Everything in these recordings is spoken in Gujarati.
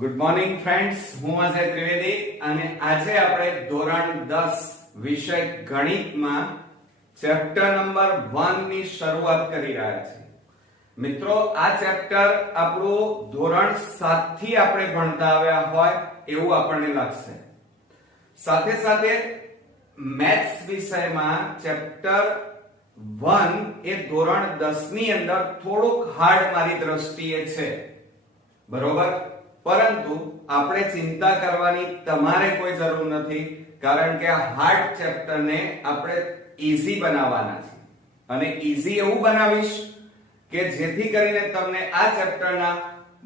ગુડ મોર્નિંગ ફ્રેન્ડ્સ, હું અજય ત્રિવેદી અને આજે આપણે ધોરણ 10 વિષય ગણિતમાં ચેપ્ટર નંબર 1 ની શરૂઆત કરી રહ્યા છીએ. મિત્રો, આ ચેપ્ટર આપણું ધોરણ 7 થી આપણે ભણતા આવ્યા હોય એવું આપણને લાગશે. સાથે સાથે મેથ્સ વિષયમાં ચેપ્ટર 1 એ ધોરણ 10 ની અંદર થોડુંક હાર્ડ મારી દ્રષ્ટિએ છે, બરોબર. પરંતુ આપણે ચિંતા કરવાની તમારે કોઈ જરૂર નથી, કારણ કે આ હાર્ડ ચેપ્ટરને આપણે ઈઝી બનાવવાના છે. અને ઈઝી એવું બનાવીશ કે જેથી કરીને તમને આ ચેપ્ટરના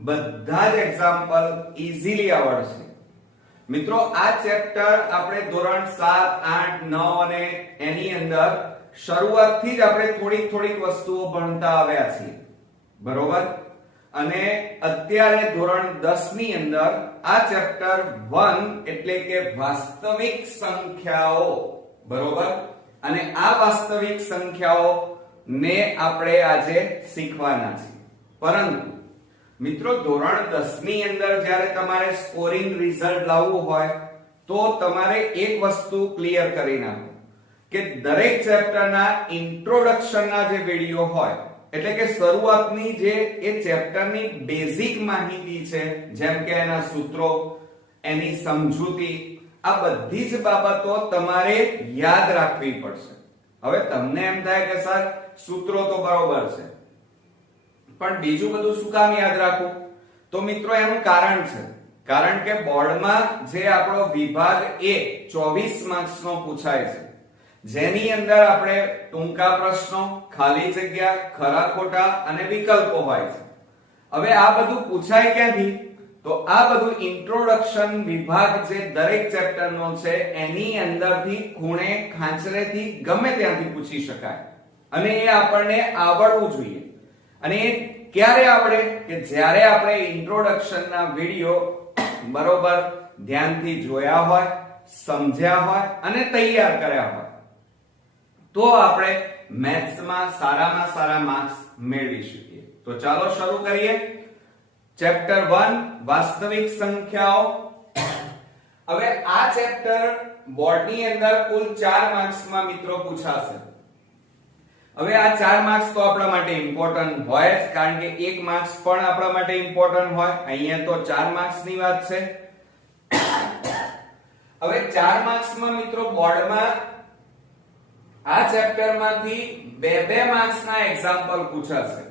બધા જ એક્ઝામ્પલ ઈઝીલી આવડશે. મિત્રો, આ ચેપ્ટર આપણે ધોરણ 7, 8, 9 અને એની અંદર શરૂઆતથી જ આપણે થોડીક વસ્તુઓ ભણતા આવ્યા છીએ, બરોબર. અને અત્યારે ધોરણ 10 ની અંદર આ ચેપ્ટર 1 એટલે કે વાસ્તવિક સંખ્યાઓ, બરોબર. અને આ વાસ્તવિક સંખ્યાઓ ને આપણે આજે શીખવાના છીએ. પરંતુ મિત્રો, ધોરણ 10 ની અંદર જ્યારે તમારે સ્કોરિંગ રિઝલ્ટ લાવવું હોય તો તમારે એક વસ્તુ ક્લિયર કરી નાખો કે દરેક ચેપ્ટરના ઇન્ટ્રોડક્શનના જે વિડિયો હોય, એટલે કે શરૂઆતની જે એ ચેપ્ટરની બેઝિક માહિતી છે, જેમ કે એના સૂત્રો, એની સમજૂતી, આ બધી જ બાબતો તમારે યાદ રાખવી પડશે. હવે તમને એમ થાય કે સર સૂત્રો તો બરોબર છે, પણ બીજું બધું શું કામ યાદ રાખવું? તો મિત્રો, એનું કારણ છે. કારણ કે બોર્ડમાં જે આપણો વિભાગ A 24 માર્ક્સનો પૂછાય છે, જેની અંદર આપણે ટૂંકા પ્રશ્નો, ખાલી જગ્યા, ખરા ખોટા અને વિકલ્પો હોય છે. હવે આ બધું પૂછાય ક્યાંથી? તો આ બધું ઇન્ટ્રોડક્શન વિભાગ જે દરેક ચેપ્ટરનો છે એની અંદરથી ખૂણે ખાંચરેથી ગમે ત્યાંથી પૂછી શકાય. અને એ આપણને આવડવું જોઈએ. અને એ ક્યારે આવડે? કે જ્યારે આપણે ઇન્ટ્રોડક્શનના વિડિયો બરોબર ધ્યાનથી જોયા હોય, સમજ્યા હોય અને તૈયાર કર્યા હોય, તો આપણે મેથ્સમાં સારામાં સારા માર્ક્સ મેળવી શકીએ. તો ચાલો શરૂ કરીએ. ચેપ્ટર 1 વાસ્તવિક સંખ્યાઓ. હવે આ ચેપ્ટર બોર્ડની અંદર કુલ 4 માર્ક્સમાં મિત્રો પૂછાશે. હવે આ 4 માર્ક્સ તો આપણા માટે ઇમ્પોર્ટન્ટ હોય જ, કારણ કે 1 માર્ક્સ પણ આપણા માટે ઇમ્પોર્ટન્ટ હોય. અહીંયા તો 4 માર્ક્સની વાત છે. હવે 4 માર્ક્સમાં મિત્રો બોર્ડમાં આ ચેપ્ટરમાંથી બે માર્ક્સના એક્ઝામ્પલ પૂછાશે.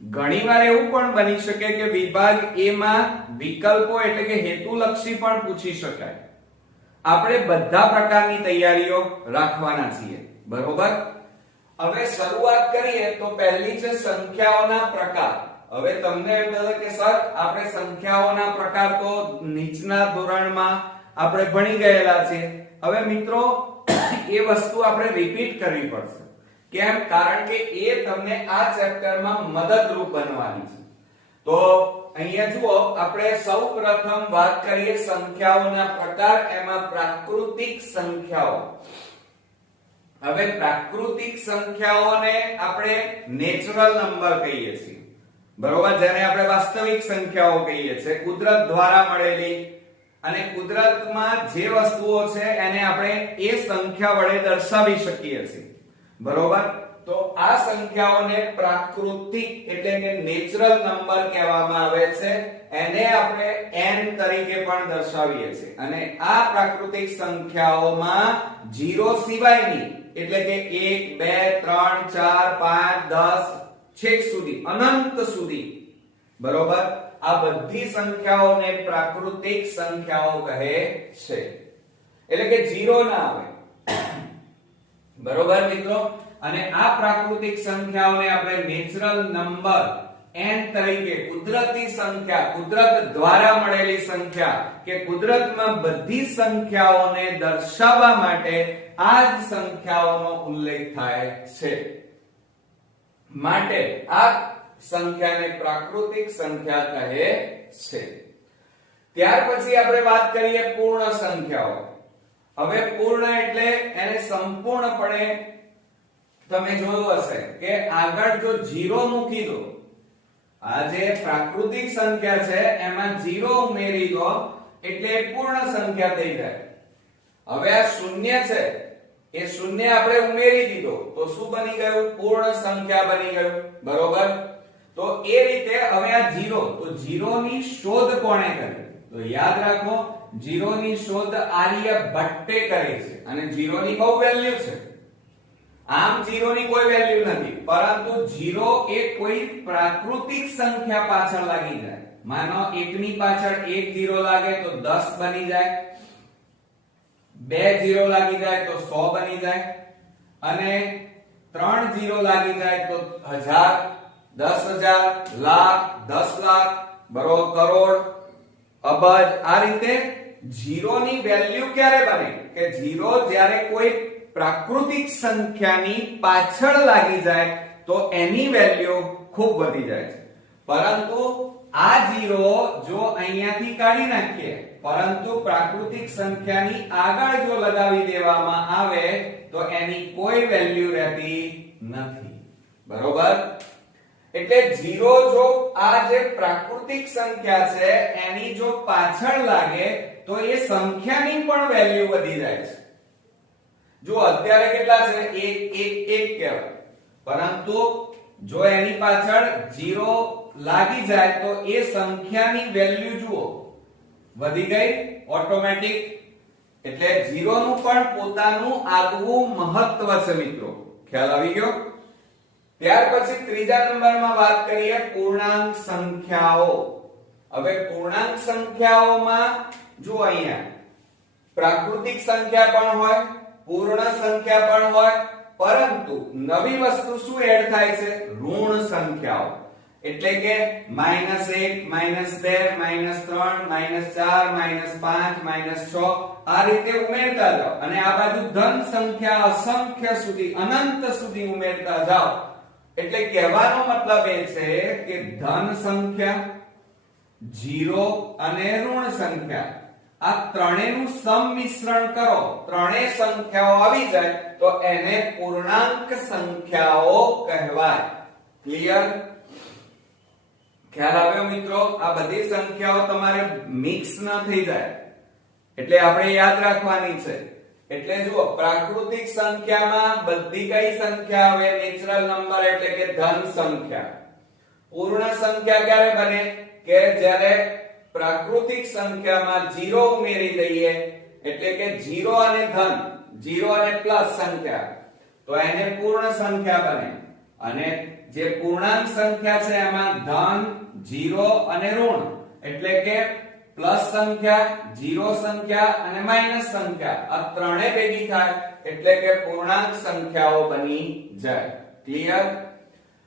ઘણીવાર એવું પણ બની શકે કે વિભાગ A માં વિકલ્પો એટલે કે હેતુલક્ષી પણ પૂછી શકાય. આપણે બધા પ્રકારની તૈયારીઓ રાખવાના છીએ, બરોબર. હવે શરૂઆત કરીએ તો પહેલી છે સંખ્યાઓના પ્રકાર. હવે તમને એમ થશે કે સર આપણે સંખ્યાઓના પ્રકાર તો નીચના ધોરણમાં આપણે ભણી ગયેલા છે. હવે મિત્રો, એ વસ્તુ આપણે રિપીટ કરવી પડશે. કેમ? કારણ કે એ તમને આ ચેપ્ટરમાં મદદરૂપ બનવાની છે. તો અહીંયા જુઓ, આપણે સૌપ્રથમ વાત કરીએ સંખ્યાઓના પ્રકાર, એમાં પ્રાકૃતિક સંખ્યાઓ. હવે પ્રાકૃતિક સંખ્યાઓને આપણે નેચરલ નંબર કહીએ છીએ, બરોબર, જેને આપણે વાસ્તવિક સંખ્યાઓ કહીએ છીએ. કુદરત દ્વારા મળેલી અને કુદરતમાં જે વસ્તુઓ છે એને આપણે એ સંખ્યા વડે દર્શાવી શકીએ છીએ, બરોબર. તો આ સંખ્યાઓને પ્રાકૃતિક એટલે કે નેચરલ નંબર કહેવામાં આવે છે. એને આપણે n તરીકે પણ દર્શાવીએ છીએ. અને આ પ્રાકૃતિક સંખ્યાઓમાં 0 સિવાયની એટલે કે 1, 2, 3, 4, 5, 10 છેક સુધી, અનંત સુધી, બરોબર, આ બધી સંખ્યાઓને પ્રાકૃતિક સંખ્યાઓ કહે છે. એટલે કે 0 ના આવે, બરોબર મિત્રો. અને આ પ્રાકૃતિક સંખ્યાઓને આપણે નેચરલ નંબર n તરીકે, કુદરતી સંખ્યા, કુદરત દ્વારા મળેલી સંખ્યા કે કુદરતમાં બધી સંખ્યાઓને દર્શાવવા માટે આ જ સંખ્યાઓનો ઉલ્લેખ થાય છે. માટે આ સંખ્યાને પ્રાકૃતિક સંખ્યા કહે છે. ત્યાર પછી આપણે વાત કરીએ પૂર્ણ સંખ્યાઓ. હવે પૂર્ણ એટલે એને સંપૂર્ણપણે તમે જોયું હશે કે આગળ જો 0 મૂકી દો આ જે પ્રાકૃતિક સંખ્યા છે એમાં 0 ઉમેરી દો એટલે પૂર્ણ સંખ્યા થઈ જાય. હવે આ શૂન્ય છે એ શૂન્ય આપણે ઉમેરી દીધો તો શું બની ગયું? પૂર્ણ સંખ્યા બની ગયું. બરોબર? તો એ રીતે હવે આ 0, તો 0 ની શોધ કોણે કરી? તો યાદ રાખો 0 ની શોધ આર્યભટ્ટે કરી છે અને 0 ની બહુ વેલ્યુ છે. આમ 0 ની કોઈ વેલ્યુ નથી, પરંતુ 0 એ કોઈ પ્રાકૃતિક સંખ્યા પાછળ લાગી જાય. માનો 1 ની પાછળ 1 0 લાગે તો 10 બની જાય, 2 0 લાગી જાય તો 100 બની જાય, અને 3 0 લાગી જાય તો 1000, 10,000, લાખ, 10 લાખ, બરોબર, કરોડ, અબજ. આ રીતે 0 ની વેલ્યુ ક્યારે બને? કે 0 જ્યારે કોઈ પ્રાકૃતિક સંખ્યાની પાછળ લાગી જાય તો એની વેલ્યુ ખૂબ વધી જાય છે. પરંતુ આ 0 જો અહીંયાથી કાઢી નાખીએ, પરંતુ પ્રાકૃતિક સંખ્યાની આગળ જો લગાવી દેવામાં આવે તો એની કોઈ વેલ્યુ રહેતી નથી. બરોબર? એટલે 0 જો આ જે પ્રાકૃતિક સંખ્યા છે એની જો પાછળ લાગે તો એ સંખ્યાની પણ વેલ્યુ વધી જાય છે. જો અત્યારે કેટલા છે? 1 1 1 કહેવાય, પરંતુ જો એની પાછળ 0 લાગી જાય તો એ સંખ્યાની વેલ્યુ જુઓ વધી ગઈ ઓટોમેટિક. એટલે 0 નું પણ પોતાનું આગવું મહત્વ છે મિત્રો. ખ્યાલ આવી ગયો? ત્યાર પછી ત્રીજા નંબરમાં વાત કરીએ પૂર્ણાંક સંખ્યાઓ. હવે પૂર્ણાંક સંખ્યાઓમાં જો અહીંયા પ્રાકૃતિક સંખ્યા પણ હોય, પૂર્ણ સંખ્યા પણ હોય, પરંતુ નવી વસ્તુ શું એડ થાય છે? ઋણ સંખ્યાઓ. એટલે કે -1 -2 -3 -4 -5 -6 આ રીતે ઉમેરતા જાઓ અને આ બાજુ ધન સંખ્યા અસંખ્ય સુધી અનંત સુધી ઉમેરતા જાઓ. એટલે કહેવાનો મતલબ એ છે કે ધન સંખ્યા, 0 અને ઋણ સંખ્યા આ ત્રણેયનું સંમિશ્રણ કરો, ત્રણેય સંખ્યાઓ આવી જાય તો એને પૂર્ણાંક સંખ્યાઓ કહેવાય. ક્લિયર? ખ્યાલ આવ્યો મિત્રો? આ બધી સંખ્યાઓ તમારે મિક્સ ન થઈ જાય એટલે આપણે યાદ રાખવાની છે. એટલે જુઓ, પ્રાકૃતિક સંખ્યામાં બધી કઈ સંખ્યા આવે? નેચરલ નંબર એટલે કે ધન સંખ્યા. પૂર્ણ સંખ્યા ક્યારે બને? કે જ્યારે પ્રાકૃતિક સંખ્યામાં 0 ઉમેરી દઈએ એટલે કે 0 અને ધન, 0 અને પ્લસ સંખ્યા, તો એને પૂર્ણ સંખ્યા બને. અને જે પૂર્ણાંક સંખ્યા છે એમાં ધન, 0 અને ઋણ એટલે કે પ્લસ સંખ્યા, 0 સંખ્યા અને માઈનસ સંખ્યા આ ત્રણે ભેગી થાય એટલે કે પૂર્ણાંક સંખ્યાઓ બની જાય. ક્લિયર?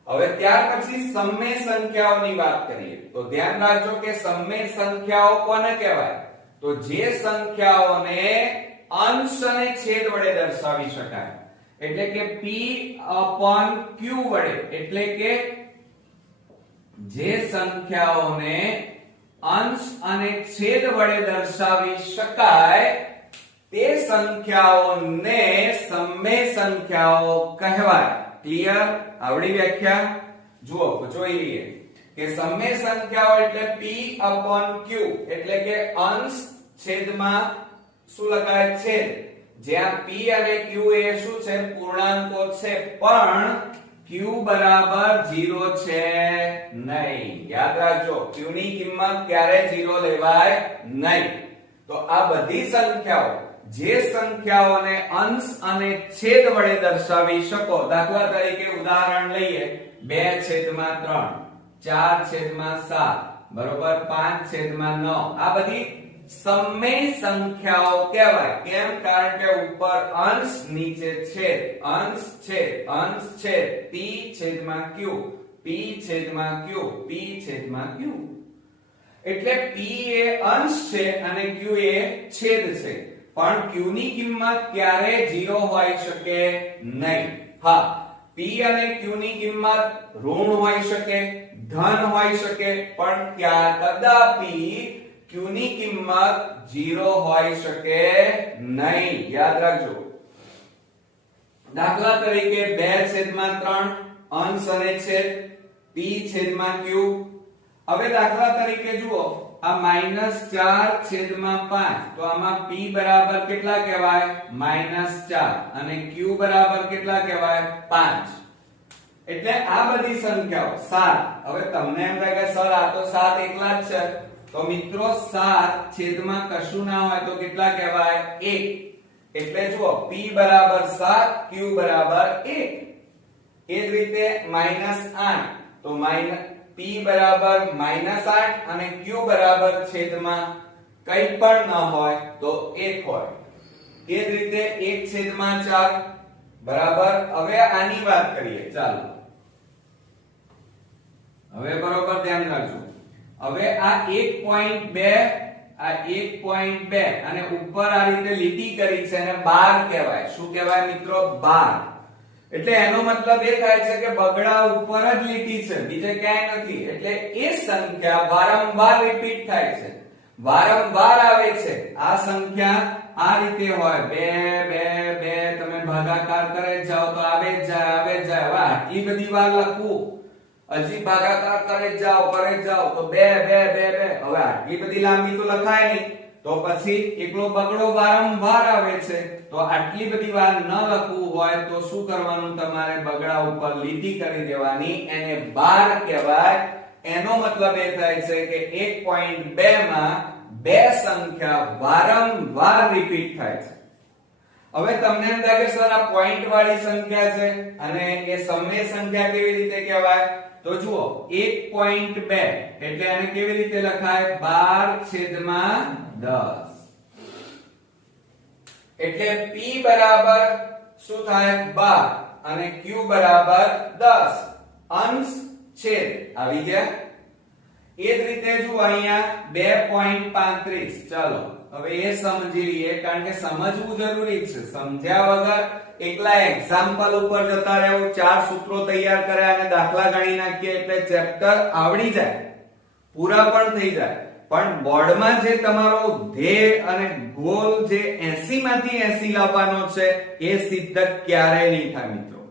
હવે ત્યાર પછી સમમેય સંખ્યાઓની વાત કરીએ તો ધ્યાન રાખજો કે સમમેય સંખ્યાઓ કોને કહેવાય? તો જે સંખ્યાઓને અંશ અને છેદ વડે દર્શાવી શકાય. એટલે કે p/q વડે. એટલે કે જે સંખ્યાઓને અંશ અને છેદ વડે દર્શાવી શકાય તે સંખ્યાઓને સમમેય સંખ્યાઓ કહેવાય. ક્લિયર? આવડી વ્યાખ્યા? જુઓ, જોઈ લઈએ કે સમમેય સંખ્યાઓ એટલે p/q એટલે કે અંશ છેદમાં શું લખાય? છેદ. જ્યાં p અને q એ શું છે? પૂર્ણાંકો છે, પણ q બરાબર 0 છે નહીં. યાદ રાખજો, q ની કિંમત ક્યારે 0 લેવાય નહીં. તો આ બધી સંખ્યાઓ, જે સંખ્યાઓને અંશ અને છેદ વડે દર્શાવી શકો, દાખલા તરીકે ઉદાહરણ લઈએ 2/3, 4/7, બરોબર, 5/9, આ બધી સમમેય સંખ્યાઓ કહેવાય. કેમ? કારણ કે ઉપર અંશ, નીચે છેદ, અંશ છેદ, અંશ છેદ, p/q, p/q, p/q. એટલે p એ અંશ છે અને q એ છેદ છે. પણ q ની કિંમત ક્યારે 0 હોઈ શકે નહીં. હા, p અને q ની કિંમત ઋણ હોઈ શકે, ધન હોઈ શકે, પણ કદાપી q ની કિંમત 0 હોઈ શકે નહીં. યાદ રાખજો. દાખલા તરીકે 2/3 અંશ અને છેદ, p છેદમાં q. હવે દાખલા તરીકે જુઓ આ -4/5 તો આમાં p બરાબર કેટલા કહેવાય -4 અને q બરાબર કેટલા કહેવાય 5. એટલે આ બધી સંખ્યાઓ 7. હવે તમને એમ થાય કે સર આ તો 7 એકલા જ છે, તો મિત્રો 7 છેદમાં કશું ના હોય તો કેટલા કહેવાય 1. એટલે જુઓ p બરાબર 7 q બરાબર 1. એ જ રીતે -8 તો p બરાબર -8 અને q બરાબર છેદમાં કંઈ પણ ન હોય તો 1 હોય. એ જ રીતે 1/4 બરાબર. હવે આની વાત કરીએ ચાલો. હવે બરોબર ધ્યાન રાખજો. હવે આ 1.2 આ 1.2 અને ઉપર આ રીતે લીટી કરી છે અને 12 કહેવાય. શું કહેવાય મિત્રો 12. એટલે એનો મતલબ એ થાય છે કે બગડા ઉપર જ લીટી છે, બીજે ક્યાંય નથી. એટલે એ સંખ્યા વારંવાર રિપીટ થાય છે, વારંવાર આવે છે. આ સંખ્યા આ રીતે હોય 2 2 2 તમે ભાગાકાર કરે જાઓ તો આવે જ જાય આવે જ જાય. હવે આટલી બધી વાર લખવું, હજી ભાગાકાર કરે જાઓ તો 2 2 2 2. હવે આટલી બધી લાંબી તો લખાય નહીં, તો પછી એકલો બગડો વારંવાર આવે છે. તો આટલી બધી વાર ન લખવું હોય તો શું કરવાનું તમારે બગડા ઉપર લીટી કરી દેવાની, એને 12 કહેવાય. એનો મતલબ એ થાય છે કે 1.2 માં બે સંખ્યા વારંવાર રિપીટ થાય છે. હવે તમને એમ થાય કે સર આ પોઈન્ટ વાળી સંખ્યા છે અને એ સમય સંખ્યા કેવી રીતે કહેવાય? તો જુઓ 1.2 એટલે આને કેવી રીતે લખાય? 12/10. એટલે p બરાબર શું થાય? 12 અને q બરાબર 10. અંશ છેદ આવી ગયા. એ જ રીતે જુઓ અહીંયા 2.35. ચાલો હવે એ સમજી લઈએ, કારણ કે સમજવું જરૂરી છે. સમજ્યા વગર એકલા એક્ઝામ્પલ ઉપર જતા રહેવું, 4 સૂત્રો તૈયાર કર્યા અને દાખલા ગણી નાખીએ એટલે ચેપ્ટર આવડી જાય, પૂરા પણ થઈ જાય. પણ બોર્ડમાં જે તમારો ધ્યેય અને ગોલ જે 80 માંથી 80 લાવવાનો છે એ સિદ્ધ ક્યારેય નહીં થાય મિત્રો.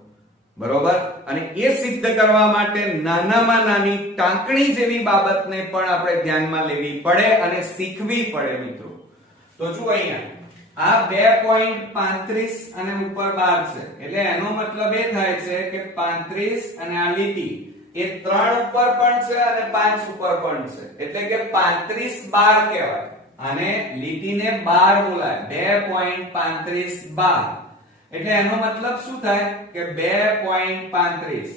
બરોબર? અને એ સિદ્ધ કરવા માટે નાનામાં નાની ટાંકણી જેવી બાબતને પણ આપણે ધ્યાનમાં લેવી પડે અને શીખવી પડે મિત્રો. તો જુઓ અહીંયા આ 2.35 અને ઉપર 12 છે. એટલે એનો મતલબ એ થાય છે કે 35 અને આ લીટી એ 3 ઉપર પણ છે અને 5 ઉપર પણ છે. એટલે કે 35/12 કહેવાય. અને લીટીને 12 બોલાય. 2.35/12. એટલે એનો મતલબ શું થાય કે 2.35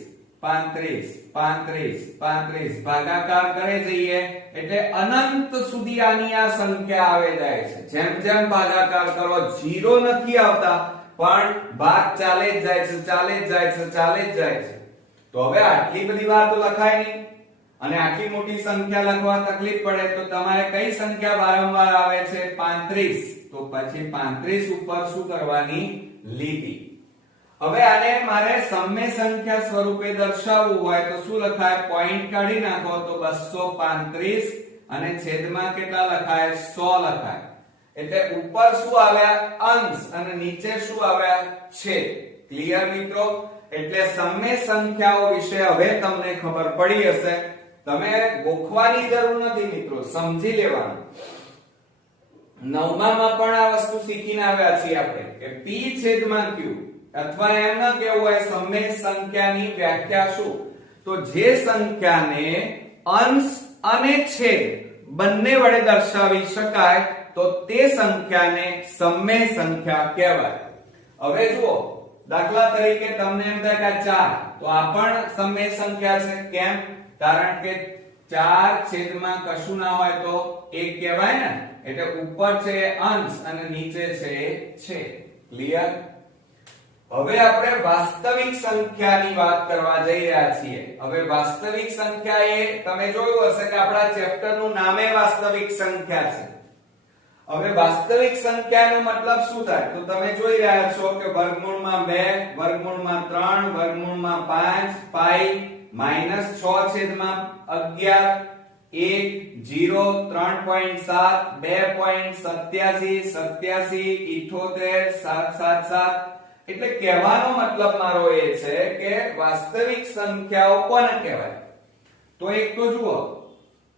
ભાગાકાર કરે જઈએ એટલે અનંત સુધી આની આ સંખ્યા આવે જાય છે. જેમ જેમ ભાગાકાર કરો 0 નથી આવતા, પણ ભાગ ચાલે જ જાય છે, ચાલે જ જાય છે, ચાલે જ જાય છે. તો હવે આટલી બધી વાર તો લખાય નહીં અને આટલી મોટી સંખ્યા લખવા તકલીફ પડે, તો તમારે કઈ સંખ્યા વારંવાર આવે છે? 35. તો પછી 35 ઉપર શું કરવાની? લીટી. હવે આને મારે સમય સંખ્યા સ્વરૂપે દર્શાવવું હોય તો શું લખાય? પોઈન્ટ કાઢી નાખો તો 235 અને છેદમાં કેટલા લખાય? 100 લખાય. એટલે ઉપર શું આવ્યા? અંશ અને નીચે શું આવ્યા? છેદ. ક્લિયર મિત્રો? એટલે સમય સંખ્યાઓ વિશે હવે તમને ખબર પડી હશે. તમે ગોખવાની જરૂર નથી મિત્રો, સમજી લેવાનું. 9મા માં પણ આ વસ્તુ શીખીને આવ્યા છીએ આપણે કે p છેદમાં q, અથવા એમ ન કહેવું હોય સમય સંખ્યાની વ્યાખ્યા શું? તો જે સંખ્યાને અંશ અને છેદ બંને વડે દર્શાવી શકાય તો તે સંખ્યાને સમય સંખ્યા કહેવાય. હવે જુઓ દાખલા તરીકે તમને એમ થાય કે 4, તો આ પણ સમય સંખ્યા છે. કેમ? કારણ કે 4 છેદમાં કશું ના હોય તો 1 કહેવાય ને. એટલે ઉપર છે અંશ અને નીચે છે છેદ. ક્લિયર? હવે આપણે વાસ્તવિક સંખ્યાની વાત કરવા જઈ રહ્યા છીએ. હવે વાસ્તવિક સંખ્યા એ તમે જોયું હશે કે આપણા ચેપ્ટરનું નામે વાસ્તવિક સંખ્યા છે. હવે વાસ્તવિક સંખ્યાનો મતલબ શું થાય? તો તમે જોઈ રહ્યા છો કે વર્ગમૂળમાં 2, વર્ગમૂળમાં 3, વર્ગમૂળમાં 5, પાઈ -6/11, 1 0 3.7 2.87 87 78 777. એટલે કહેવાનો મતલબ મારો એ છે કે વાસ્તવિક સંખ્યાઓ કોને કહેવાય? તો એક તો જુઓ,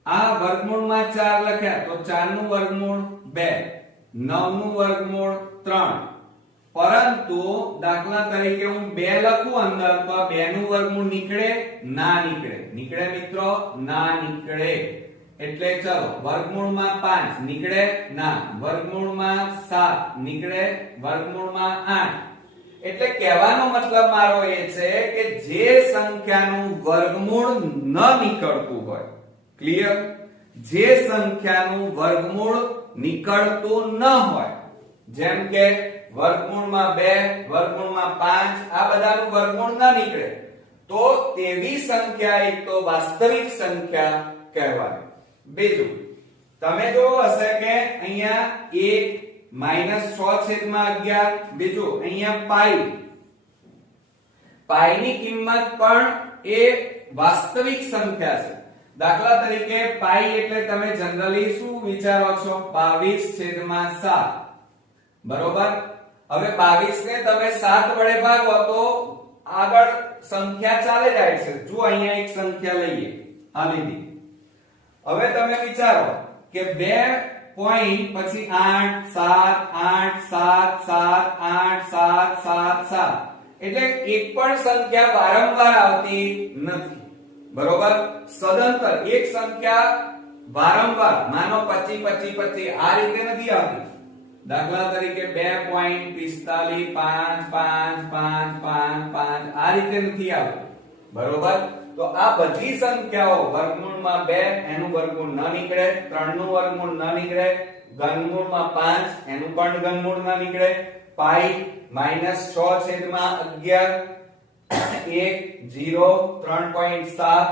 આ વર્ગમૂળમાં 4 લખ્યા તો 4 નું વર્ગમૂળ 2, 9 નું વર્ગમૂળ 3. પરંતુ દાખલા તરીકે હું 2 લખું અંદર તો આ 2 નું વર્ગમૂળ નીકળે? ના નીકળે. નીકળે મિત્રો? ના નીકળે. એટલે ચલો, વર્ગમૂળમાં 5 નીકળે? ના. વર્ગમૂળમાં 7 નીકળે? વર્ગમૂળમાં 8. એટલે કહેવાનો મતલબ મારો એ છે કે જે સંખ્યાનું વર્ગમૂળ ન નીકળતું હોય, ક્લિયર? જે સંખ્યાનું વર્ગમૂળ નીકળતું ન હોય, જેમ કે વર્ગમૂળમાં 2, વર્ગમૂળમાં 5, આ બધાનું વર્ગમૂળ ન નીકળે તો તેવી સંખ્યા એક તો વાસ્તવિક સંખ્યા કહેવાય. બીજું, તમે જોયું હશે કે અહીંયા 1 -6/11. બીજું અહીંયા પાઈ ની કિંમત પણ એ વાસ્તવિક સંખ્યા છે. દાખલા તરીકે પાઈ એટલે તમે જનરલી શું વિચારો છો? 22/7. બરોબર? હવે 22 ને તમે 7 વડે ભાગો તો આગળ સંખ્યા ચાલે જાય છે. જો અહીંયા એક સંખ્યા લઈએ, આ લીધી. હવે તમે વિચારો કે 2 પોઈન્ટ પછી 8 7 8 7 7 8 7 7 7, એટલે એક પણ સંખ્યા વારંવાર આવતી નથી. બરોબર? સદંતર એક સંખ્યા વારંવાર, માનો 25 25 25 આ રીતે નથી આવતી. દાખલા તરીકે 2.45 5 5 5 5 5 આ રીતે નથી આવતી. બરોબર? તો આ બધી સંખ્યાઓ વર્ગમૂળમાં 2 એનું વર્ગમૂળ ન નીકળે, 3 નું વર્ગમૂળ ન નીકળે, ઘનમૂળમાં 5 એનું પણ ઘનમૂળ ન નીકળે, પાઈ -6/11 1 0 3.7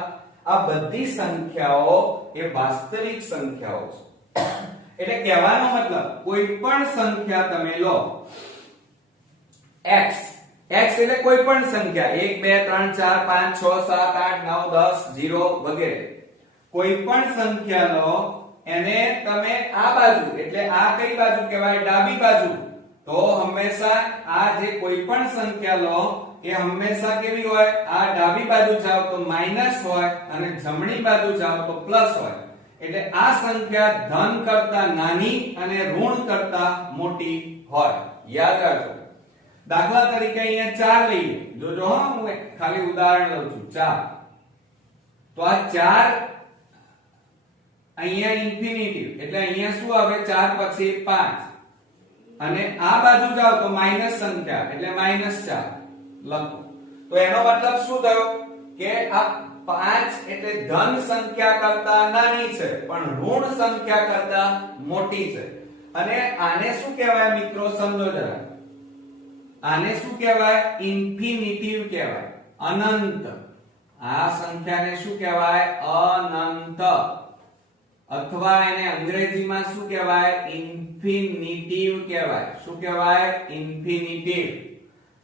આ બધી સંખ્યાઓ એ વાસ્તવિક સંખ્યાઓ છે. એટલે કહેવાનો મતલબ કોઈ પણ સંખ્યા તમે લો, x એટલે કોઈ પણ સંખ્યા 1 2 3 4 5 6 7 8 9 10 0 વગેરે કોઈ પણ સંખ્યા લો, એને તમે આ બાજુ એટલે આ કઈ બાજુ કહેવાય? ડાબી બાજુ. તો હંમેશા આ જે કોઈ પણ સંખ્યા લો એ હંમેશા કેવી હોય? આ ડાબી બાજુ જાવ તો માઈનસ હોય અને જમણી બાજુ જાવ તો પ્લસ હોય. એટલે આ સંખ્યા ધન કરતા નાની અને ઋણ કરતા મોટી હોય. યાદ રાખજો. દાખલા તરીકે અહીંયા 4 લઈએ. જોજો હા, હું ખાલી ઉદાહરણ લઉં છું. 4 તો આ 4 અહીંયા ઇન્ફિનિટિવ એટલે અહીંયા શું આવે? 4 પછી 5 અને આ બાજુ જાવ તો માઈનસ સંખ્યા એટલે -4 લખો. તો એનો મતલબ શું થયો કે આ 5 એટલે ધન સંખ્યા કરતા નાની છે પણ ઋણ સંખ્યા કરતા મોટી છે. અને આને શું કહેવાય મિત્રો? સમજો જરા. આને શું કહેવાય? ઇન્ફિનિટિવ કહેવાય, અનંત. આ સંખ્યાને શું કહેવાય? અનંત. અથવા એને અંગ્રેજીમાં શું કહેવાય? ઇન્ફિનિટિવ કહેવાય. શું કહેવાય? ઇન્ફિનિટિવ.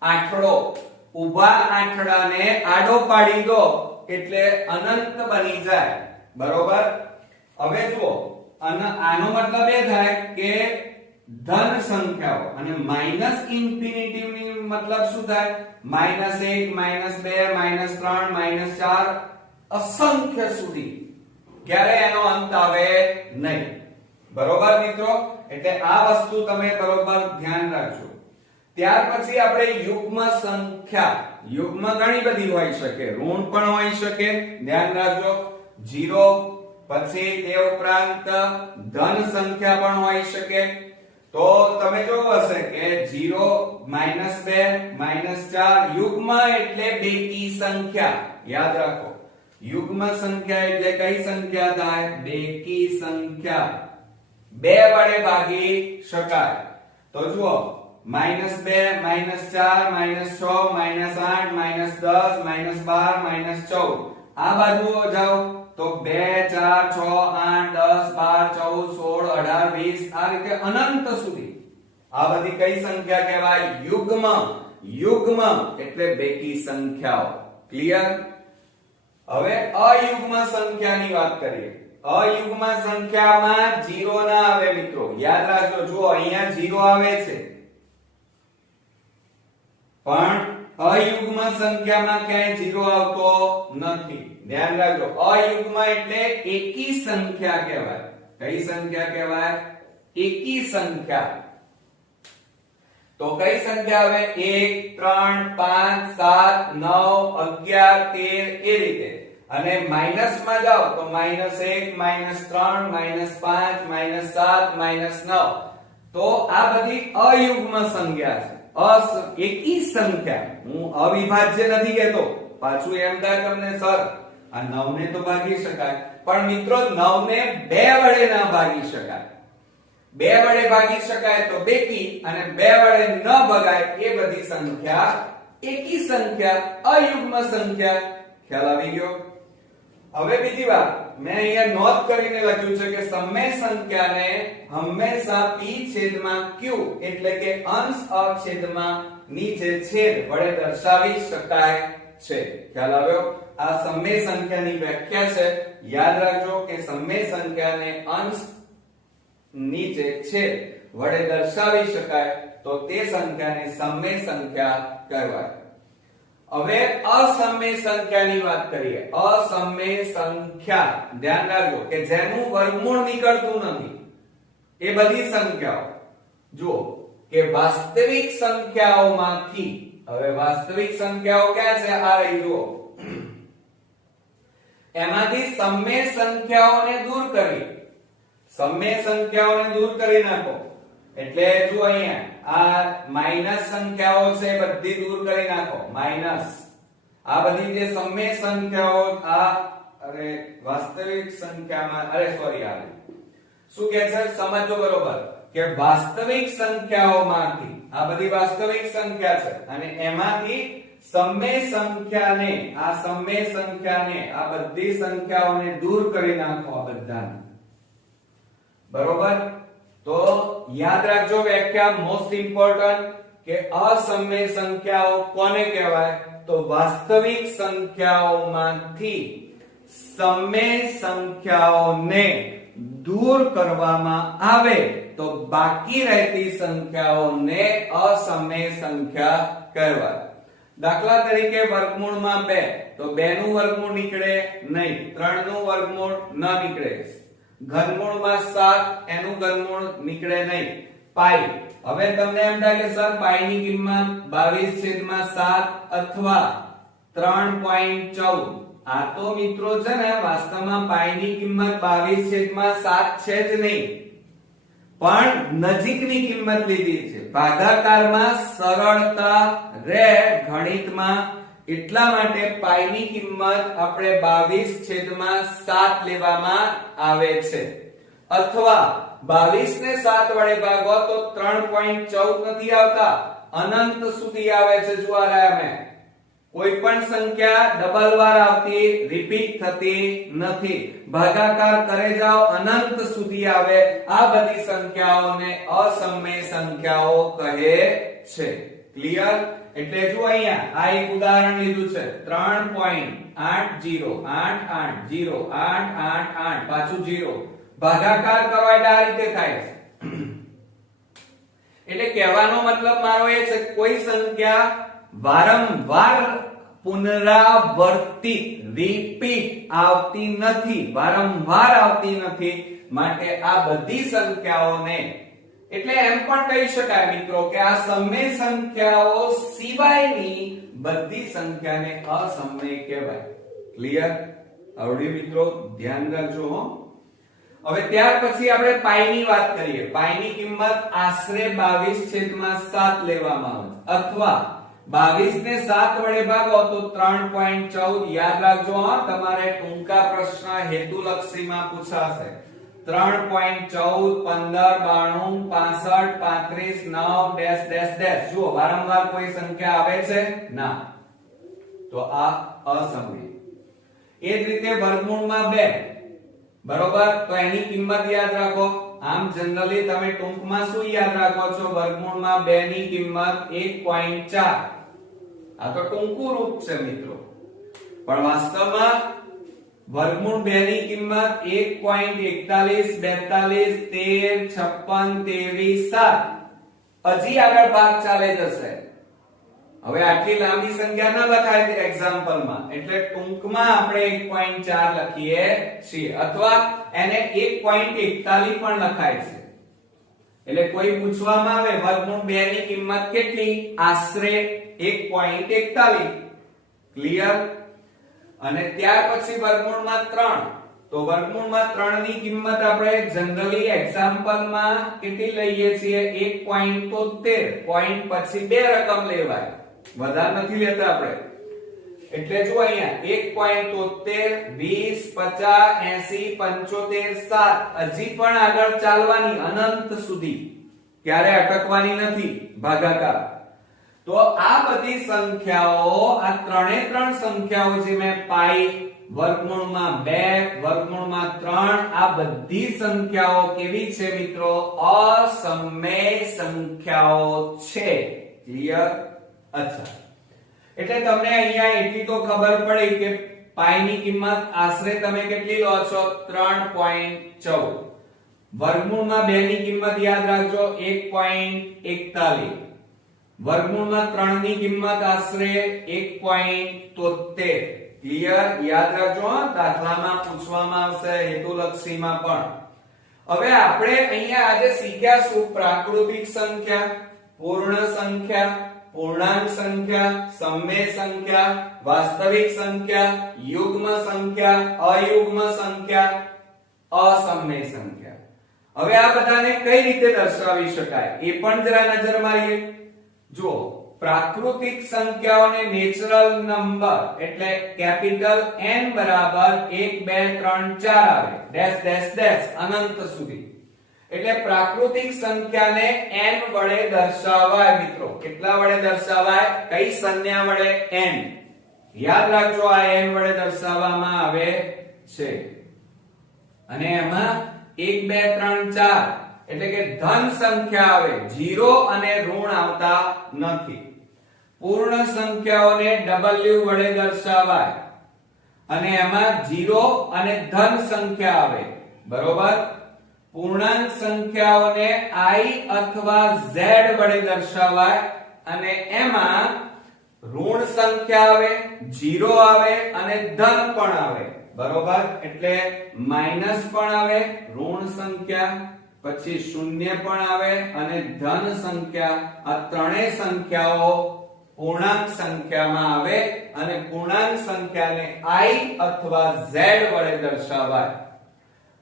આંકડો, ઊભા આંકડાને આડો પાડી દો એટલે અનંત બની જાય. બરોબર? હવે જુઓ, આનો મતલબ એ થાય કે ધન સંખ્યાઓ, અને માઈનસ ઇન્ફિનિટિવ ની મતલબ શું થાય? -1 -2 -3 -4 અસંખ્ય સુધી ક્યારે એનો અંત આવે નહીં. બરોબર મિત્રો? એટલે આ વસ્તુ તમે બરોબર ધ્યાન રાખજો. ત્યાર પછી આપણે યુગ્મ સંખ્યા. યુગ્મ ઘણી બધી હોઈ શકે, ઋણ પણ હોઈ શકે, ધ્યાન રાખજો. 0 પછી તે ઉપરાંત ધન સંખ્યા પણ હોઈ શકે. તો તમે જોયું હશે કે 0 -2 -4 યુગ્મ એટલે બેકી સંખ્યા. યાદ રાખો, યુગ્મ સંખ્યા એટલે કઈ સંખ્યા થાય? બેકી સંખ્યા. 2 વડે ભાગી શકાય. તો જુઓ, -2 -4 -6 -8 -10 -12 -14 આ બાજુ જાઓ તો 2 4 6 8 10 12 14 16 18 20 આ રીતે અનંત સુધી. આ બધી કઈ સંખ્યા કહેવાય? યુગ્મ. યુગ્મ એટલે બેકી સંખ્યાઓ. ક્લિયર? હવે અયુગ્મ સંખ્યાની વાત કરીએ. અયુગ્મ સંખ્યામાં 0 ના આવે મિત્રો. યાદ રાખજો. જુઓ, અહીંયા 0 આવે છે પણ અયુગ્મ સંખ્યામાં ક્યાંય 0 આવતો નથી. ધ્યાન રાખજો, અયુગ્મ એટલે એકી સંખ્યા કહેવાય. કઈ સંખ્યા કહેવાય? એકી સંખ્યા. તો કઈ સંખ્યા આવે? 1 3 5 7 9 11 13 એ રીતે. અને માઈનસ માં જાઓ તો -1 -3 -5 -7 -9. તો આ બધી અયુગ્મ સંખ્યા છે, એકી સંખ્યા. હું અવિભાજ્ય નથી કહેતો. પાછું એમ થાય તમને સર આ 9 ને તો ભાગી શકાય, પણ મિત્રો 9 ને 2 વડે ના ભાગી શકાય. 2 વડે ભાગી શકાય તો બેકી, અને 2 વડે ન ભગાય એ બધી સંખ્યા એકી સંખ્યા, અયુગ્મ સંખ્યા. ખ્યાલ આવી ગયો? હવે બીજી વાત, મેં અહીંયા નોંધ કરીને લખ્યું છે કે સમય સંખ્યાને હંમેશા p છેદમાં q એટલે કે અંશ અછેદમાં નીચે છેદ વડે દર્શાવી શકાય છે. ખ્યાલ આવ્યો? આ સમય સંખ્યાની વ્યાખ્યા છે. યાદ રાખજો કે સમય સંખ્યાને અંશ નીચે છેદ વડે દર્શાવી શકાય તો તે સંખ્યાને સમય સંખ્યા કહેવાય. હવે અસમય સંખ્યાની વાત કરીએ. અસમય સંખ્યા ધ્યાન રાખજો કે જેનું વર્ગમૂળ નીકળતું નથી એ બધી સંખ્યાઓ. જુઓ કે વાસ્તવિક સંખ્યાઓમાંથી, હવે વાસ્તવિક સંખ્યાઓ ક્યાં છે? આ રહી જુઓ. એમાંથી સમય સંખ્યાઓને દૂર કરી, સમય સંખ્યાઓને દૂર કરી નાખો. એટલે જો અહીંયા આ માઈનસ સંખ્યાઓ છે બધી દૂર કરી નાખો. માઈનસ આ બધી જે સમય સંખ્યાઓ, આ અરે વાસ્તવિક સંખ્યામાં, અરે સોરી, આ શું કહે છે સમજો બરોબર કે વાસ્તવિક સંખ્યાઓમાંથી, આ બધી વાસ્તવિક સંખ્યા છે અને એમાંથી સમય સંખ્યાને, આ સમય સંખ્યાને, આ બધી સંખ્યાઓને દૂર કરી નાખો. આ બધાને બરોબર. તો યાદ રાખજો વ્યાખ્યા મોસ્ટ ઇમ્પોર્ટન્ટ કે અસમય સંખ્યાઓ કોને કહેવાય? તો વાસ્તવિક સંખ્યાઓમાંથી સમય સંખ્યાઓને દૂર કરવામાં આવે તો બાકી રહેતી સંખ્યાઓને અસમય સંખ્યા કહેવાય. દાખલા તરીકે વર્ગમૂળમાં 2 તો 2 નું વર્ગમૂળ નીકળે નહીં, 3 નું વર્ગમૂળ ન નીકળે. ઘનમૂળમાં 7 એનું ઘનમૂળ નીકળે નહીં. પાઈ, હવે તમને એમ થાય કે સર પાઈ ની કિંમત 22/7 અથવા 3.14. આ તો મિત્રો છે ને વાસ્તવમાં પાઈ ની કિંમત 22/7 છે જ નહીં, પણ નજીકની કિંમત લીધી છે. ભાગાકારમાં સરળતા રહે ગણિતમાં, એટલા માટે પાઈ ની કિંમત આપણે 22/7 લેવામાં આવે છે. અથવા 22 ને 7 વડે ભાગો તો 3.14 નથી આવતા, અનંત સુધી આવે છે. જો આ રહ્યા મેં, કોઈ પણ સંખ્યા ડબલ વાર આવતી, રિપીટ થતી નથી. ભાગાકાર કરે જાઓ અનંત સુધી આવે. આ બધી સંખ્યાઓને અસમય સંખ્યાઓ કહે છે. ક્લિયર? એટલે જો અહીંયા આ એક ઉદાહરણ લીધું છે 3.80880888 પાછું 0. ભાગાકાર કરો એટલે આ રીતે થાય છે. એટલે કહેવાનો મતલબ મારો એ છે કોઈ સંખ્યા વારંવાર પુનરાવર્તિત, રિપીટ આવતી નથી, વારંવાર આવતી નથી, માટે આ બધી સંખ્યાઓને, એટલે એમ પણ કહી શકાય મિત્રો કે આ સમય સંખ્યાઓ સિવાયની બધી સંખ્યાને અસમય કહેવાય. ક્લિયર? આવડ્યું મિત્રો? ધ્યાન રાખજો હો. હવે ત્યાર પછી આપણે પાઈ ની વાત કરીએ. પાઈ ની કિંમત આશરે 22/7 લેવામાં આવે, અથવા 22 ને 7 વડે ભાગો તો 3.14. યાદ રાખજો હા, તમારે ટૂંકા પ્રશ્ન હેતુલક્ષીમાં પૂછાશે. 3.14 15 92 65 35 9 ડેશ ડેશ ડેશ. જુઓ વારંવાર કોઈ સંખ્યા આવે છે ના, તો આ અસમય. એ જ રીતે વર્ગમૂળમાં 2 બરોબર, તો એની કિંમત યાદ રાખો. આમ જનરલી તમે ટૂંકમાં શું યાદ રાખો છો? વર્ગમૂળમાં 2 ની કિંમત 1.4. આ તો ટૂંકું રૂપ છે મિત્રો, પણ વાસ્તવમાં વર્ગમૂળ 2 ની કિંમત 1.41 42 13 56 23 7. હજી આગળ ભાગ ચાલે જશે. હવે આટલી લાંબી સંખ્યા ન લખાય એક્ઝામ્પલ માં, એટલે ટૂંકમાં આપણે 1.4 લખીએ છીએ, અથવા એને 1.41 પણ લખાય છે. એટલે કોઈ પૂછવામાં આવે વર્ગમૂળ 2 ની કિંમત કેટલી, આશરે 1.41. ક્લિયર? અને ત્યાર પછી વર્ગમૂળમાં 3, તો વર્ગમૂળમાં 3 ની કિંમત આપણે જનરલી એક્ઝામ્પલ માં કેટલી લઈએ છીએ, 1.73. પોઈન્ટ પછી બે રકમ લેવાય, વધારે નથી લેતા આપણે. એટલે જો અહીંયા 1.73, 20, 50, 80, 75, 7 હજી પણ આગળ ચાલવાની અનંત સુધી, ક્યારે અટકવાની નથી ભાગાકાર. તો આ બધી સંખ્યાઓ, આ ત્રણે ત્રણ સંખ્યાઓ જે મેં પાઈ, વર્ગમૂળમાં 2, વર્ગમૂળમાં 3, આ બધી સંખ્યાઓ કેવી છે મિત્રો, અસમય સંખ્યાઓ છે. ક્લિયર? અચ્છા, એટલે તમને અહીંયા એટલી તો ખબર પડી કે પાઈ ની કિંમત આશરે તમે કેટલી લો છો, 3.14. વર્ગમૂળમાં 2 ની કિંમત યાદ રાખજો 1.41. વર્ગમૂળમાં 3 ની કિંમત આશરે 1.73. ક્લિયર? યાદ રાખજો, દાખલામાં પૂછવામાં આવશે, હેતુલક્ષીમાં પણ. હવે આપણે અહીંયા આજે શીખ્યા શું, પ્રાકૃતિક સંખ્યા, પૂર્ણ સંખ્યા, પૂર્ણાંક સંખ્યા, સમય સંખ્યા, વાસ્તવિક સંખ્યા, યુગ્મ સંખ્યા, અયુગ્મ સંખ્યા, અસમય સંખ્યા. હવે આ બધાને કઈ રીતે દર્શાવી શકાય એ પણ જરા નજર મારીએ. જો પ્રાકૃતિક સંખ્યાઓને નેચરલ નંબર એટલે કેપિટલ N બરાબર 1 2 3 4 આવે, ડેશ ડેશ ડેશ અનંત સુધી. એટલે પ્રાકૃતિક સંખ્યાને n વડે દર્શાવાય મિત્રો. કેટલા વડે દર્શાવાય, કઈ સંજ્ઞા વડે, n. યાદ રાખજો, આ n વડે દર્શાવવામાં આવે છે. અને એમાં 1 2 3 4 એટલે કે ધન સંખ્યા આવે, 0 અને ઋણ આવતા નથી. પૂર્ણ સંખ્યાઓને w વડે દર્શાવાય, અને એમાં 0 અને ધન સંખ્યા આવે, બરોબર. પૂર્ણાંક સંખ્યાઓને i અથવા z વડે દર્શાવાય, અને એમાં ઋણ સંખ્યા આવે, 0 આવે અને ધન પણ આવે, બરોબર. એટલે માઈનસ પણ આવે, ઋણ સંખ્યા, પછી શૂન્ય પણ આવે અને ધન સંખ્યા. આ ત્રણેય સંખ્યાઓ પૂર્ણાંક સંખ્યામાં આવે, અને પૂર્ણાંક સંખ્યાને i અથવા z વડે દર્શાવાય.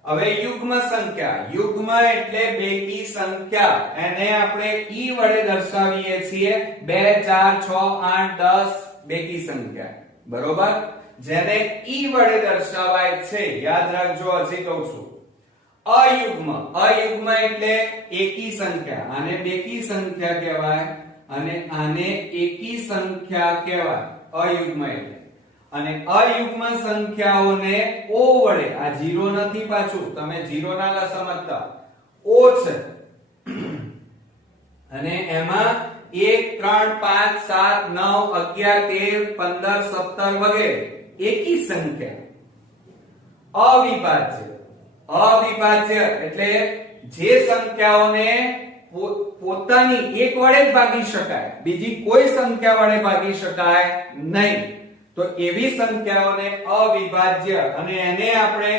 હવે યુગ્મ સંખ્યા, યુગ્મ એટલે બેકી સંખ્યા, એને આપણે e વડે દર્શાવીએ છીએ. 2 4 6 8 10 બેકી સંખ્યા, બરોબર. જેને e વડે દર્શાવાય છે, યાદ રાખજો, હજી કહું છું. અયુગ્મ, અયુગ્મ એટલે એકી સંખ્યા, આને બેકી સંખ્યા કહેવાય, અને આને એકી સંખ્યા કહેવાય, અયુગ્મ એટલે. અને અયુગ્મ સંખ્યાઓને o વડે, આ 0 નથી પાછું, તમે 0 ના સમજતા, o છે. અને એમાં 1 3 5 7 9 11 13 15 17 વગેરે એકી સંખ્યા. અવિભાજ્ય, અવિભાજ્ય એટલે જે સંખ્યાઓને પોતાની એક વડે જ ભાગી શકાય, બીજી કોઈ સંખ્યા વડે ભાગી શકાય નહીં, તો એવી સંખ્યાઓને અવિભાજ્ય. અને એને આપણે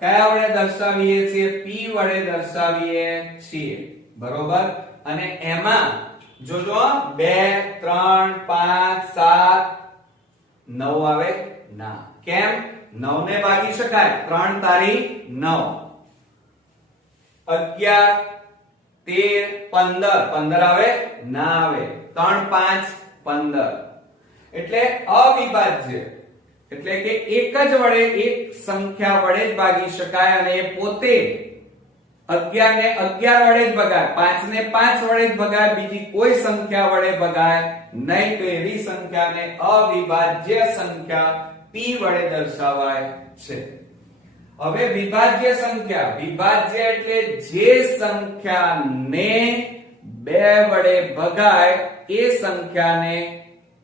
કયા વડે દર્શાવીએ છીએ, p વડે દર્શાવીએ છીએ, બરોબર. અને એમાં જોજો 2 3 5 7 9 આવે ના. કેમ? 9 ને ભાગી શકાય, 3 તારી 9. 11 13 15 15 આવે ના આવે, 3 5 15. એટલે અવિભાજ્ય એટલે કે એક જ વડે, એક સંખ્યા વડે જ ભાગી શકાય, અને એ પોતે 11 ને 11 વડે જ ભગાય, 5 ને 5 વડે જ ભગાય, બીજી કોઈ સંખ્યા વડે ભગાય નહીં. તો એવી સંખ્યાને અવિભાજ્ય સંખ્યા p વડે દર્શાવાય છે. હવે વિભાજ્ય સંખ્યા, વિભાજ્ય એટલે જે સંખ્યાને 2 વડે ભગાય એ સંખ્યાને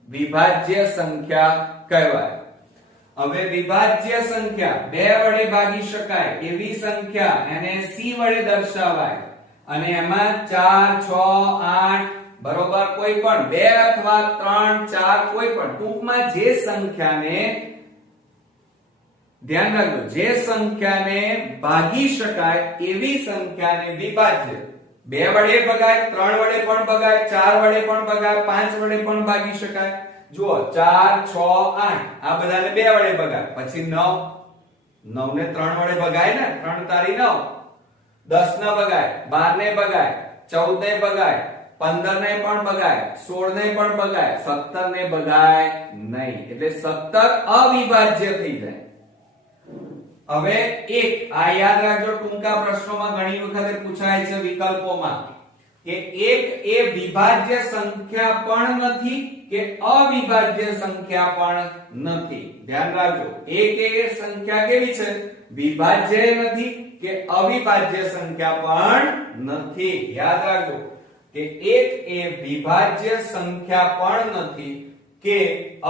વિભાજ્ય સંખ્યા કહેવાય. હવે વિભાજ્ય સંખ્યા 2 વડે ભાગી શકાય એવી સંખ્યા એને c વડે દર્શાવાય, અને એમાં 4 6 8 બરોબર, કોઈ પણ 2 અથવા 3 4 કોઈ પણ ટૂંકમાં જે સંખ્યાને ધ્યાન રાખજો, જે સંખ્યાને ભાગી શકાય એવી સંખ્યાને વિભાજ્ય 2 વડે ભગાય, 3 વડે પણ ભગાય, 4 વડે પણ ભગાય, 5 વડે પણ ભાગી શકાય. જુઓ 4 6 8 આ બધાને 2 વડે ભગાય, પછી 9 9 ને 3 વડે ભગાય ને, 3 તારી 9, 10 ને ભગાય, 12 ને ભગાય, 14 ને ભગાય, 15 ને પણ ભગાય, 16 ને પણ ભગાય, 17 ને ભગાય નહીં, એટલે 17 અવિભાજ્ય થઈ જાય. હવે એક આ યાદ રાખજો, ટૂંકા પ્રશ્નોમાં ઘણી વખત પૂછાય છે વિકલ્પોમાં કે એક એ વિભાજ્ય સંખ્યા પણ નથી કે અવિભાજ્ય સંખ્યા પણ નથી. ધ્યાન રાખજો, એક એ સંખ્યા કેવી છે? વિભાજ્ય નથી કે અવિભાજ્ય સંખ્યા પણ નથી. યાદ રાખજો કે એક એ વિભાજ્ય સંખ્યા પણ નથી કે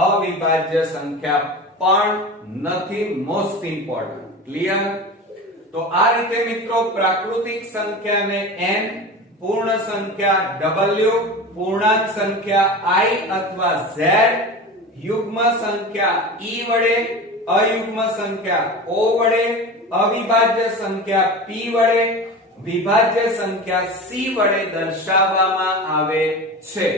અવિભાજ્ય સંખ્યા પણ નથી. Most important. ક્લિયર? તો આ રીતે મિત્રો પ્રાકૃતિક સંખ્યાને n, પૂર્ણ સંખ્યા w, પૂર્ણાંક સંખ્યા i અથવા z, યુગ્મ સંખ્યા e વડે, અયુગ્મ સંખ્યા o વડે, અવિભાજ્ય સંખ્યા p વડે, વિભાજ્ય સંખ્યા c વડે દર્શાવવામાં આવે છે.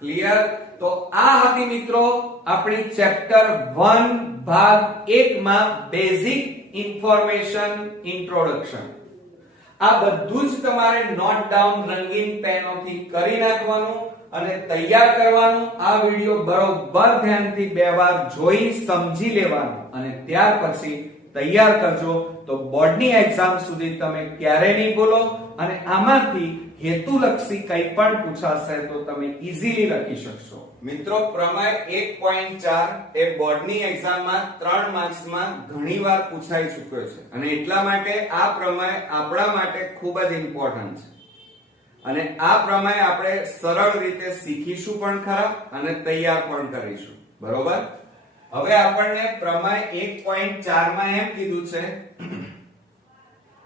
ક્લિયર? તો આ હતી મિત્રો આપણી ચેપ્ટર 1 ભાગ 1 માં બેઝિક ઇન્ફોર્મેશન ઇન્ટ્રોડક્શન. આ બધું જ તમારે નોટ ડાઉન રંગીન પેનોથી કરી નાખવાનું અને તૈયાર કરવાનું. આ વિડિયો બરોબર ધ્યાનથી 2 વાર જોઈ સમજી લેવાનું અને ત્યાર પછી તૈયાર કરજો, તો બોર્ડની એક્ઝામ સુધી તમે ક્યારે નહીં ભૂલો અને આમાંથી હેતુલક્ષી કંઈ પણ પૂછાશે તો તમે ઈઝીલી લખી શકશો. મિત્રો પ્રમેય 1.4 એ બોર્ડની એક્ઝામમાં 3 માર્ક્સમાં ઘણીવાર પૂછાઈ ચૂક્યો છે અને એટલા માટે આ પ્રમેય આપણા માટે ખૂબ જ ઇમ્પોર્ટન્ટ છે અને આ પ્રમેય આપણે સરળ રીતે શીખીશું પણ ખરા અને તૈયાર પણ કરીશું. બરોબર? હવે આપણને પ્રમેય 1.4 માં એમ કીધું છે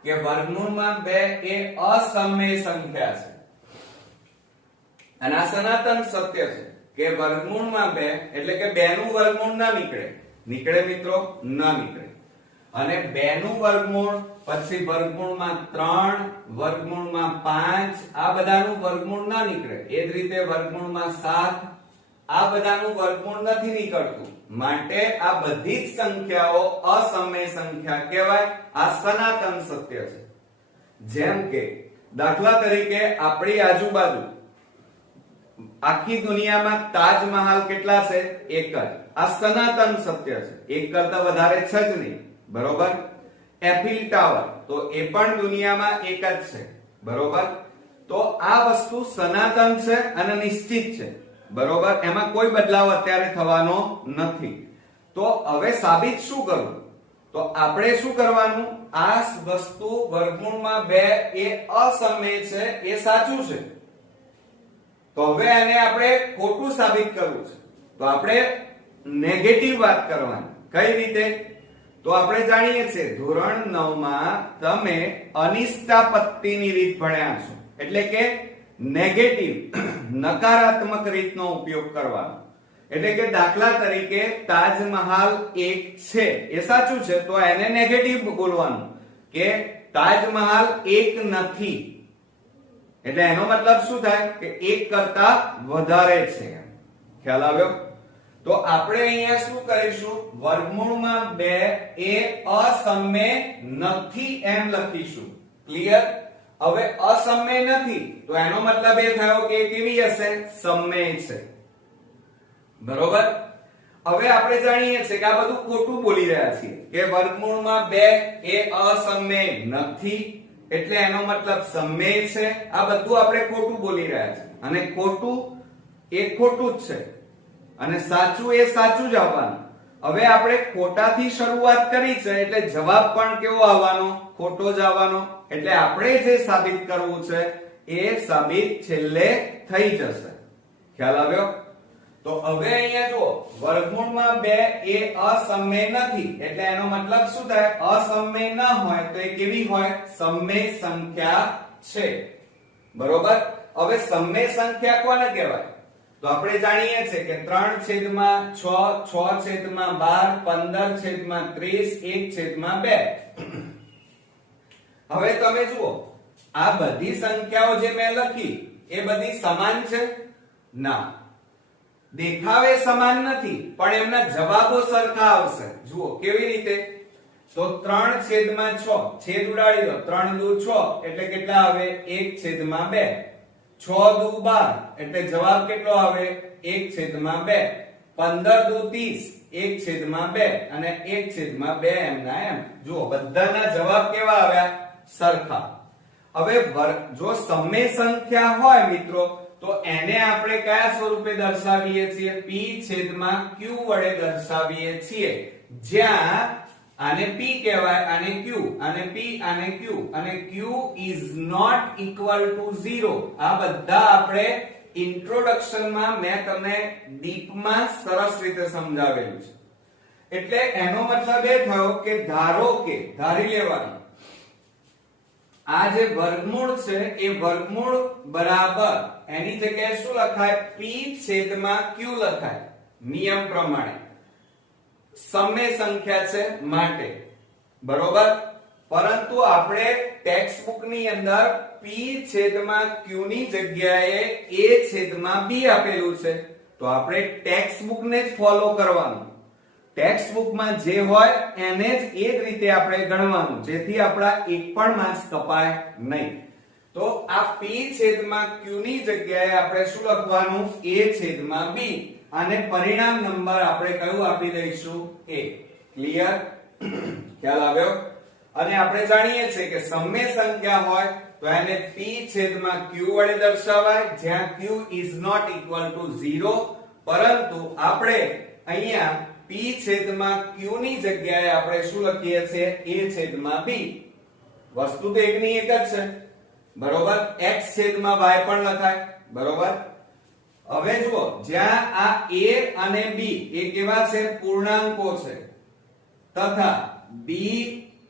કે વર્ગમૂળમાં 2 એ અસમય સંખ્યા છે અને આ સનાતન સત્ય છે કે વર્ગમૂળમાં 2 એટલે કે 2 નું વર્ગમૂળ ના નીકળે મિત્રો, ના નીકળે. અને 2 નું વર્ગમૂળ, પછી વર્ગમૂળમાં 3, વર્ગમૂળમાં 5 આ બધાનું વર્ગમૂળ ના નીકળે. એ જ રીતે વર્ગમૂળમાં 7 આ બધાનું વર્ગમૂળ નથી નીકળતું. માટે આ બધી જ સંખ્યાઓ અસમય સંખ્યા કહેવાય. આ સનાતન સત્ય છે. જેમ કે દાખલા તરીકે આપણી આજુબાજુ આખી દુનિયામાં તાજમહાલ કેટલા છે? એક જ. આ સનાતન સત્ય છે, એક કરતા વધારે છે જ નહીં. બરોબર? એફિલ ટાવર તો એ પણ દુનિયામાં એક જ છે. બરોબર? તો આ વસ્તુ સનાતન છે અને નિશ્ચિત છે. બરોબર? એમાં કોઈ બદલાવ અત્યારે થવાનો નથી. તો હવે સાબિત શું કરવું? તો આપણે શું કરવાનું? આ વસ્તુ વર્ગમૂળમાં 2 એ અસમય છે એ સાચું છે. તો હવે આને આપણે ખોટું સાબિત કરવું છે. તો આપણે નેગેટિવ વાત કરવાની. કઈ રીતે? તો આપણે જાણીએ છીએ ધોરણ 9 માં તમે અનિષ્ટાપત્તિની રીત ભણ્યા છો. એટલે કે નેગેટિવ નકારાત્મક રીતનો ઉપયોગ કરવાનો. એટલે કે દાખલા તરીકે તાજમહાલ એક છે એ સાચું છે તો એને નેગેટિવ બોલવાનું કે તાજમહાલ એક નથી. એટલે એનો મતલબ શું થાય કે એક કરતા વધારે છે. ખ્યાલ આવ્યો? તો આપણે અહીંયા શું કરીશું? વર્ગમૂળમાં 2 એ અસમય નથી એમ લખીશું. ક્લિયર? હવે અસમય નથી તો એનો મતલબ એ થયો કે કેવી હશે? સમય છે. બરોબર? હવે આપણે જાણીએ છીએ કે આ બધું ખોટું બોલી રહ્યા છીએ કે વર્ગમૂળમાં 2 એ અસમય નથી એટલે એનો મતલબ સમય છે. આ બધું આપણે ખોટું બોલી રહ્યા છીએ અને ખોટું એ ખોટું જ છે અને સાચું એ સાચું જ આવવાનું. હવે આપણે ખોટાથી શરૂઆત કરી છે એટલે જવાબ પણ કેવો આવવાનો? ખોટો જ આવવાનો. એટલે આપણે જે સાબિત કરવું છે એ સાબિત છેલ્લે થઈ જશે. ખ્યાલ આવ્યો? તો હવે અહીંયા જુઓ વર્ગમૂળમાં 2 એ અસમય નથી એટલે એનો મતલબ શું થાય? અસમય ન હોય તો એ કેવી હોય? સમય સંખ્યા છે. બરોબર? હવે સમય સંખ્યા કોને કહેવાય? તો આપણે જાણીએ છીએ કે 3/6, 6/12, 15/30, 1/2. હવે તમે જુઓ, આ બધી સંખ્યાઓ જે મેં લખી એ બધી સમાન છે? ના, દેખાવે સમાન નથી, પણ એમના જવાબો સરખા આવશે. જુઓ કેવી રીતે? તો 3/6, છેદ ઉડાડી દો, 3 દુ 6 એટલે કેટલા આવે? 1/2. 6 દુ 12 એટલે જવાબ કેટલો આવે? 1/2. 15 દુ 30, 1/2 અને 1/2 એમના એમ. જુઓ બધાના જવાબ કેવા આવ્યા? સરખા. હવે જો સમય સંખ્યા હોય મિત્રો, તો એને આપણે કયા સ્વરૂપે દર્શાવીએ છીએ? p છેદમાં q વડે દર્શાવીએ છીએ. જ્યાં આને p કહેવાય, આને q, આને p, આને q, અને q is not equal to 0. આ બધા આપણે ઇન્ટ્રોડક્શન માં મેં તમને ડીપ માં સરસ રીતે સમજાવેલું છે. એટલે એનો મતલબ એ થયો કે ધારો કે, ધારી લેવાનું, આ જે વર્ગમૂળ છે એ વર્ગમૂળ બરાબર એની જગ્યાએ શું લખાય? p છેદમાં q લખાય નિયમ પ્રમાણે. સમય સંખ્યા છે માટે, બરોબર. પરંતુ આપણે ટેક્સ્ટ બુક ની અંદર p છેદમાં q ની જગ્યાએ a છેદમાં b આપેલું છે, તો આપણે ટેક્સ્ટ બુક ને જ ફોલો કરવાનું. ટેક્સ્ટ બુક માં જે હોય એને જ એ જ રીતે આપણે ગણવાનું, જેથી આપણા એક પણ માર્ક્સ કપાય નહીં. તો આ p છેદમાં q ની જગ્યાએ આપણે શું લખવાનું? a છેદમાં b. આને પરિણામ નંબર આપણે કયું આપી દઈશું? a. ક્લિયર? ખ્યાલ આવ્યો? અને આપણે જાણીએ છીએ કે સમય સંખ્યા હોય તો એને p છેદમાં q વડે દર્શાવાય, જ્યાં q is not equal to 0. પરંતુ આપણે અહીંયા p છેદમાં q ની જગ્યાએ આપણે શું લખીએ છીએ? a છેદમાં b. વસ્તુ તો એકની એક જ છે, બરોબર. x છેદમાં y પણ લખાય, બરોબર. હવે જુઓ, જ્યાં આ a અને b એ કેવા છે? પૂર્ણાંકો છે, તથા b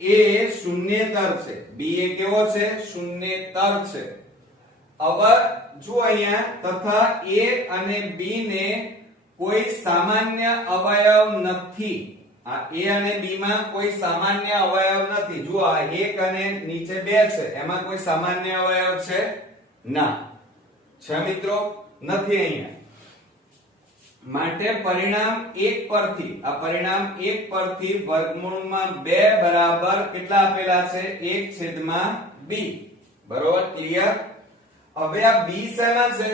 એ શૂન્યેતર છે. b એ કેવો છે? શૂન્યેતર છે. હવે જુઓ અહીંયા, તથા a અને b ને કોઈ સામાન્ય અવયવ નથી. આ a અને b માં કોઈ સામાન્ય અવયવ નથી. જુઓ આ 1 અને નીચે 2 છે, એમાં કોઈ સામાન્ય અવયવ છે? ના. છે મિત્રો? નથી અહીંયા. માટે પરિણામ 1 પરથી, આ પરિણામ 1 પરથી વર્ગમૂળમાં 2 બરાબર કેટલા આપેલા છે? 1/b. બરોબર? ક્લિયર? હવે આ b શેમાં છે?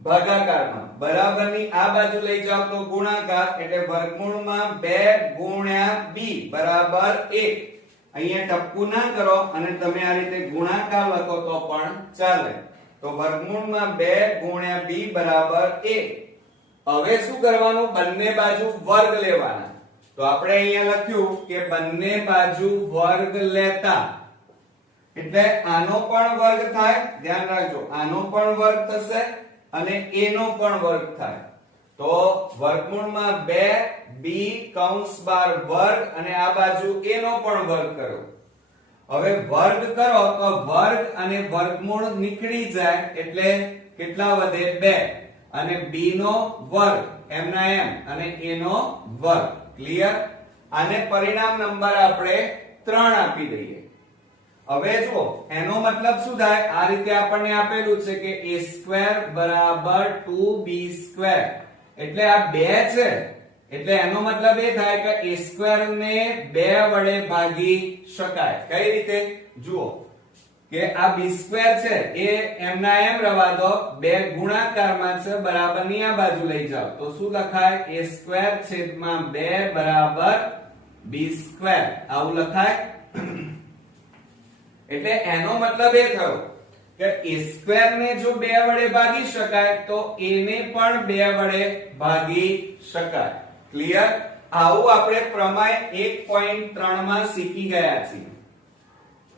ભાગાકારમાં. બરાબરની આ બાજુ લઈ જાવ તો ગુણાકાર, એટલે વર્ગમૂળમાં 2 ગુણ્યા b બરાબર 1. અહીંયા ટપકું ના કરો અને તમે આ રીતે ગુણાકાર લખો તો પણ ચાલે. તો વર્ગમૂળમાં 2 ગુણ્યા b બરાબર 1. હવે શું કરવાનું? બંને બાજુ વર્ગ લેવાના. તો આપણે અહીંયા લખ્યું કે બંને બાજુ વર્ગ લેતા, એટલે આનો પણ વર્ગ થાય. ધ્યાન રાખજો, આનો પણ વર્ગ થશે અને a નો પણ વર્ગ થાય. તો વર્ગમૂળમાં 2b કૌંસ બાર વર્ગ અને આ બાજુ a નો પણ વર્ગ કરો. હવે વર્ગ કરો તો વર્ગ અને વર્ગમૂળ નીકળી જાય, એટલે કેટલા વધે? 2 અને b નો વર્ગ એમના એમ અને a નો વર્ગ. ક્લિયર? આને પરિણામ નંબર આપણે 3 આપી દઈએ. હવે જુઓ, એનો મતલબ શું થાય? આ રીતે આપણને આપેલું છે કે a² બરાબર 2b². એટલે આ 2 છે, એટલે એનો મતલબ એ થાય કે a² ને 2 વડે ભાગી શકાય. કઈ રીતે? જુઓ કે આ b² છે એ એમના એમ રવા દો, 2 ગુણાકારમાં છે, બરાબરની આ બાજુ લઈ જાઓ તો શું લખાય? a² છેદમાં 2 બરાબર b². આવું લખાય. એટલે એનો મતલબ એ થયો કે a² ને જો 2 વડે ભાગી શકાય તો a ને પણ 2 વડે ભાગી શકાય. ક્લિયર? આવું આપણે પ્રમેય 1.3 માં શીખી ગયા છીએ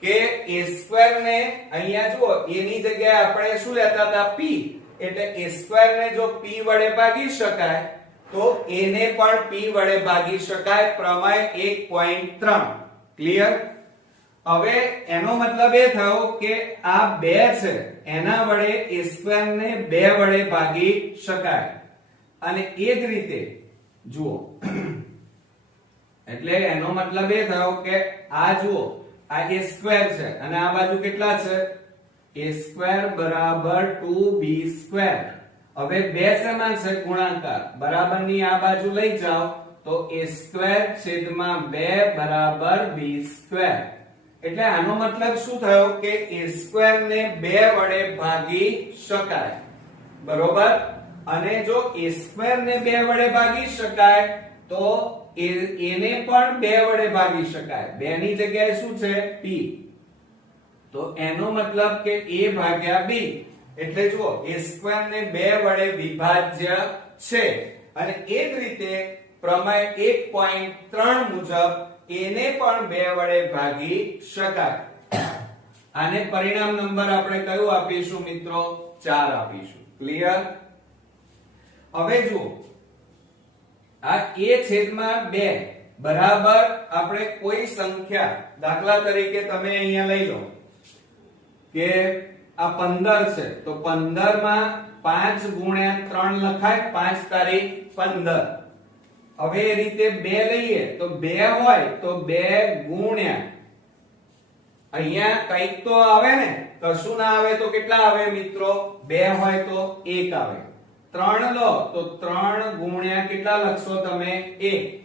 કે a² ને અહીંયા જુઓ, a ની જગ્યાએ આપણે શું લેતા હતા? p. એટલે a² ને જો p વડે ભાગી શકાય તો a ને પણ p વડે ભાગી શકાય. પ્રમેય 1.3. ક્લિયર? હવે એનો મતલબ એ થયો કે આ 2 છે એના વડે a સ્ક્વેર ને 2 વડે ભાગી શકાય અને એ જ રીતે જુઓ એટલે એનો મતલબ એ થયો કે આ જુઓ આ a સ્ક્વેર છે અને આ બાજુ કેટલા છે a સ્ક્વેર બરાબર 2b સ્ક્વેર હવે 2 શેમાં છે ગુણાકાર બરાબરની આ બાજુ લઈ જાઓ તો a સ્ક્વેર છેદમાં 2 બરાબર b સ્ક્વેર એટલે આનો મતલબ શું થયો કે a સ્ક્વેર ને 2 વડે ભાગી શકાય બરોબર અને જો a સ્ક્વેર ને 2 વડે ભાગી શકાય તો એને પણ 2 વડે ભાગી શકાય 2 ની જગ્યાએ શું છે p તો એનો મતલબ કે a ભાગ્યા b એટલે જુઓ a સ્ક્વેર ને 2 વડે વિભાજ્ય છે અને એ જ રીતે પ્રમેય 1.3 મુજબ એને પણ 2 વડે ભાગી શકાય આને પરિણામ નંબર આપણે કયું આપીશું મિત્રો 4 આપીશું ક્લિયર હવે જુઓ આ a છેદમાં 2 બરાબર આપણે કોઈ સંખ્યા દાખલા તરીકે તમે અહીંયા લઈ લો કે આ 15 છે તો 15 માં 5 ગુણ્યા 3 લખાય 5 તારીખ 15 હવે એ રીતે 2 લઈએ તો 2 હોય તો 2 ગુણ્યા અહીંયા કઈક તો આવે ને કશું ના આવે તો કેટલા આવે મિત્રો 2 હોય તો 1 આવે 3 લો તો 3 ગુણ્યા કેટલા લખશો તમે 1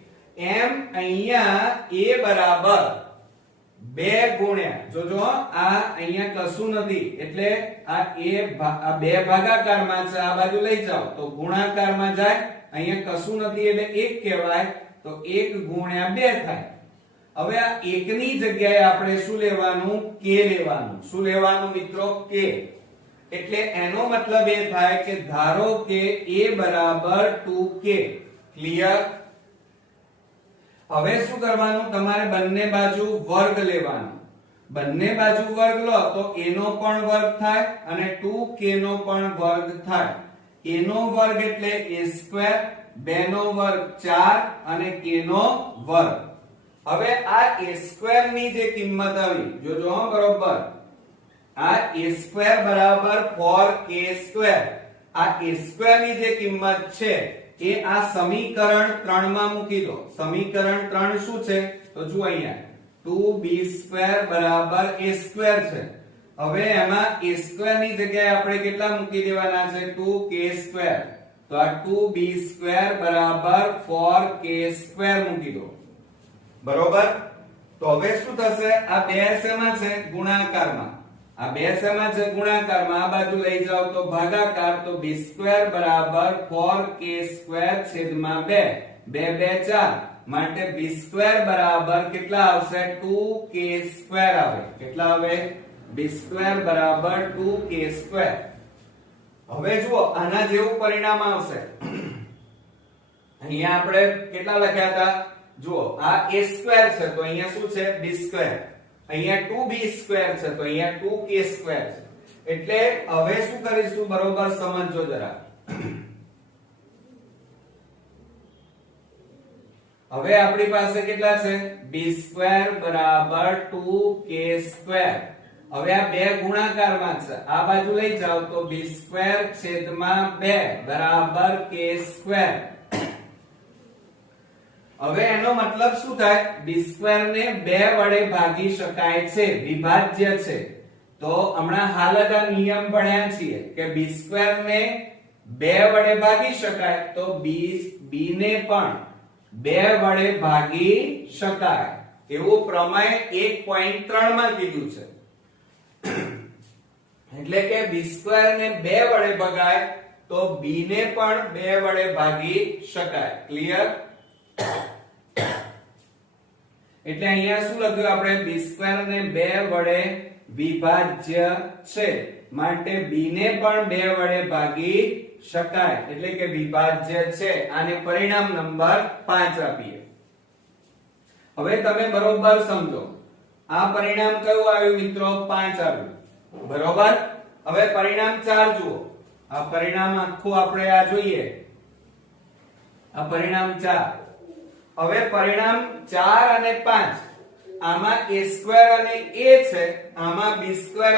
એમ અહીંયા a બરાબર 2 ગુણ્યા જોજો આ અહીંયા કશું નથી એટલે આ a 2 ભાગાકારમાં છે આ બાજુ લઈ જાઓ તો ગુણાકારમાં જાય અહીંયા કશું નથી એટલે 1 કહેવાય તો 1 ગુણ્યા 2 થાય હવે આ 1 ની જગ્યાએ આપણે શું લેવાનું k લેવાનું શું લેવાનું મિત્રો k એટલે એનો મતલબ એ થાય કે ધારો કે a બરાબર 2k ક્લિયર હવે શું કરવાનું તમારે બંને બાજુ વર્ગ લેવાનો બંને બાજુ વર્ગ લો તો a નો પણ વર્ગ થાય અને 2k નો પણ વર્ગ થાય a નો વર્ગ એટલે a સ્ક્વેર 2 નો વર્ગ 4 અને k નો વર્ગ હવે આ a સ્ક્વેર ની જે કિંમત આવી જોજો બરોબર આ a સ્ક્વેર બરાબર 4k સ્ક્વેર આ a સ્ક્વેર ની જે કિંમત છે એ આ સમીકરણ 3 માં મૂકી દો સમીકરણ 3 શું છે તો જુઓ અહીંયા 2b સ્ક્વેર બરાબર a સ્ક્વેર છે હવે એમાં a સ્ક્વેર ની જગ્યાએ આપણે કેટલા મૂકી દેવાના છે 2k સ્ક્વેર તો આ 2b સ્ક્વેર બરાબર 4k સ્ક્વેર મૂકી દો બરોબર તો હવે શું થશે આ બે શેમાં છે ગુણાકારમાં આ બે શેમાં છે ગુણાકારમાં આ બાજુ લઈ જાઓ તો ભાગાકાર તો b સ્ક્વેર બરાબર 4k સ્ક્વેર છેદમાં 2 2 2 4 માટે b સ્ક્વેર બરાબર કેટલા આવશે 2k સ્ક્વેર આવે કેટલા આવે b સ્ક્વેર બરાબર 2k સ્ક્વેર હવે જુઓ આના જેવું પરિણામ આવશે અહીંયા આપણે કેટલા લખ્યા હતા જુઓ આ a સ્ક્વેર છે તો અહીંયા શું છે b સ્ક્વેર અહીંયા 2b સ્ક્વેર છે તો અહીંયા 2k સ્ક્વેર છે એટલે હવે શું કરીશું બરોબર સમજો જરા હવે આપણી પાસે કેટલા છે b સ્ક્વેર બરાબર 2k સ્ક્વેર હવે આ બે ગુણાકારમાં છે આ બાજુ લઈ જાઓ તો b સ્ક્વેર છેદમાં 2 બરાબર k સ્ક્વેર હવે એનો મતલબ શું થાય b સ્ક્વેર ને 2 વડે ભાગી શકાય છે વિભાજ્ય છે તો હમણાં હાલ જ આ નિયમ ભણ્યા છીએ કે b સ્ક્વેર ને 2 વડે ભાગી શકાય તો b ને પણ 2 વડે ભાગી શકાય એવું પ્રમેય 1.3 માં કીધું છે એટલે કે b સ્ક્વેર ને 2 વડે ભગાય તો b ને પણ 2 વડે ભાગી શકાય ક્લિયર એટલે અહીંયા શું લખ્યું આપણે b સ્ક્વેર ને 2 વડે વિભાજ્ય છે માટે b ને પણ 2 વડે ભાગી શકાય એટલે કે વિભાજ્ય છે આને પરિણામ નંબર 5 આપીએ હવે તમે બરોબર સમજો આ પરિણામ કયું આવ્યું મિત્રો 5 આવ્યું બરોબર હવે પરિણામ 4 જુઓ આ પરિણામ આખું આપણે આ જોઈએ આ પરિણામ 4 હવે પરિણામ 4 અને 5 આમાં a² અને a છે, આમાં b²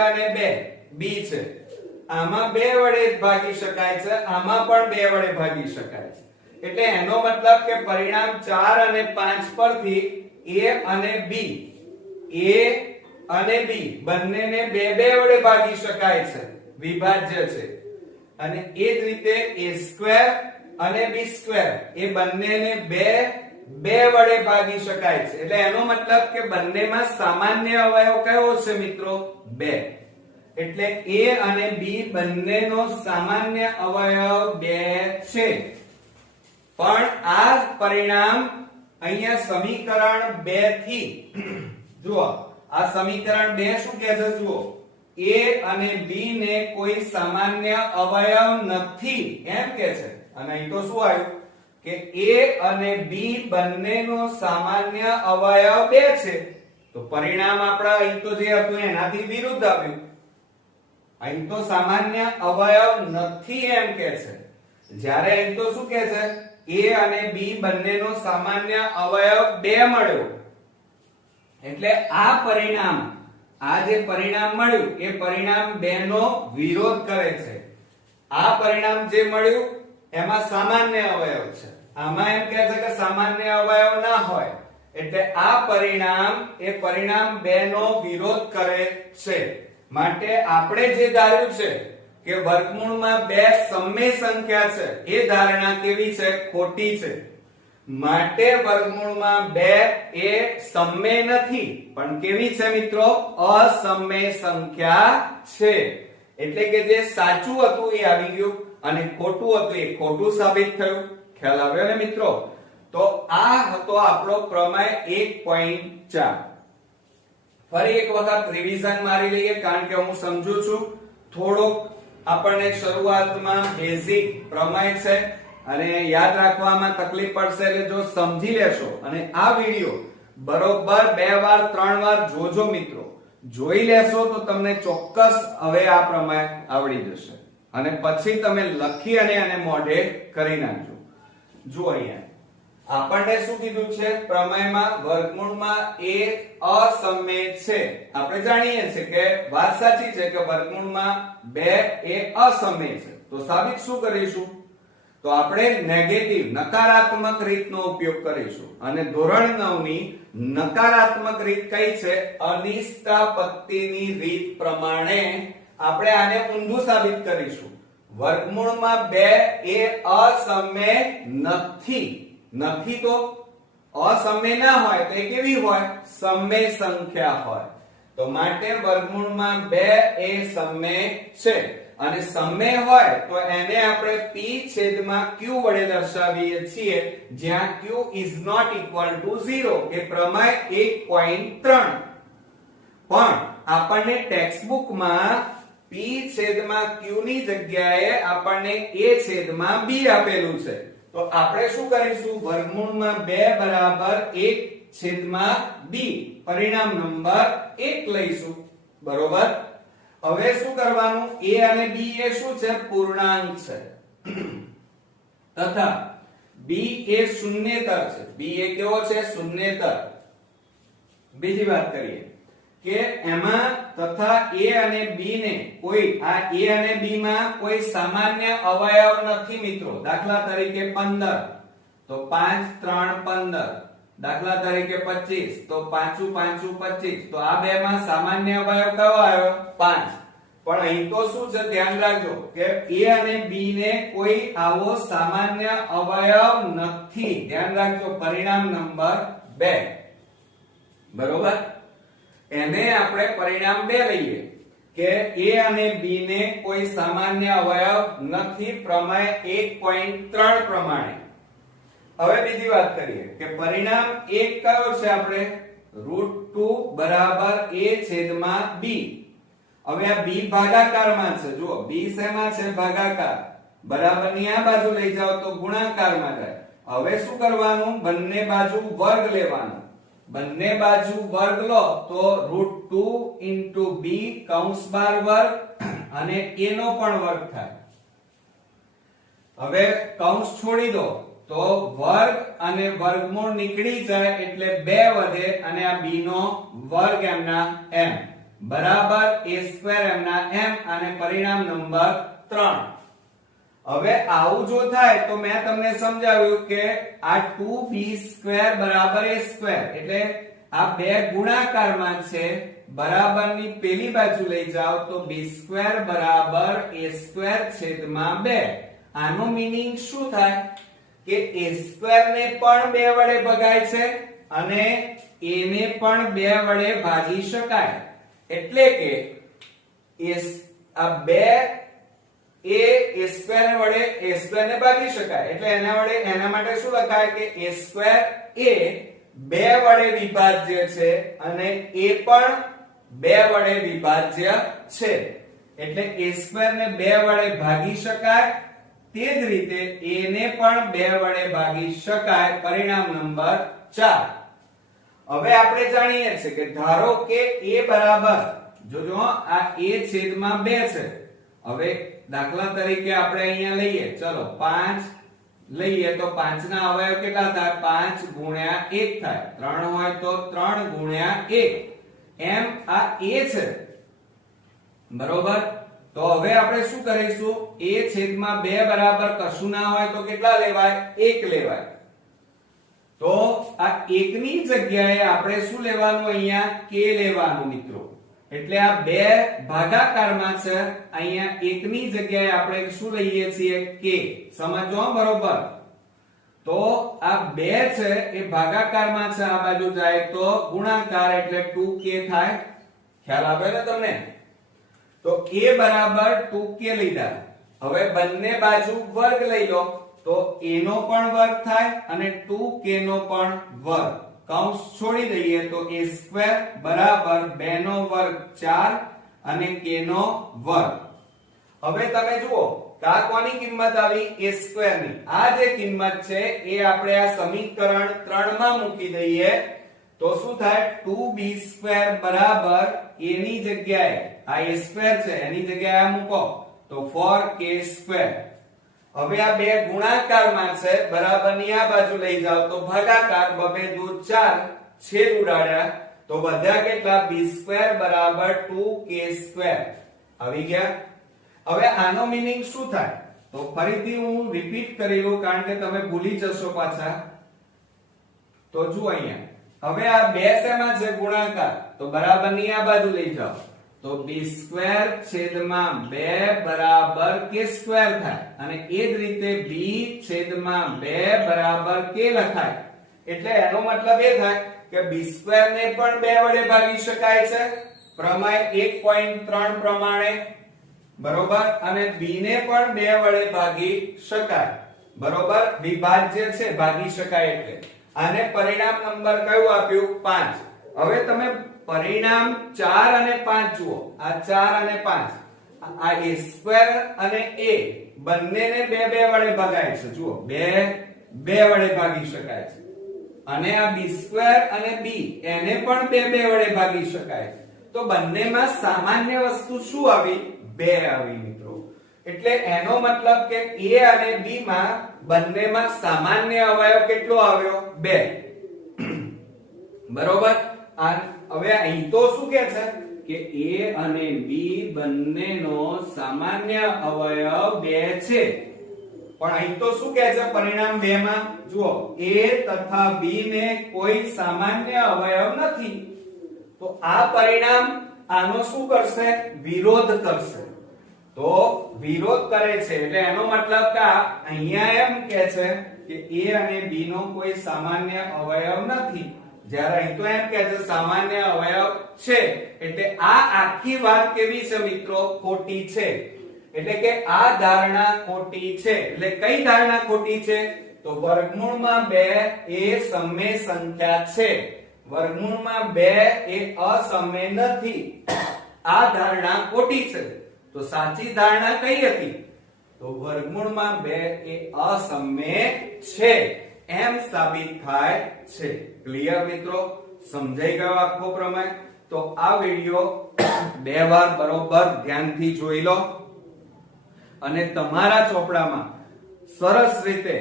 અને 2 b છે. આમાં 2 વડે ભાગી શકાય છે, આમાં પણ 2 વડે ભાગી શકાય છે. એટલે એનો મતલબ કે પરિણામ 4 અને 5 પરથી a અને b બંનેને 2 વડે ભાગી શકાય છે, વિભાજ્ય છે. અને એ જ રીતે a² અને b² એ બંનેને 2 વડે ભાગી શકાય છે. એટલે એનો મતલબ કે બંનેમાં સામાન્ય અવયવ કયો છે મિત્રો? 2. એટલે a અને b બંનેનો સામાન્ય અવયવ 2 છે. પણ આ પરિણામ અહીંયા સમીકરણ 2 થી જુઓ, આ સમીકરણ 2 શું કહે છે? જુઓ, a અને b ને કોઈ સામાન્ય અવયવ નથી એમ કહે છે. અને અહીં તો શું આવ્યું કે a અને b બંનેનો સામાન્ય અવયવ 2 છે. તો પરિણામ આપણા અહીં તો જે હતું એનાથી વિરુદ્ધ આવ્યું. અહીં તો સામાન્ય અવયવ નથી એમ કહે છે, જ્યારે અહીં તો શું કહે છે? a અને b બંનેનો સામાન્ય અવયવ 2 મળ્યો. એટલે આ પરિણામ, આ જે પરિણામ મળ્યું એ પરિણામ 2 નો વિરોધ કરે છે. આ પરિણામ જે મળ્યું એમાં સામાન્ય અવયવ છે, આમાં એમ કહે છે કે સામાન્ય અવયવ ના હોય. એટલે આ પરિણામ એ પરિણામ 2 નો વિરોધ કરે છે. માટે આપણે જે ધાર્યું છે કે વર્ગમૂળમાં 2 સમમેય સંખ્યા છે, એ ધારણા કેવી છે? ખોટી છે. માટે વર્ગમૂળમાં 2 એ સમમેય નથી, પણ કેવી છે મિત્રો? અસમમેય સંખ્યા છે. એટલે કે જે સાચું હતું એ આવી ગયું અને ખોટું હતું એ ખોટું સાબિત થયું. ખ્યાલ આવ્યો ને મિત્રો? તો આ હતો આપણો પ્રમેય 1.4. ફરી એક વખત રિવિઝન મારી લઈએ, કારણ કે હું સમજુ છું થોડોક આપણને શરૂઆતમાં બેઝિક પ્રમેય છે અને યાદ રાખવામાં તકલીફ પડશે. એટલે જો સમજી લેશો અને આ વિડિયો બરોબર 2 વાર 3 વાર જોજો મિત્રો, જોઈ લેશો તો તમને ચોક્કસ હવે આ પ્રમેય આવડી જશે. અને પછી તમે લખી અને આને મોઢે કરી નાખજો. જુઓ અહીંયા આપણને શું કીધું છે? પ્રમેયમાં વર્ગમૂળમાં a અસમમેય છે. આપણે જાણીએ છીએ કે વાત સાચી છે કે વર્ગમૂળમાં 2 એ અસમમેય છે. તો સાબિત શું કરીશું? તો આપણે નેગેટિવ નકારાત્મક રીતનો ઉપયોગ કરીશું. અને ધોરણ 9 ની નકારાત્મક રીત કઈ છે? અનિષ્ટાપત્તિની રીત પ્રમાણે આપણે આને ઊંધું સાબિત કરીશું. વર્ગમૂળમાં 2 એ અસમમેય નથી. નથી તો અસમમેય ના હોય તો એ કેવી હોય? સમમેય સંખ્યા હોય. તો માટે વર્ગમૂળમાં 2 એ સમમેય છે. અને સમમેય હોય તો એને આપણે p છેદમાં q વડે દર્શાવીએ છીએ, જ્યાં q is not equal to 0. એ પ્રમેય 1.3. પણ આપણને ટેક્સ્ટબુકમાં p છેદમાં q ની જગ્યાએ આપણને a છેદમાં b આપેલું છે. તો આપણે શું કરીશું? વર્ગમૂળમાં 2 બરાબર 1 છેદમાં b પરિણામ નંબર 1 લઈશું. બરોબર? હવે શું કરવાનું? a અને b એ શું છે? પૂર્ણાંક છે. તથા b એ શૂન્યેતર છે. b એ કેવો છે? શૂન્યેતર. બીજી વાત કરીએ કે એમાં તથા a અને b ને કોઈ આ a અને b માં કોઈ સામાન્ય અવયવ નથી મિત્રો. દાખલા તરીકે 15 તો 5 3 15. દાખલા તરીકે 25 તો 5 5 25. તો આ બે માં સામાન્ય અવયવ કયો આવ્યો? 5. પણ અહીં તો શું છે? ધ્યાન રાખજો કે a અને b ને કોઈ આવો સામાન્ય અવયવ નથી. ધ્યાન રાખજો. પરિણામ નંબર 2. બરોબર? એને આપણે પરિણામ 2 લઈએ કે a અને b ને કોઈ સામાન્ય અવયવ નથી, પ્રમેય 1.3 પ્રમાણે. હવે બીજી વાત કરીએ કે પરિણામ 1 કયો છે? આપણે √2 બરાબર a છેદમાં b. હવે આ b ભાગાકારમાં છે. જુઓ b શેમાં છે? ભાગાકાર. બરાબરની આ બાજુ લઈ જાઓ તો ગુણાકારમાં જાય. હવે શું કરવાનું? બંને બાજુ વર્ગ લેવાનો. બંને બાજુ વર્ગ લો તો √2 b કૌંસ બાર વર્ગ અને a નો પણ વર્ગ થાય. હવે કૌંસ છોડી દો તો વર્ગ અને વર્ગમૂળ નીકળી જાય એટલે 2 વધે અને આ b નો વર્ગ એમના m બરાબર a² એમના m અને પરિણામ નંબર 3. હવે આવું જો થાય તો મેં તમને સમજાવ્યું કે આ 2b² બરાબર a² એટલે આ બે ગુણાકારમાં છે, બરાબરની પેલી બાજુ લઈ જાઓ તો b² બરાબર a² છેદમાં 2. આનો મીનિંગ શું થાય કે a² ને પણ 2 વડે ભગાય છે અને a ને પણ 2 વડે ભાગી શકાય, એટલે કે આ 2 a² વડે a² ને ભાગી શકાય એટલે એના માટે શું લખાય કે a² એ 2 વડે વિભાજ્ય છે અને a પણ 2 વડે વિભાજ્ય છે, એટલે a² ને 2 વડે ભાગી શકાય, તે જ રીતે a ને પણ 2 વડે ભાગી શકાય. પરિણામ નંબર 4. હવે આપણે જાણીએ છીએ કે ધારો કે a બરાબર જોજો આ a છેદમાં 2 છે. હવે દાખલા તરીકે આપણે અહીંયા લઈએ, ચલો 5 લઈએ તો 5 ના અવયવ કેટલા થાય? 5 ગુણ્યા 1 થાય. 3 હોય તો 3 ગુણ્યા 1. એમ આ a છે, બરોબર. તો હવે આપણે શું કરીશું? a છેદમાં 2 બરાબર કશું ના હોય તો કેટલા લેવાય? 1 લેવાય. તો આ 1 ની જગ્યાએ આપણે શું લેવાનું? અહીંયા k લેવાનું મિત્રો. એટલે આ 2 ભાગાકારમાં છે, અહીંયા 1 ની જગ્યાએ આપણે શું લઈએ છીએ? k. સમજો બરોબર. તો આ 2 છે એ ભાગાકારમાં છે, આ બાજુ જાય તો ગુણાકાર એટલે 2k થાય. ખ્યાલ આવે ને તમને? તો a બરાબર 2k લીધા. હવે બંને બાજુ વર્ગ લઈ લો તો a નો પણ વર્ગ થાય અને 2k નો પણ વર્ગ. કૌંસ છોડી દઈએ તો a² બરાબર 2 નો વર્ગ 4 અને k નો વર્ગ. હવે તમે જુઓ આ કોની કિંમત આવી? a² ની. આ જે કિંમત છે એ આપણે આ સમીકરણ 3 માં મૂકી દઈએ તો શું થાય? 2b² બરાબર a ની જગ્યાએ આ a² છે એની જગ્યાએ આ મૂકો તો 4k². હવે આ બે ગુણાકારમાં છે, બરાબરની આ બાજુ લઈ જાઓ તો ભાગાકાર, 2 દૂ 4 છેદ ઉડાડ્યા તો વધ્યા કેટલા? b² બરાબર 2k². આવી ગયા. હવે આનો મીનિંગ શું થાય? તો ફરીથી હું રિપીટ કરી લઉં કારણ કે તમે ભૂલી જશો પાછા. તો જુઓ અહીંયા હવે આ બે શેમાં છે? ગુણાકાર. તો બરાબરની આ બાજુ લઈ જાઓ તો b² છેદમાં 2 બરાબર k² થાય અને એ જ રીતે b છેદમાં 2 બરાબર k લખાય. એટલે એનો મતલબ એ થાય કે b² ને પણ 2 વડે ભાગી શકાય છે પ્રમેય 1.3 પ્રમાણે, બરોબર. અને b ને પણ 2 વડે ભાગી શકાય, બરોબર. વિભાજ્ય છે, ભાગી શકાય એટલે. આને પરિણામ નંબર કયું આપ્યું? 5. હવે તમે પરિણામ 4 અને 5 જુઓ. આ 4 અને 5 આ a² અને a બંનેને 2 વડે ભાગાય છે. જુઓ 2 વડે ભાગી શકાય છે અને આ b² અને b એને પણ 2 વડે ભાગી શકાય છે. તો બંનેમાં સામાન્ય વસ્તુ શું આવી? 2 આવી મિત્રો. એટલે એનો મતલબ કે a અને b માં બંનેમાં સામાન્ય અવયવ કેટલો આવ્યો? 2. બરોબર. હવે અહીં તો શું કહે છે કે a અને b બંનેનો સામાન્ય અવયવ 2 છે, પણ અહીં તો શું કહે છે પરિણામ 2 માં? જુઓ a તથા b ને કોઈ સામાન્ય અવયવ નથી. તો આ પરિણામ આનો શું કરશે? વિરોધ કરશે. તો વિરોધ કરે છે એટલે એનો મતલબ કે અહીંયા એમ કહે છે કે a અને b નો કોઈ સામાન્ય અવયવ નથી, જ્યારે અહીં તો એમ કહે છે સામાન્ય અવયવ છે. એટલે આ આખી વાત કેવી છે મિત્રો? ખોટી છે. એટલે કે આ ધારણા ખોટી છે. એટલે કઈ ધારણા ખોટી છે? તો વર્ગમૂળમાં 2 એ સમય સંખ્યા છે, વર્ગમૂળમાં 2 એ અસમય નથી. આ ધારણા ખોટી છે. તો સાચી ધારણા કઈ હતી? તો વર્ગમૂળમાં 2 એ અસમય છે એમ સાબિત થાય છે. ક્લિયર મિત્રો? સમજાઈ ગયો આખો પ્રમેય? તો આ વિડિયો 2 વાર બરોબર ધ્યાનથી જોઈ લો અને તમારા ચોપડામાં સરસ રીતે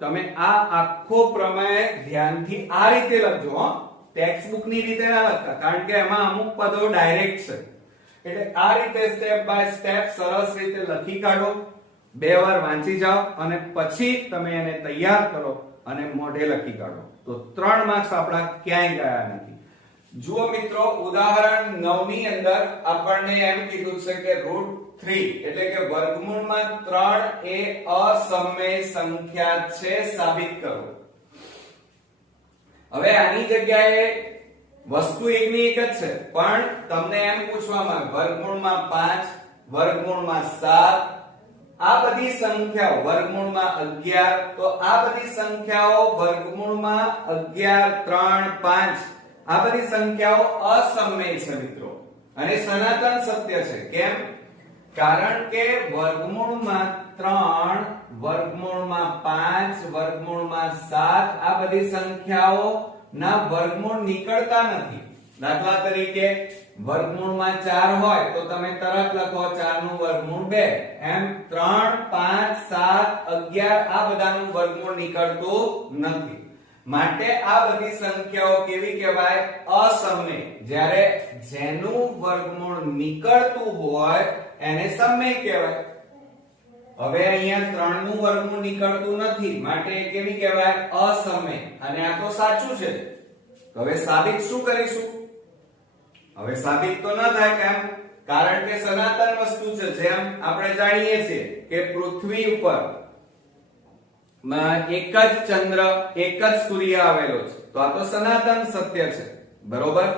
તમે આ આખો પ્રમેય ધ્યાનથી આ રીતે લખજો હો, ટેક્સ્ટ બુક ની રીતે ના લખતા, કારણ કે એમાં અમુક પદો ડાયરેક્ટ છે. એટલે આ રીતે સ્ટેપ બાય સ્ટેપ સરસ રીતે લખી કાઢો, બે વાર વાંચી જાઓ અને પછી તમે એને તૈયાર કરો અને મોઢે લખી કાઢો. તો 3 માર્ક્સ આપણા ક્યાંય ગયા નથી. જુઓ મિત્રો, ઉદાહરણ 9 ની અંદર આપણને એમ કીધું છે કે √3 એટલે કે વર્ગમૂળમાં 3 એ અસમય સંખ્યા છે, સાબિત કરો. હવે આની જગ્યાએ વસ્તુ એકની એક જ છે, પણ તમને એમ પૂછવામાં વર્ગમૂળમાં 5, વર્ગમૂળમાં 7, આ બધી સંખ્યાઓ વર્ગમૂળમાં 11, તો આ બધી સંખ્યાઓ વર્ગમૂળમાં 11, 3, 5 આ બધી સંખ્યાઓ અસમય છે મિત્રો, અને સનાતન સત્ય છે. કેમ? કારણ કે વર્ગમૂળમાં 3, વર્ગમૂળમાં 5, વર્ગમૂળમાં 7 આ બધી સંખ્યાઓ ના વર્ગમૂળ નીકળતા નથી. દાખલા તરીકે વર્ગમૂળમાં 4 હોય તો તમે તરત લખો 4 નું વર્ગમૂળ 2. એમ 3, 5, 7, 11 આ બધાનું વર્ગમૂળ નીકળતું નથી. માટે આ બધી સંખ્યાઓ કેવી કહેવાય? અસમય. જ્યારે જેનું વર્ગમૂળ નીકળતું હોય એને સમય કહેવાય. હવે અહીંયા 3 નું વર્ગમૂળ નીકળતું નથી, માટે એ કેવી કહેવાય? અસમય. અને આ તો સાચું છે. હવે સાબિત શું કરીશું? હવે સાબિત તો ન થાય. કેમ? કારણ કે સનાતન વસ્તુ છે. જેમ આપણે જાણીએ છીએ કે પૃથ્વી ઉપર એક જ ચંદ્ર, એક જ સૂર્ય આવેલો છે, તો આ તો સનાતન સત્ય છે. બરોબર?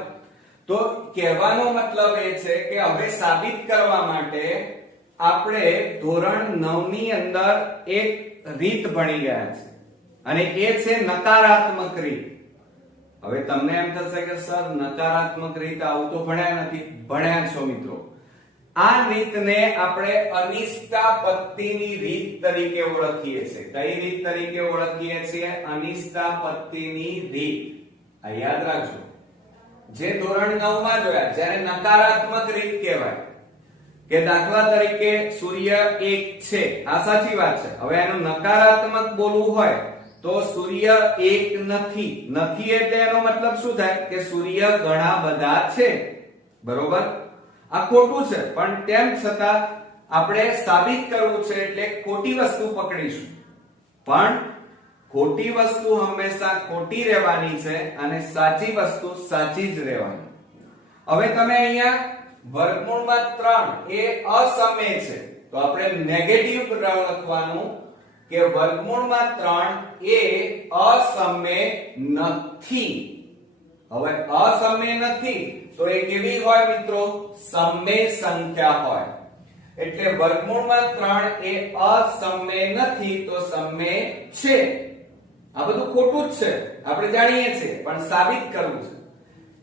તો કહેવાનો મતલબ એ છે કે હવે સાબિત કરવા માટે આપણે ધોરણ 9 ની અંદર એક રીત ભણી ગયા છે, અને એ છે નકારાત્મક રીત. હવે તમને એમ થશે કે સર નકારાત્મક રીત આવું તો ભણ્યા નથી. ભણ્યા છો મિત્રો. આ રીતને આપણે અનિષ્ટાપત્તિની રીત તરીકે ઓળખીએ છીએ. કઈ રીત તરીકે ઓળખીએ છીએ? અનિષ્ટાપત્તિની રીત. આ યાદ રાખજો. જે ધોરણ 9 માં જોયા, જેને નકારાત્મક રીત કહેવાય. કે દાખલા તરીકે સૂર્ય 1 છે, આ સાચી વાત છે. હવે એનું નકારાત્મક બોલવું હોય તો સૂર્ય 1 નથી. નથી એટલે એનો મતલબ શું થાય? કે સૂર્ય ઘણા બધા છે. બરોબર? આ ખોટું છે, પણ તેમ છતાં આપણે સાબિત કરવું છે એટલે ખોટી વસ્તુ પકડીશું. પણ ખોટી વસ્તુ હંમેશા ખોટી રહેવાની છે અને સાચી વસ્તુ સાચી જ રહેવાની. હવે તમે અહીંયા વર્ગમૂળમાં 3 એ અસમય છે, તો આપણે નેગેટિવ લખવાનું કે વર્ગમૂળમાં 3 એ અસમય નથી. હવે અસમય નથી તો એ કેવી હોય મિત્રો? સમય સંખ્યા હોય. એટલે વર્ગમૂળમાં 3 એ અસમય નથી તો સમય છે. આ બધું ખોટું જ છે, આપણે જાણીએ છીએ, પણ સાબિત કરવું છે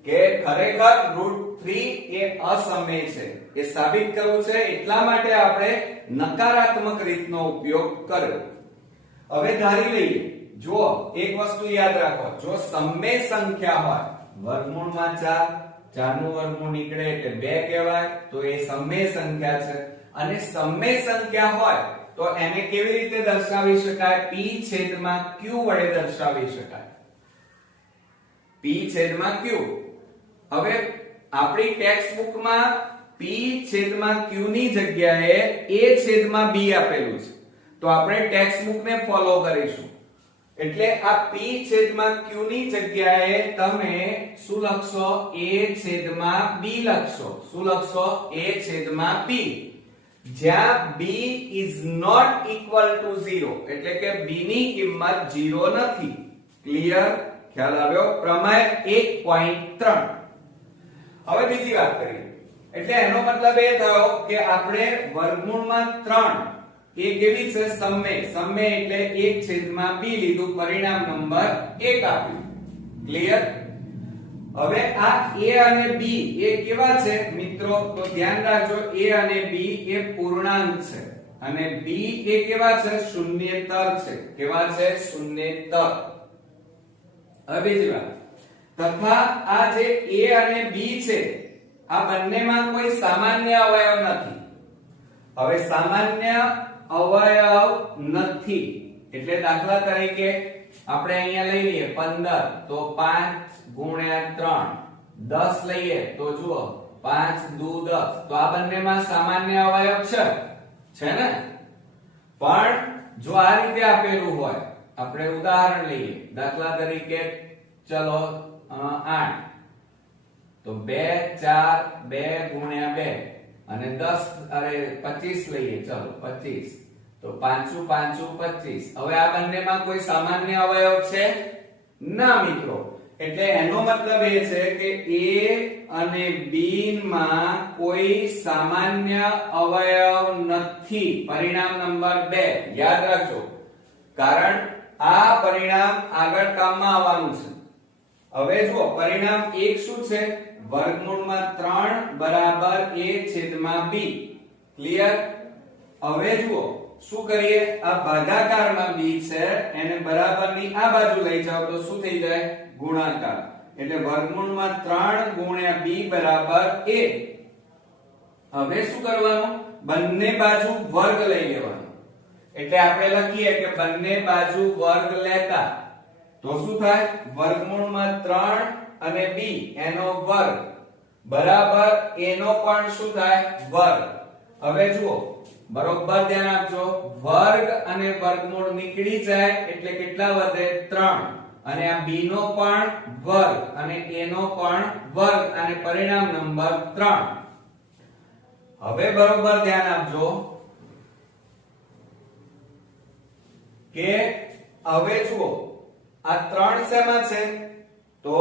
કે ખરેખર √3 એ અસમય છે. એ સાબિત કરવું છે, એટલા માટે આપણે નકારાત્મક રીતનો ઉપયોગ કર્યો. હવે ધારી લઈએ, જો એક વસ્તુ યાદ રાખો, જો સમય સંખ્યા હોય, વર્ગમૂળમાં 4, 4 નું વર્ગમૂળ નીકળે એટલે 2 કહેવાય, તો એ સમય સંખ્યા છે. અને સમય સંખ્યા હોય તો એને કેવી રીતે દર્શાવી શકાય? p/q વડે દર્શાવી શકાય. p/q. હવે આપણી ટેક્સ્ટ બુકમાં p/q ની જગ્યાએ a/b આપેલું છે, તો આપણે ટેક્સ્ટ બુકને ફોલો કરીશું. એટલે આ p/q ની જગ્યાએ તમે શું લખશો? a/b લખશો. શું લખશો? a/b. જ્યાં b is not equal to 0, એટલે કે b ની કિંમત 0 નથી. ક્લિયર? ખ્યાલ આવ્યો? પ્રમેય 1.3. હવે બીજી વાત કરીએ. એટલે એનો મતલબ એ થયો કે આપણે વર્ગમૂળમાં 3 એ કેવી છે? સમય. સમય એટલે 1/b લીધું, પરિણામ નંબર 1 આપ્યું. ક્લિયર? હવે આ a અને b એ કેવા છે મિત્રો? તો ધ્યાન રાખજો, a અને b એ પૂર્ણાંક છે અને b એ કેવા છે? શૂન્યેતર છે. કેવા છે? શૂન્યેતર. હવે બીજી વાત, તથા આ જે a અને b છે આ બંનેમાં કોઈ સામાન્ય અવયવ નથી. હવે સામાન્ય અવયવ નથી એટલે દાખલા તરીકે આપણે અહીંયા લઈ લઈએ 15 તો 5 ગુણ્યા 3 10 લઈએ તો જુઓ 5 દુ 10 તો આ બંનેમાં સામાન્ય અવયવ છે ને? પણ જો આ રીતે આપેલું હોય, આપણે ઉદાહરણ લઈએ, દાખલા તરીકે ચલો 8 તો 2 4 2 ગુણ્યા 2 અને 25 લઈએ, ચલો 25 તો 5 5 25. હવે આ બંનેમાં કોઈ સામાન્ય અવયવ છે ના મિત્રો, એટલે એનો મતલબ એ છે કે A અને B માં કોઈ સામાન્ય અવયવ નથી. પરિણામ નંબર 2 યાદ રાખજો, કારણ આ પરિણામ આગળ કામમાં આવવાનું છે. હવે જુઓ પરિણામ 1 શું છે? વર્ગમૂળમાં 3 બરાબર A છેદમાં B. ક્લિયર? હવે જુઓ શું કરીએ, આ ભાગાકારમાં B છે એને બરાબરની આ બાજુ લઈ જાઓ તો શું થઈ જાય? ગુણાકાર. એટલે વર્ગમૂળમાં 3 ગુણ્યા B બરાબર A. હવે શું કરવાનું? બંને બાજુ વર્ગ લઈ લેવાનો. એટલે આપણે લખીએ કે બંને બાજુ વર્ગ લેતા તો શું થાય? વર્ગમૂળમાં 3 અને B એનો વર્ગ બરાબર A નો પણ શું થાય? વર્ગ. હવે જુઓ બરોબર ધ્યાન આપજો, વર્ગ અને વર્ગમૂળ નીકળી જાય એટલે કેટલા વધે? 3. અને આ B નો પણ વર્ગ અને A નો પણ વર્ગ અને પરિણામ નંબર 3. હવે બરોબર ધ્યાન આપજો કે હવે જુઓ આ 3 શેમાં છે? તો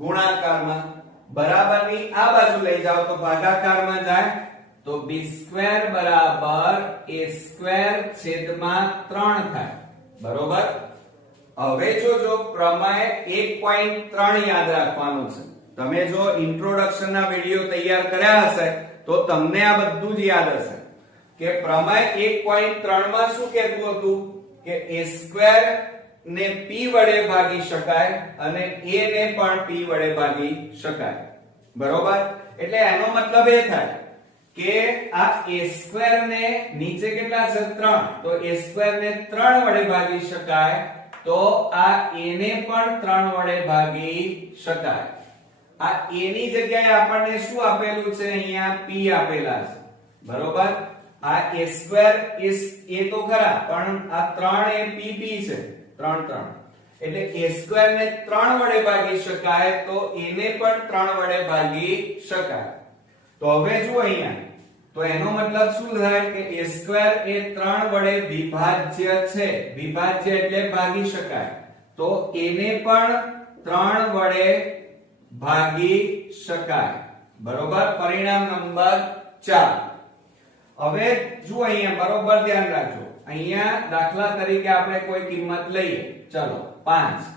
ગુણાકારમાં. બરાબરની આ બાજુ લઈ જાઓ તો ભાગાકારમાં જાય તો b² બરાબર a² છેદમાં 3 થાય. બરોબર? હવે જો પ્રમેય 1.3 યાદ રાખવાનું છે. તમે જો ઇન્ટ્રોડક્શન ના વિડિયો તૈયાર કર્યા હશે તો તમને આ બધું જ યાદ હશે કે પ્રમેય 1.3 માં શું કહેતું હતું કે a² ને p વડે ભાગી શકાય અને a ને પણ p વડે ભાગી શકાય. બરોબર? એટલે એનો મતલબ એ થાય કે આ a² ને નીચે કેટલા છે? 3. તો a² ને 3 વડે ભાગી શકાય તો આ a ને પણ 3 વડે ભાગી શકાય. આ a ની જગ્યાએ આપણને શું આપેલું છે? અહીંયા p આપેલા છે. બરોબર? આ a² એ તો ખરા પણ આ 3 એ p છે. 3 3 એટલે a² ને 3 વડે ભાગી શકાય તો a ને પણ 3 વડે ભાગી શકાય. તો હવે જુઓ અહીંયા, તો એનો મતલબ શું થાય કે a² એ 3 વડે વિભાજ્ય છે. વિભાજ્ય એટલે ભાગી શકાય. તો a ને પણ 3 વડે ભાગી શકાય. બરોબર? પરિણામ નંબર 4. હવે જુઓ અહીંયા બરોબર ધ્યાન રાખજો, અહીંયા દાખલા તરીકે આપણે કોઈ કિંમત લઈએ, ચલો 5.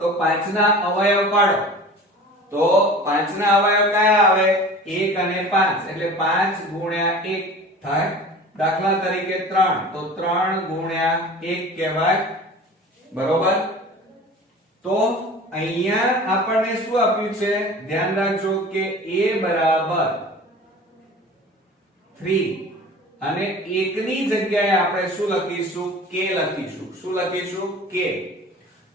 તો 5 ના અવયવ પાડો તો 5 ના અવયવ કયા આવે? 1 અને 5 એટલે 5 ગુણ્યા 1 થાય. દાખલા તરીકે 3 તો 3 ગુણ્યા 1 કહેવાય. બરોબર? તો અહીંયા આપણને શું આપ્યું છે? ધ્યાન રાખજો કે a બરાબર 3 અને 1 ની જગ્યાએ આપણે શું લખીશું? k લખીશું. શું લખીશું? k.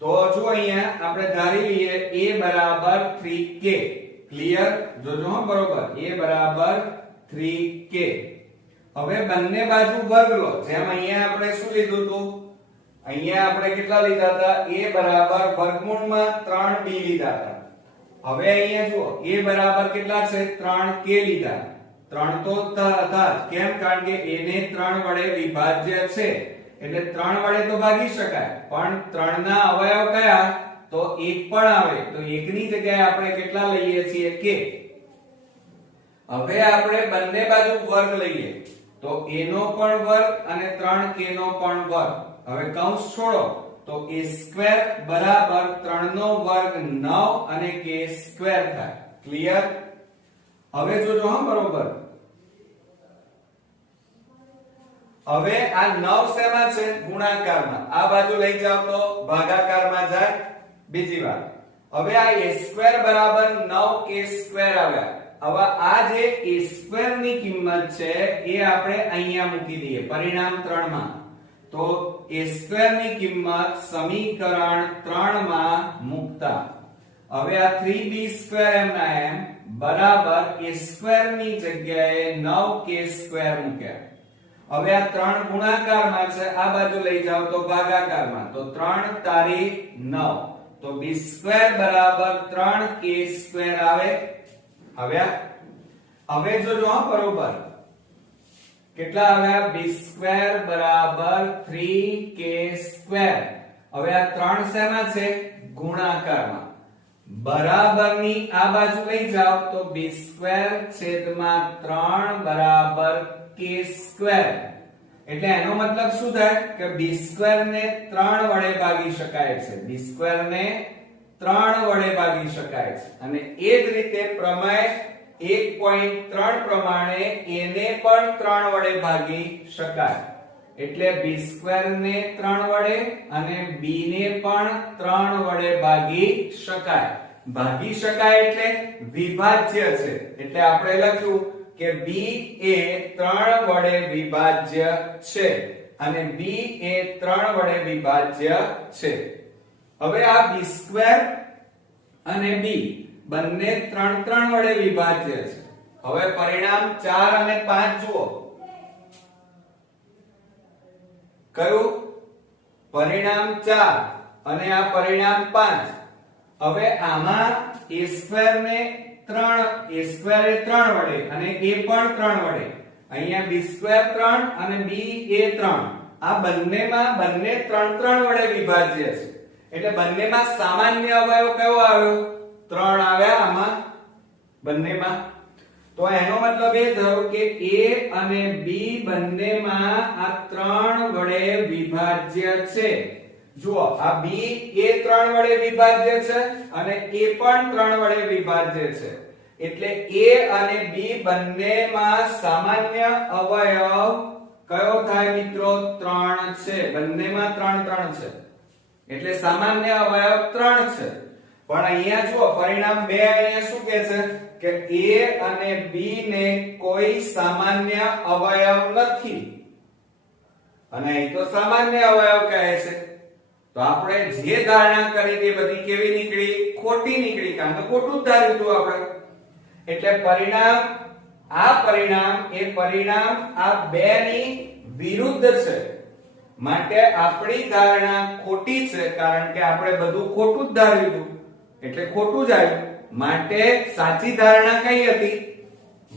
તો જો અહીંયા આપણે ધારી લઈએ a બરાબર 3k. ક્લિયર? જોજો હો બરોબર. a બરાબર 3k. હવે બંને બાજુ વર્ગ લો. જેમ અહીંયા આપણે શું લીધું હતું? અહીંયા આપણે કેટલા લીધા હતા? a બરાબર વર્ગમૂળમાં 3b લીધા હતા. હવે અહીંયા જુઓ a બરાબર કેટલા છે? 3k લીધા. 3 તો હતા કેમ? કારણ કે a ને 3 વડે વિભાજ્ય છે એટલે 3 વડે તો ભાગી શકાય, પણ 3 ના અવયવ કયા? તો 1 પણ આવે. તો 1 ની જગ્યાએ આપણે કેટલા લઈએ છીએ? k. હવે આપણે બંને બાજુ વર્ગ લઈએ તો a નો પણ વર્ગ અને 3k નો પણ વર્ગ. હવે કૌંસ છોડો તો a² બરાબર 3 નો વર્ગ 9 અને k² થાય. ક્લિયર? હવે જોજો હા બરોબર. હવે આ 9 શેમાં છે? ગુણાકારમાં. આ બાજુ લઈ જાવ તો ભાગાકારમાં જાય. બીજી વાત, હવે આ a² બરાબર 9k² આવ્યા. હવે આ જે a² ની કિંમત છે એ આપણે અહીંયા મૂકી દઈએ પરિણામ 3 માં. તો a² ની કિંમત સમીકરણ 3 માં મૂકતા હવે આ 3b² એમના એમ બરાબર a² ની જગ્યાએ 9k² મૂક્યા. હવે આ 3 ગુણાકારમાં છે, આ બાજુ લઈ જાવ તો ભાગાકારમાં, તો 3 તારી 9, તો b² બરાબર 3k² આવે. હવે જોજો બરોબર કેટલા આવ્યા, b² બરાબર 3k². હવે આ 3 શેમાં છે, ગુણાકારમાં, બરાબરની આ બાજુ લઈ જાવ તો b²/3 બરાબર k². એટલે એનો મતલબ શું થાય કે b² ને 3 વડે ભાગી શકાય છે, b² ને 3 વડે ભાગી શકાય છે. અને એ જ રીતે પ્રમેય 1.3 પ્રમાણે a ને પણ 3 વડે ભાગી શકાય. એટલે b² ને 3 વડે અને b ને પણ 3 વડે ભાગી શકાય. ભાગી શકાય એટલે વિભાજ્ય છે, એટલે આપણે લખ્યું કે b એ 3 વડે વિભાજ્ય છે અને b એ 3 વડે વિભાજ્ય છે. હવે આ b² અને b બંને 3 વડે વિભાજ્ય છે. હવે પરિણામ 4 અને 5 જુઓ. કયું પરિણામ 4 અને આ પરિણામ 5. હવે આમાં a² ને 3, a² એ 3 વડે અને a પણ 3 વડે, અહીંયા b² 3 અને b એ 3, આ બંનેમાં બંને 3 વડે વિભાજ્ય છે. એટલે બંનેમાં સામાન્ય અવયવ કયો આવ્યો, 3 આવ્યા આમાં બંનેમાં. તો એનો મતલબ એ થયો કે a અને b બંનેમાં આ 3 વડે વિભાજ્ય છે. જુઓ આ b એ 3 વડે વિભાજ્ય છે અને a પણ 3 વડે વિભાજ્ય છે. એટલે a અને b બંનેમાં સામાન્ય અવયવ કયો થાય મિત્રો, 3 છે. બંનેમાં 3 છે એટલે સામાન્ય અવયવ 3 છે. પણ અહીંયા જુઓ પરિણામ 2 અહીંયા શું કહે છે કે a અને b ને કોઈ સામાન્ય અવયવ નથી અને અહીં તો સામાન્ય અવયવ કહે છે. તો આપણે જે ધારણા કરી તે બધી કેવી નીકળી, ખોટી નીકળી, કારણ કે ખોટું જ ધાર્યું હતું આપણે. એટલે પરિણામ એ પરિણામ આ બે ની વિરુદ્ધ છે. માટે આપણી ધારણા ખોટી છે, કારણ કે આપણે બધું ખોટું જ ધાર્યું હતું એટલે ખોટું જ આવ્યું. માટે સાચી ધારણા કઈ હતી,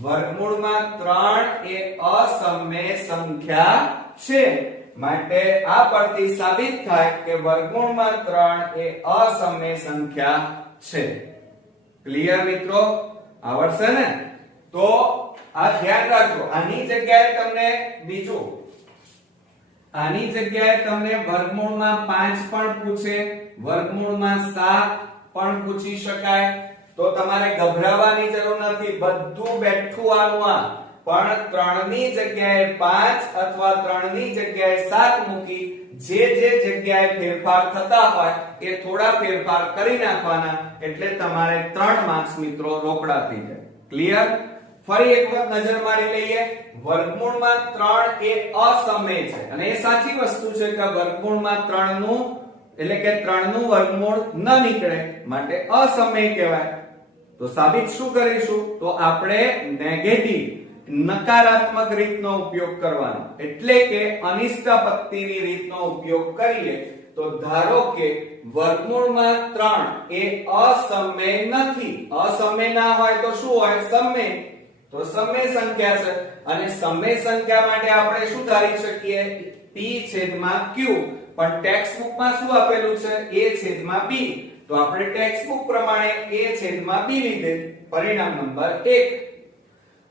વર્ગમૂળમાં 3 એ અસમય સંખ્યા છે. માટે આ પરથી સાબિત થાય કે વર્ગમૂળમાં 3 એ અસમય સંખ્યા છે. ક્લિયર મિત્રો, આવડશે ને? તો આ ધ્યાન રાખજો. આની જગ્યાએ તમને બીજું, આની જગ્યાએ તમને વર્ગમૂળમાં 5 પણ પૂછે, વર્ગમૂળમાં 7 પણ પૂછી શકાય. તો તમારે ગભરાવાની જરૂર નથી, બધું બેઠું આનું આ. પણ 3 ની જગ્યાએ 5 અથવા 3 ની જગ્યાએ 7 મૂકી જે જગ્યાએ ફેરફાર થતા હોય એ થોડા ફેરફાર કરી નાખવાના, એટલે તમારે 3 માર્ક્સ મિત્રો રોકડા થઈ જાય. ક્લિયર? ફરી એક વખત નજર મારી લઈએ. વર્ગમૂળમાં 3 એ અસમય છે અને એ સાચી વસ્તુ છે કે વર્ગમૂળમાં 3 નું એટલે કે 3 નું વર્ગમૂળ ન નીકળે માટે અસમય કહેવાય. તો સાબિત શું કરીશું, તો આપણે નેગેટિવ નકારાત્મક રીતનો ઉપયોગ કરવાનો, એટલે કે અનિષ્ટાપત્તિની રીતનો ઉપયોગ કરીએ. તો ધારો કે વર્ગમૂળમાં 3 એ અસમય નથી. અસમય ના હોય તો શું હોય, સમય. તો સમય સંખ્યા છે અને સમય સંખ્યા માટે આપણે શું ધારી શકીએ, p/q. પણ ટેક્સ્ટ બુકમાં શું આપેલું છે, a/b. તો આપણે ટેક્સ્ટ બુક પ્રમાણે a/b લીધે. પરિણામ નંબર 1.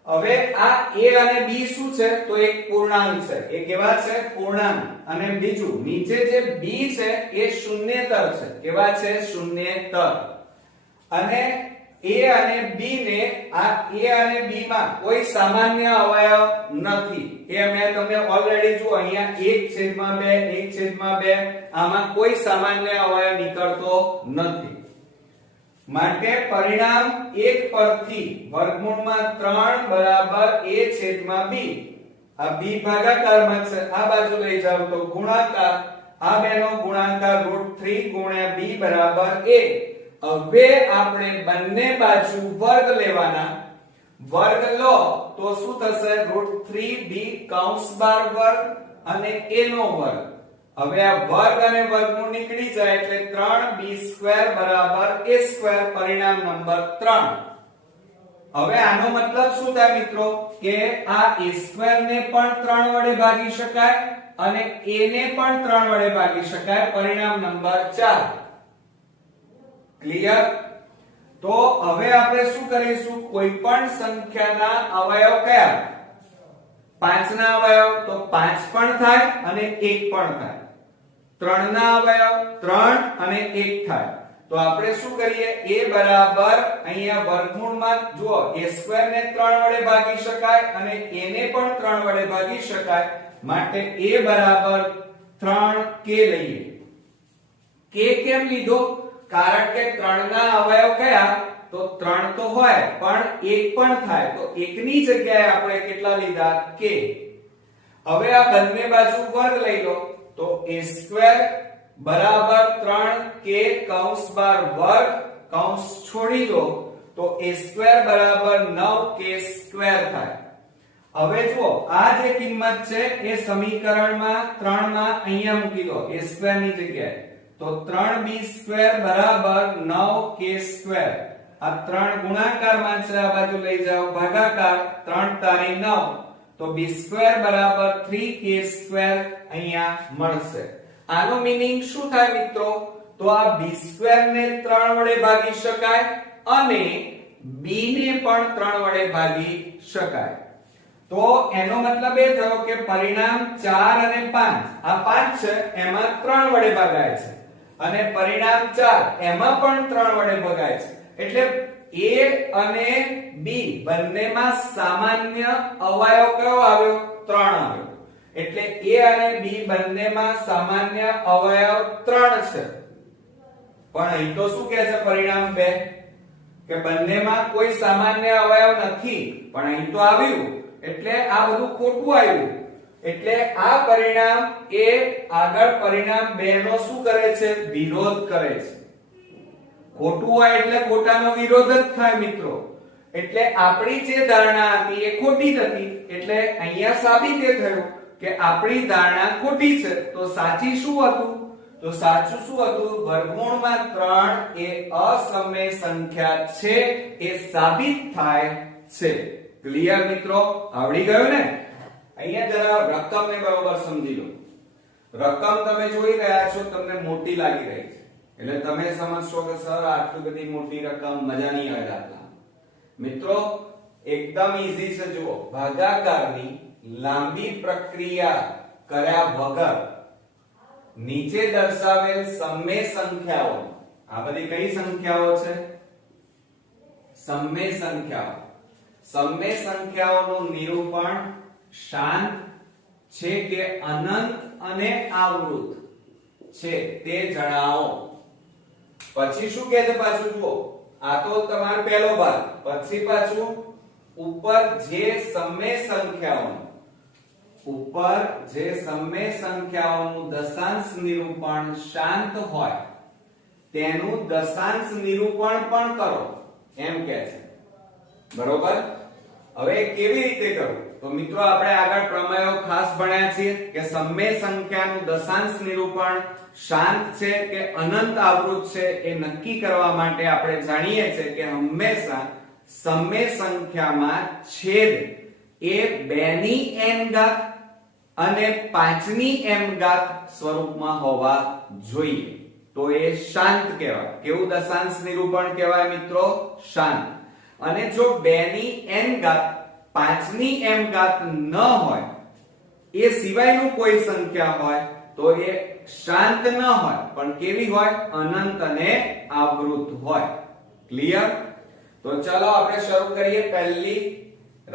હવે આ a અને b શું છે, તો એક પૂર્ણાંક છે. એ કેવા છે, પૂર્ણાંક. અને બીજું નીચે જે b છે એ શૂન્યેતર છે. કેવા છે, શૂન્યેતર. અને a અને b ને આ a અને b માં કોઈ સામાન્ય અવયવ નથી. એ મેં તમને ઓલરેડી જો અહીંયા 1/2 1/2 આમાં કોઈ સામાન્ય અવયવ નીકળતો નથી. માટે પરિણામ 1 પરથી વર્ગમૂળમાં 3 બરાબર a/b આ b ભાગાકારમાં છે, આ બાજુ લઈ જાવ તો ગુણાકાર, આ બેનો ગુણાકાર √3 ગુણ્યા b બરાબર a. હવે આપણે બંને બાજુ વર્ગ લેવાના, વર્ગ લો તો શું થશે? √3b કૌંસ બાર વર્ગ અને a નો વર્ગ. હવે આ વર્ગ અને વર્ગમૂળ નીકળી જાય એટલે 3b² બરાબર a², પરિણામ નંબર 3. હવે આનો મતલબ શું થાય મિત્રો? કે આ a² ને પણ 3 વડે ભાગી શકાય અને a ને પણ 3 વડે ભાગી શકાય, પરિણામ નંબર 4. ક્લિયર? તો હવે આપણે શું કરીશું? કોઈ પણ સંખ્યાના અવયવ કયા? 5 ના અવયવ તો 5 પણ થાય અને 1 પણ થાય. 3 ના અવયવ 3 અને 1 થાય. તો આપણે શું કરીએ? a બરાબર અહીંયા વર્ગમૂળમાં જુઓ, a² ને 3 વડે ભાગી શકાય અને a ને પણ 3 વડે ભાગી શકાય, માટે a બરાબર 3k લઈએ. k કેમ લીધો? કારણ કે 3 ના અવયવ કયા? તો 3 તો હોય પણ 1 પણ થાય, તો 1 ની જગ્યાએ આપણે કેટલા લીધા? k. હવે આ બંને બાજુ વર્ગ લઈ લો તો a² બરાબર 3k કૌંસ બાર વર્ગ, કૌંસ છોડી દો તો a² બરાબર 9k² થાય. હવે જુઓ, આ જે કિંમત છે એ સમીકરણમાં 3 માં અહીંયા મૂકી દો a² ની જગ્યાએ, તો 3b² બરાબર 9k². આ 3 ગુણાકારમાં છે, આ બાજુ લઈ જાઓ ભાગાકાર, 3 તારી 9, તો b² બરાબર 3k² અહીંયા મળશે. આનો મીનિંગ શું થાય મિત્રો? તો આ b² ને 3 વડે ભાગી શકાય અને b ને પણ 3 વડે ભાગી શકાય. તો એનો મતલબ એ થયો કે પરિણામ 4 અને 5, આ 5 છે એમાં 3 વડે ભાગાય છે અને પરિણામ 4 એમાં પણ 3 વડે ભાગાય છે. એટલે a અને b બંનેમાં સામાન્ય અવયવ કયો આવ્યો? 3 આવ્યો. એટલે a અને b બંનેમાં સામાન્ય અવયવ 3 છે. પણ અહીં તો શું કહે છે પરિણામ 2? કે બંનેમાં કોઈ સામાન્ય અવયવ નથી, પણ અહીં તો આવ્યું એટલે આ બધું ખોટું આવ્યું. એટલે આ પરિણામ એ આગળ પરિણામ 2 નો શું કરે છે? વિરોધ કરે છે. ખોટું હોય એટલે ખોટાનો વિરોધ જ થાય મિત્રો. એટલે આપણી જે ધારણા હતી એ ખોટી હતી, એટલે અહીંયા સાબિત એ થયું કે આપણી ધારણા ખોટી છે. તો સાચી શું હતું? તો સાચું શું હતું? વર્ગમૂળમાં 3 એ અસમય સંખ્યા છે એ સાબિત થાય છે. ક્લિયર મિત્રો? આવડી ગયું ને? અહીંયા જરા રકમને બરોબર સમજી લો. રકમ તમે જોઈ રહ્યા છો, તમને મોટી લાગી રહી છે, એટલે તમે સમજશો કે સર આટલી બધી મોટી રકમ મજા નહીં આવે દાખલા. મિત્રો એકદમ ઈઝી છે. જુઓ, ભાગાકારની લાંબી પ્રક્રિયા કર્યા વગર નીચે દર્શાવેલ સમય સંખ્યાઓ, આ બધી કઈ સંખ્યાઓ છે? સમય સંખ્યાઓ. સમય સંખ્યાઓનું નિરૂપણ શાંત છે કે અનંત અને આવૃત છે તે જણાવો. પછી શું કહે છે પાછું? જુઓ, આ તો તમારો પહેલો ભાગ. પછી પાછું ઉપર જે સમય સંખ્યાઓનું દશાંશ નિરૂપણ શાંત હોય તેનું દશાંશ નિરૂપણ પણ કરો એમ કહે છે. બરોબર? હવે કેવી રીતે કરવું? તો મિત્રો આપણે આગળ પ્રમેયો ખાસ ભણ્યા છીએ કે સમય સંખ્યાનું દશાંશ નિરૂપણ શાંત છે કે અનંત આવૃત છે એ નક્કી કરવા માટે આપણે જાણીએ છીએ કે હંમેશા સમય સંખ્યામાં છેદ એ 2 ની n ઘાત અને 5 ની m ઘાત સ્વરૂપમાં હોવા જોઈએ. તો એ શાંત કહેવાય. કેવું દશાંશ નિરૂપણ કહેવાય મિત્રો? શાંત. અને જો 2 ની n ઘાત 5 ની m ઘાત ન હોય, એ સિવાયનું કોઈ સંખ્યા હોય તો એ શાંત ન હોય, પણ કેવી હોય? અનંત અને આવૃત હોય. ક્લિયર? તો ચાલો આપણે શરૂ કરીએ. પહેલી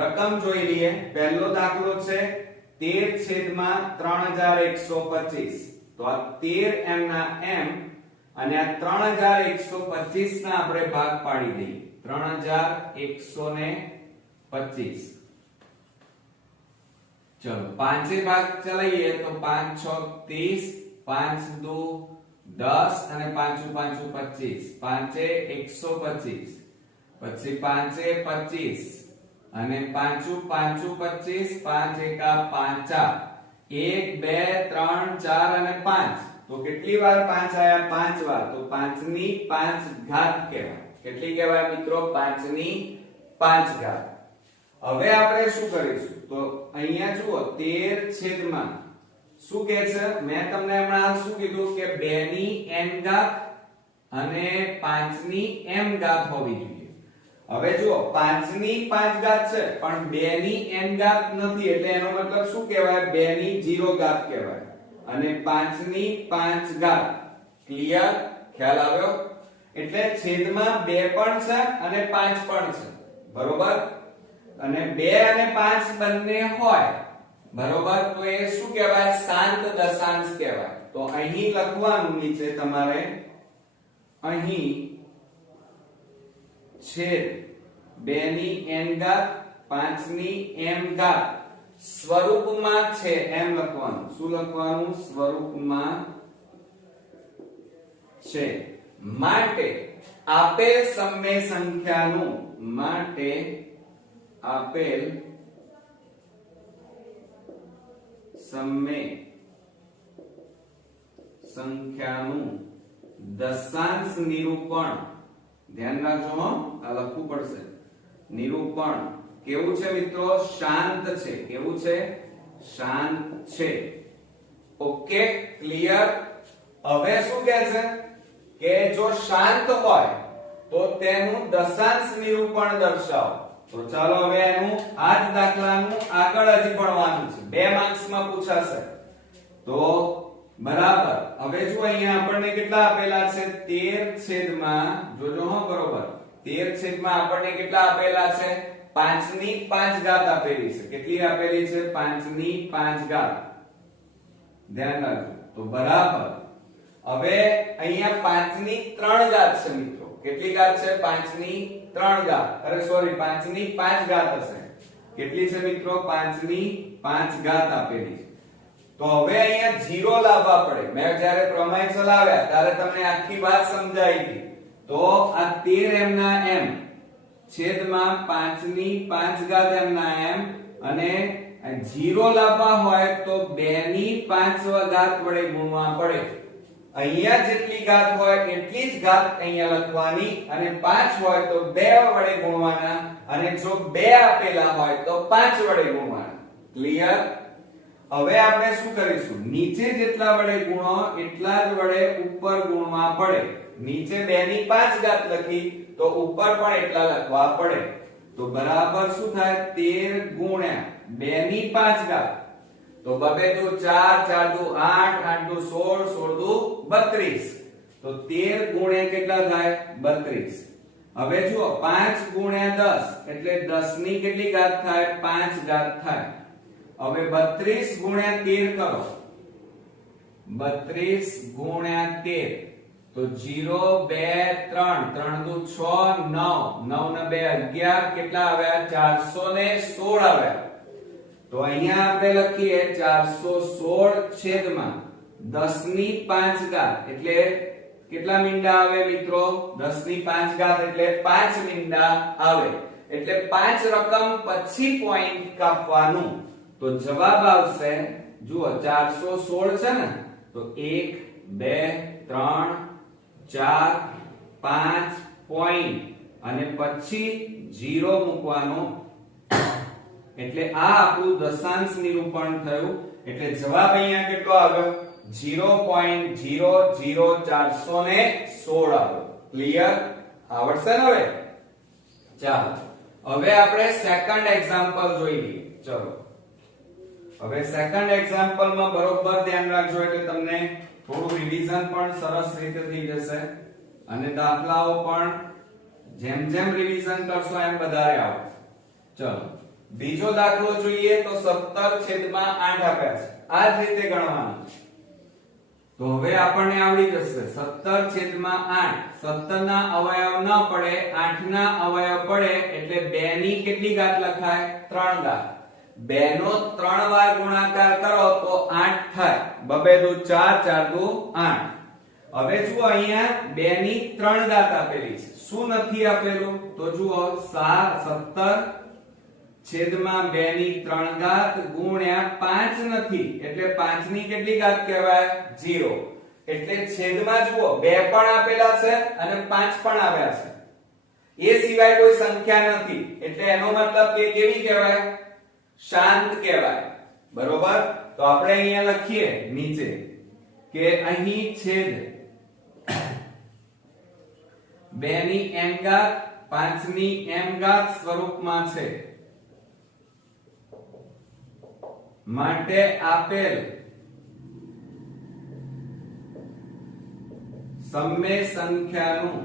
રકમ જોઈ લઈએ. પહેલો દાખલો છે 13/3125. તો આ 13 m ના m અને આ 3125 ના આપણે ભાગ પાડી દઈએ. 3125. चलो पांचे भाग चलाइए तो 5 6 30 5 2 10 અને 5 5 25 પાંચે 125 પછી પાંચે 25 અને 5 5 25 5 એકા 5 1 2 3 4 અને 5 તો કેટલી વાર 5 આયા 5 વાર તો 5 ની 5 ઘાત કહેવાય કેટલી કહેવાય મિત્રો 5 ની 5 ઘાત હવે આપણે શું કરીશું તો અહીંયા જુઓ 13 છેદમાં શું કહે છે મેં તમને હમણાં શું કીધું કે 2 ની n ઘાત અને 5 ની m ઘાત હોવી જોઈએ હવે જુઓ 5 ની 5 ઘાત છે પણ 2 ની n ઘાત નથી એટલે એનો મતલબ શું કહેવાય 2 ની 0 ઘાત કહેવાય અને 5 ની 5 ઘાત ક્લિયર ખ્યાલ આવ્યો એટલે છેદમાં 2 પણ છે અને 5 પણ છે બરોબર અને 2 અને 5 બંને હોય બરોબર તો એ શું કહેવાય શાંત દશાંશ કહેવાય તો અહીં લખવાનું નીચે તમારે અહીં છેદ 2 ની n ઘાત 5 ની m ઘાત સ્વરૂપમાં છે એમ લખવાનું શું લખવાનું સ્વરૂપમાં છે માટે આપેલ સમય સંખ્યાનું માટે આપેલ સમય સંખ્યાનું દશાંશ નિરૂપણ ધ્યાન રાખજો આ લખવું પડશે નિરૂપણ કેવું છે મિત્રો શાંત છે કેવું છે શાંત છે ઓકે ક્લિયર હવે શું કહે છે કે જો શાંત હોય તો તેનું દશાંશ નિરૂપણ દર્શાવો તો ચાલો હવે એનું આ જ દાખલાનું આગળ હજી ભણવાનું છે 2 માર્ક્સમાં પૂછાશે તો બરાબર હવે જો અહીંયા આપણને કેટલા આપેલા છે 13 છેદમાં જોજો હો બરોબર 13 છેદમાં આપણને કેટલા આપેલા છે 5 ની 5 ઘાત આપેલી છે કેટલી આપેલી છે 5 ની 5 ઘાત ધ્યાન રાખજો તો બરાબર હવે અહીંયા 5 ની 3 ઘાત છે મિત્રો કેટલી ઘાત છે 5 ની 3 ઘાત અરે સોરી 5 ની 5 ઘાત હશે કેટલી છે મિત્રો 5 ની 5 ઘાત આપેલી છે તો હવે અહીંયા 0 લાવવા પડે મેં જ્યારે પ્રમેય ચલાવ્યા ત્યારે તમને આખી વાત સમજાવી હતી તો આ 13 m ના m છેદમાં 5 ની 5 ઘાત m ના m અને 0 લાવવા હોય તો 2 ની 5 ઘાત વડે ગુણવા પડે અહીંયા જેટલી ઘાત હોય એટલી જ ઘાત અહીંયા લખવાની અને 5 હોય તો 2 વડે ગુણવાના અને જો 2 આપેલા હોય તો 5 વડે ગુણવાના ક્લિયર હવે આપણે શું કરીશું નીચે જેટલા વડે ગુણો એટલા જ વડે ઉપર ગુણવા પડે નીચે 2 ની 5 ઘાત લખી તો ઉપર પણ એટલા લખવા પડે તો બરાબર શું થાય 13 ગુણ્યા 2 ની 5 ઘાત તો 2 દુ 4 4 દુ 8 8 દુ 16 16 દુ 32 તો 13 ગુણ્યા કેટલા થાય 32 હવે જુઓ 5 ગુણ્યા 10 એટલે 10 ની કેટલી ઘાત થાય 5 ઘાત થાય હવે 32 ગુણ્યા 13 કરો 32 ગુણ્યા 13 તો 0 2 3 3 દુ 6 9 9 ને 2 11 કેટલા આવ્યા 416 આવ્યા તો અહીંયા આપણે લખીએ 416 છેદમાં 10 ની 5 ઘાત એટલે કેટલા મીંડા આવે મિત્રો 10 ની 5 ઘાત એટલે 5 મીંડા આવે એટલે 5 રકમ પછી પોઈન્ટ કાપવાનું તો જવાબ આવશે જુઓ 416 છે ને તો 1 2 3 4 5 પોઈન્ટ અને પછી 0 મૂકવાનો એટલે આ આપણું દશાંશ નિરૂપણ થયું એટલે જવાબ અહીંયા કેટલો આવ્યો 0.00416 આવ્યો ક્લિયર આવડશે ને હવે ચાલો હવે આપણે સેકન્ડ એક્ઝામ્પલ જોઈ લઈએ ચલો હવે સેકન્ડ એક્ઝામ્પલ માં બરોબર ધ્યાન રાખજો એટલે તમને થોડું રિવિઝન પણ સરસ રીતે થઈ જશે અને દાખલાઓ પણ જેમ જેમ રિવિઝન કરશો એમ વધારે આવશે ચલો બીજો દાખલો જોઈએ તો 17 છેદમાં 8 આપ્યા છે આ જ રીતે ગણવાનું તો હવે આપણને આવડી જશે 17 છેદમાં 8 17 ના અવયવ ન પડે 8 ના અવયવ પડે એટલે 2 ની કેટલી ઘાત લખાય 3 ઘાત 2 નો 3 વાર ગુણાકાર કરો તો 8 થાય. 2 દુ 4, 4 દુ 8. હવે જુઓ અહીંયા 2 ની 3 ઘાત આપેલી છે. શું નથી આપેલું? તો જુઓ 17 છેદમાં 2 ની 3 ઘાત ગુણ્યા 5 નથી, એટલે 5 ની કેટલી ઘાત કહેવાય? 0. એટલે છેદમાં જુઓ 2 પણ આપેલા છે અને 5 પણ આવ્યા છે. એ સિવાય કોઈ સંખ્યા નથી, એટલે એનો મતલબ કે કેવી કહેવાય? શાંત કહેવાય. બરોબર? તો આપણે અહીંયા લખીએ નીચે કે અહીં છેદ 2 ની m ઘાત 5 ની m ઘાત સ્વરૂપમાં છે, માટે આપેલ સમય સંખ્યાનું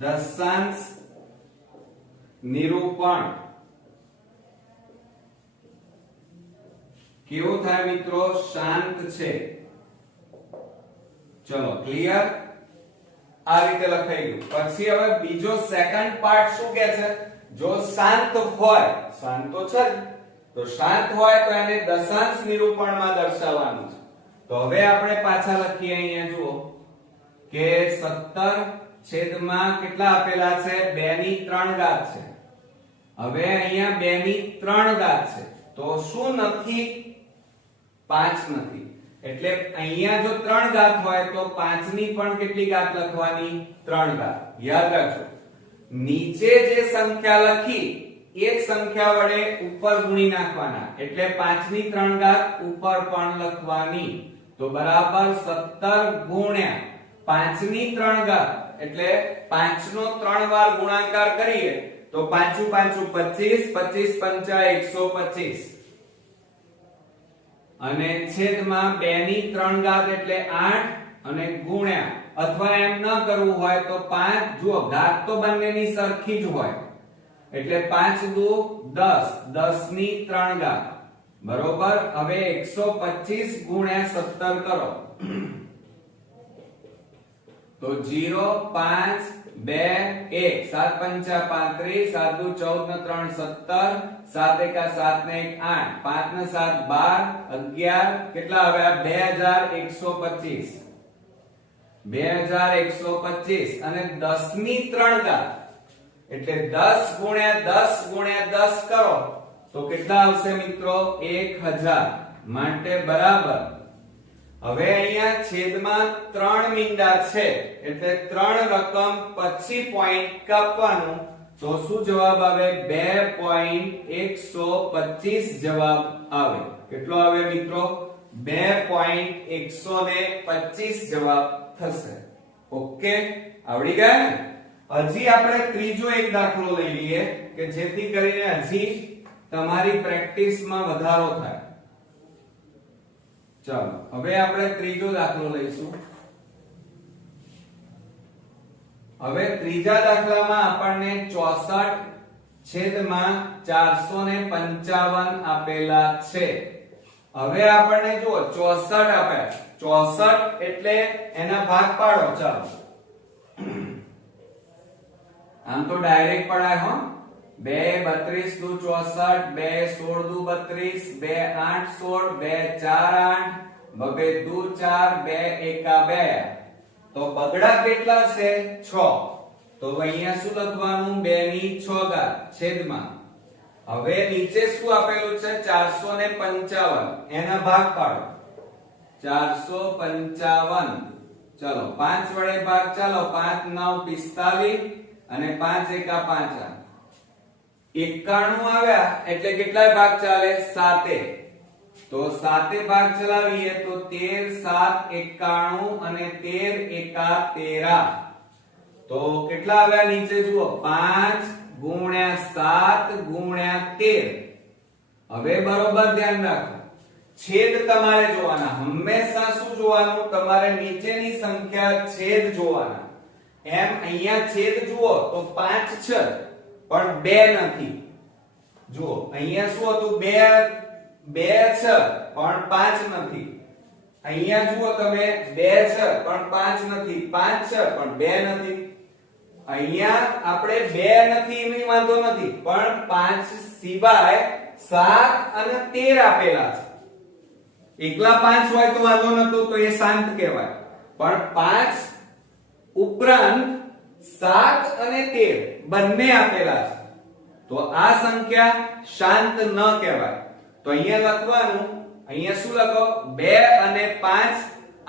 દશાંશ નિરૂપણ કેવું થાય મિત્રો? શાંત છે. ચલો ક્લિયર? આ રીતે લખાઈ ગયું. પછી હવે બીજો સેકન્ડ પાર્ટ શું કહે છે? જો શાંત હોય, શાંત તો છે જ, તો શાંત હોય તો એને દશાંશ નિરૂપણમાં દર્શાવવાનું છે. તો હવે આપણે પાછા લખીએ. અહીંયા જુઓ કે 17 છેદમાં કેટલા આપેલા છે? 2 ની 3 ઘાત છે. હવે અહીંયા 2 ની 3 ઘાત છે, તો શું નથી? 5 નથી. એટલે અહીંયા જો 3 ઘાત હોય તો 5 ની પણ કેટલી ઘાત લખવાની? 3 ઘાત. યાદ રાખજો, નીચે જે સંખ્યા લખી એ જ સંખ્યા વડે ઉપર ગુણી નાખવાના, એટલે 5 ની 3 ઘાત ઉપર પણ લખવાની. તો બરાબર 17 ગુણ્યા 5 ની 3 ઘાત, એટલે 5 નો 3 વાર ગુણાકાર કરીએ તો 5 5 25, 25 પંચા 125, અને છેદમાં 2 ની 3 ઘાત એટલે 8, અને ગુણ્યા, અથવા એમ ન કરવું હોય તો 5, જુઓ ઘાત તો બંનેની સરખી જ હોય, એટલે 5 દુ 10, 10 ની 3 ઘાત. બરોબર? હવે 125 ગુણ્યા 17 કરો તો 0 5 2 1, 7 પંચા 35, 7 દુ 14 ને 3 17, 7 એકા 7 ને 1 8, 5 ને 7 12, 11, કેટલા આવ્યા? 2125. 2125 અને 10 ની 3 ઘાત, એટલે 10 ગુણ્યા 10 ગુણ્યા 10 કરો તો કેટલા આવશે મિત્રો? 1000. માટે બરાબર. હવે અહીંયા છેદમાં 3 મીંડા છે, એટલે 3 રકમ પછી પોઈન્ટ કાપવાનું, તો શું જવાબ આવે? 2.125 જવાબ આવે. કેટલો આવે મિત્રો? 2.125 જવાબ થશે. ઓકે, આવડી ગયા ને? હજી આપણે ત્રીજો એક દાખલો લઈ લઈએ કે જેથી કરીને હજી તમારી પ્રેક્ટિસમાં વધારો થાય. ચાલો હવે આપણે ત્રીજો દાખલો લઈશું. હવે ત્રીજા દાખલામાં આપણને 64 છેદમાં 455 આપેલા છે. હવે આપણને જુઓ 64 આપ્યા, 64 એટલે એના ભાગ પાડો. ચાલો આમ તો ડાયરેક્ટ પડાય હો. 2 32 દુ 64, 2 16 દુ 32, 2 8 16, 2 4 8, 2 દુ 4, 2 એકા 2. તો બગડા કેટલા છે? 6. તો અહીંયા શું લખવાનું? 2 ની 6 ઘાત છેદમાં. હવે નીચે શું આપેલું છે? 455. એના ભાગ પાડો. 455. ચલો 5 વડે ભાગ. ચાલો 5 9 45 અને 5 એકા 5. 91 આવ્યા એટલે કેટલા ભાગ ચાલે? 7. તો 7 ભાગ ચલાવીએ તો 13 7 91 અને 13 એકા 13. તો કેટલા આવ્યા નીચે જુઓ? 5 ગુણ્યા 7 ગુણ્યા 13. હવે બરોબર ધ્યાન રાખો, છેદ તમારે જોવાના. હંમેશા શું જોવાનું? તમારે નીચેની સંખ્યા છેદ જોવાના. એમ અહીંયા છેદ જુઓ તો 5 છે પણ 2 નથી. જુઓ અહીંયા શું હતું? 2 છે પણ 5 નથી. અહીંયા જુઓ તમે 2 છે પણ 5 નથી, 5 છે પણ 2 નથી. અહીંયા આપણે 2 નથી એની વાંધો નથી, પણ 5 સિવાય 7 અને 13 આપેલા છે. એકલા 5 હોય તો વાંધો નતો, તો એ શાંત કહેવાય, પણ 5 ઉપરાંત 7 અને 13 બંને આપેલા છે, તો આ સંખ્યા શાંત ન કહેવાય. તો અહીંયા લખવાનું, અહીંયા શું લખો? 2 અને 5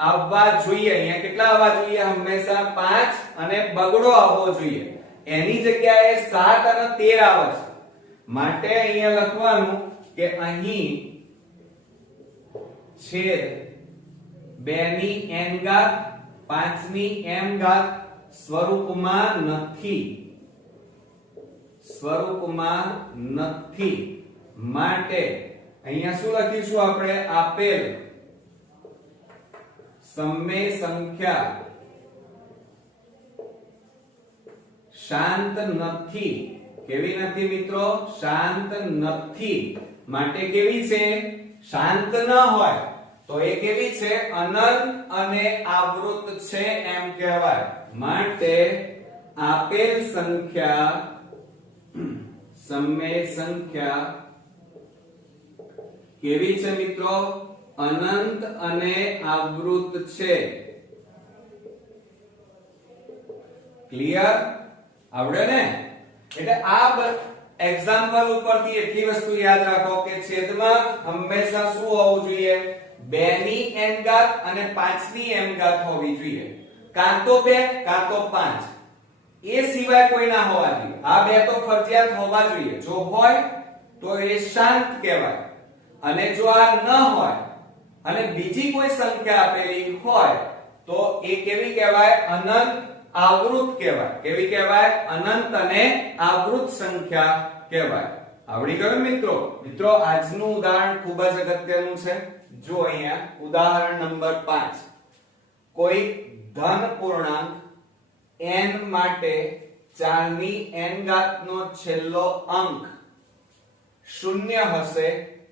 આવવા જોઈએ. અહીંયા કેટલા આવવા જોઈએ? હંમેશા 5 અને બગડો આવવો જોઈએ. એની જગ્યાએ 7 અને 13 આવે છે, માટે અહીંયા લખવાનું કે અહીં છેદ 2 ની n ઘાત 5 ની m ઘાત સ્વરૂપમાં નથી, સ્વરૂપમાં નથી. માટે અહીંયા શું લખીશું આપણે? આપેલ સમય સંખ્યા શાંત નથી. કેવી નથી મિત્રો? શાંત નથી. માટે કેવી છે? શાંત ન હોય તો એ કેવી છે? અનંત અને આવૃત છે એમ કહેવાય. માટે આપેલ સંખ્યા સમય સંખ્યા કેવી છે મિત્રો? અનંત અને આવૃત છે. ક્લિયર? આવડે ને? એટલે આ એક્ઝામ્પલ ઉપરથી એટલી વસ્તુ યાદ રાખો કે છેદમાં હંમેશા શું હોવું જોઈએ? 2 ની n ઘાત અને 5 ની m ઘાત હોવી જોઈએ. કાં તો 2 કાં તો 5, એ સિવાય કોઈ ના હોવા જોઈએ. આ બે તો ફરજિયાત હોવા જોઈએ. જો હોય તો એ શાંત કહેવાય, અને જો આ ન હોય અને બીજી કોઈ સંખ્યા આપેલી હોય તો એ કેવી કહેવાય? અનંત આવૃત કહેવાય. કેવી કહેવાય? અનંત અને આવૃત સંખ્યા કહેવાય. આવડી ગયું મિત્રો? મિત્રો આજનું ઉદાહરણ ખૂબ જ અગત્યનું છે. જો અહીંયા ઉદાહરણ નંબર 5, કોઈ ધન પૂર્ણાંક n માટે 4 ની n ઘાત નો છેલ્લો અંક શૂન્ય હશે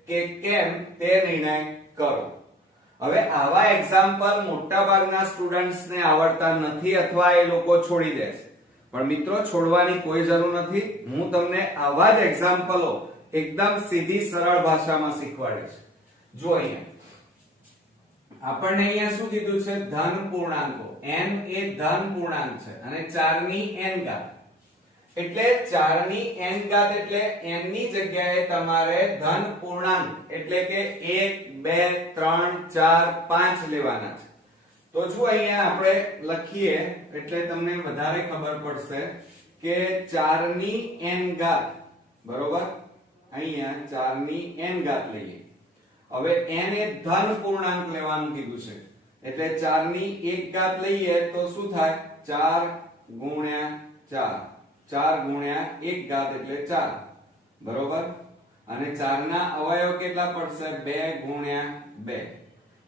કે કેમ તે નિર્ણય કરો. હવે આવા એક્ઝામ્પલ મોટા ભાગના સ્ટુડન્ટ્સ ને આવડતા નથી અથવા એ લોકો છોડી દે છે, પણ મિત્રો છોડવાની કોઈ જરૂર નથી. હું તમને આવા જ એક્ઝામ્પલો એકદમ સીધી સરળ ભાષામાં શીખવાડીશ. જો અહીંયા આપણને અહીંયા શું કીધું છે? ધન પૂર્ણાંકો. n એ ધન પૂર્ણાંક છે અને 4 ની n ઘાત, એટલે 4 ની n ઘાત એટલે n ની જગ્યાએ તમારે ધન પૂર્ણાંક એટલે કે 1 2 3 4 5 લેવાના છે. તો જો અહીંયા આપણે લખીએ એટલે તમને વધારે ખબર પડશે કે 4 ની n ઘાત, બરોબર? અહીંયા 4 ની n ઘાત લઈએ. હવે n એ ધન પૂર્ણાંક લેવાનું કીધું છે, એટલે 4 ની 1 ઘાત લઈએ તો શું થાય? 4 ગુણ્યા 4, 4 ગુણ્યા 1 ઘાત એટલે 4, બરોબર? અને 4 ના અવયવ કેટલા પડશે? 2 ગુણ્યા 2.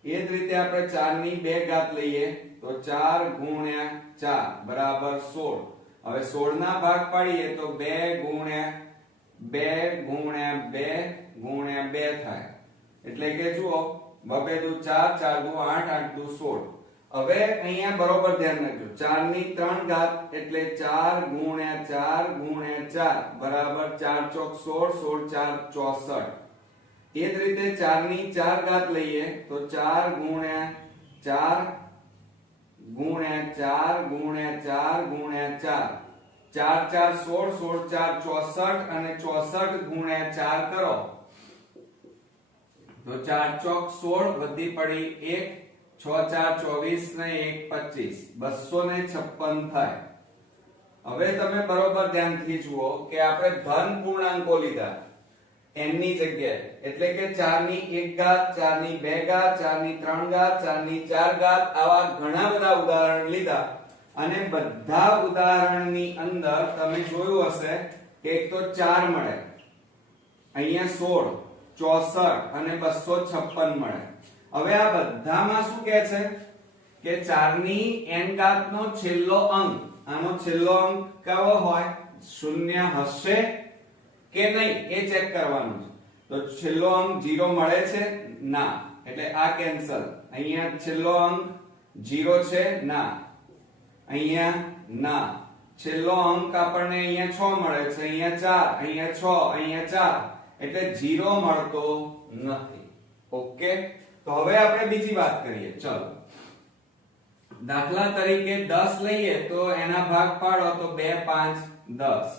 એ જ રીતે આપણે 4 ની 2 ઘાત લઈએ તો 4 ગુણ્યા 4 બરાબર 16. હવે 16 ના ભાગ પાડીએ તો 2 ગુણ્યા 2 ગુણ્યા 2 ગુણ્યા 2 થાય. એટલે કે જુઓ 2 દુ 4, 4 દુ 8, 8 દુ 16. હવે અહીંયા બરોબર ધ્યાન રાખજો. 4 ની 3 ઘાત એટલે 4 ગુણ્યા 4 ગુણ્યા 4 બરાબર 4 ચોક 16, 16 4 64. એ જ રીતે 4 ની 4 ઘાત લઈએ તો 4 ગુણ્યા 4 ગુણ્યા 4 ગુણ્યા 4 ગુણ્યા 4, 4 4 16, 16 4 64 અને 64 ગુણ્યા 4 કરો તો 4 ચોક 16 વધી પડી 1, 6 4 24 ને 1 25, 256 થાય. હવે તમે બરોબર ધ્યાનથી જુઓ કે આપણે ધન પૂર્ણાંકો લીધા n ની જગ્યાએ, એટલે કે 4 ની 1 ઘાત, 4 ની 2 ઘાત, 4 ની 3 ઘાત, 4 ની 4 ઘાત, આવા ઘણા બધા ઉદાહરણ લીધા અને બધા ઉદાહરણની અંદર તમે જોયું હશે કે એક તો 4 મળે, અહીંયા 16, 64 અને 256 મળે. હવે આ બધામાં શું કહે છે કે 4 ની n ઘાત નો છેલ્લો અંક, આનો છેલ્લો અંક કેવો હોય? શૂન્ય હશે કે નહીં એ ચેક કરવાનું છે. તો છેલ્લો અંક 0 મળે છે? ના, એટલે આ કેન્સલ. અહીંયા છેલ્લો અંક 0 છે? ના. અહીંયા ના. છેલ્લો અંક આપણને અહીંયા 6 મળે છે, અહીંયા 4, અહીંયા 6, અહીંયા 4, એટલે 0 મળતો નથી. ઓકે, તો હવે આપણે બીજી વાત કરીએ. ચલો, દાખલા તરીકે 10 લઈએ તો એના ભાગ પાડો તો 2 5 10.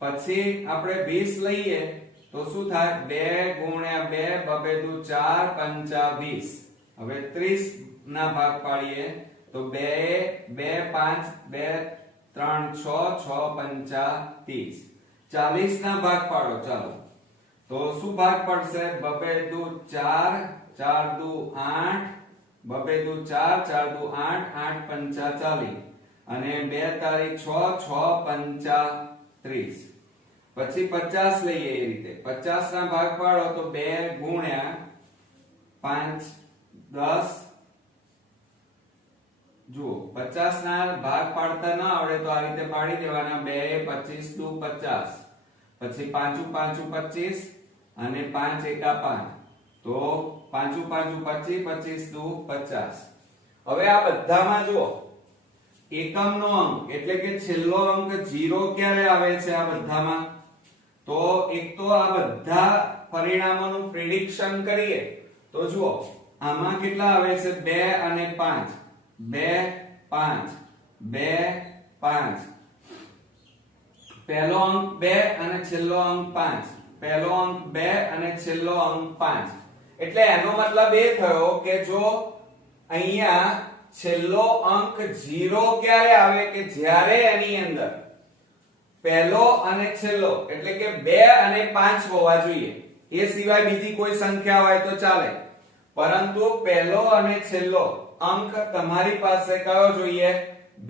પછી આપણે 20 લઈએ તો શું થાય? 2 ગુણ્યા 2 બબે દુ 4 પંચા 20. હવે 30 ના ભાગ પાડીએ તો 2 2 5 2 3 6 6 પંચા 30. 40 ના ભાગ પાડો. ચાલો, તો શું ભાગ પડશે? બબે દુ 4 4 દુ 8 બબે દુ 4 4 દુ 8 8 પંચા 40 અને 2 તારી 6 6 પંચા 30. પછી 50 લઈએ. એ રીતે 50 ના ભાગ પાડો તો 2 ગુણ્યા 5 10. જુઓ, 50 ના ભાગ પાડતા ન આવડે તો આ રીતે પાડી દેવાના. 2 25 દુ 50, પછી 5 5 25 અને 5 1 5, તો 5 5 25 25 દુ 50. હવે આ બધામાં જુઓ, એકમનો અંક એટલે કે છેલ્લો અંક 0 ક્યારે આવે છે આ બધામાં? તો એક તો આ બધા પરિણામોનું પ્રિડિક્શન કરીએ તો જુઓ, આમાં કેટલા આવે છે? 2 અને 5, 2 5 2 5. પહેલો અંક 2 અને છેલ્લો અંક 5, પહેલો અંક 2 અને છેલ્લો અંક 5. એટલે એનો મતલબ એ થયો કે જો અહીંયા છેલ્લો અંક 0 ક્યારે આવે? કે જ્યારે એની અંદર પહેલો અને છેલ્લો એટલે કે 2 અને 5 હોવા જોઈએ. એ સિવાય બીજી કોઈ સંખ્યા હોય તો ચાલે, પરંતુ પહેલો અને છેલ્લો અંક તમારી પાસે કયો જોઈએ?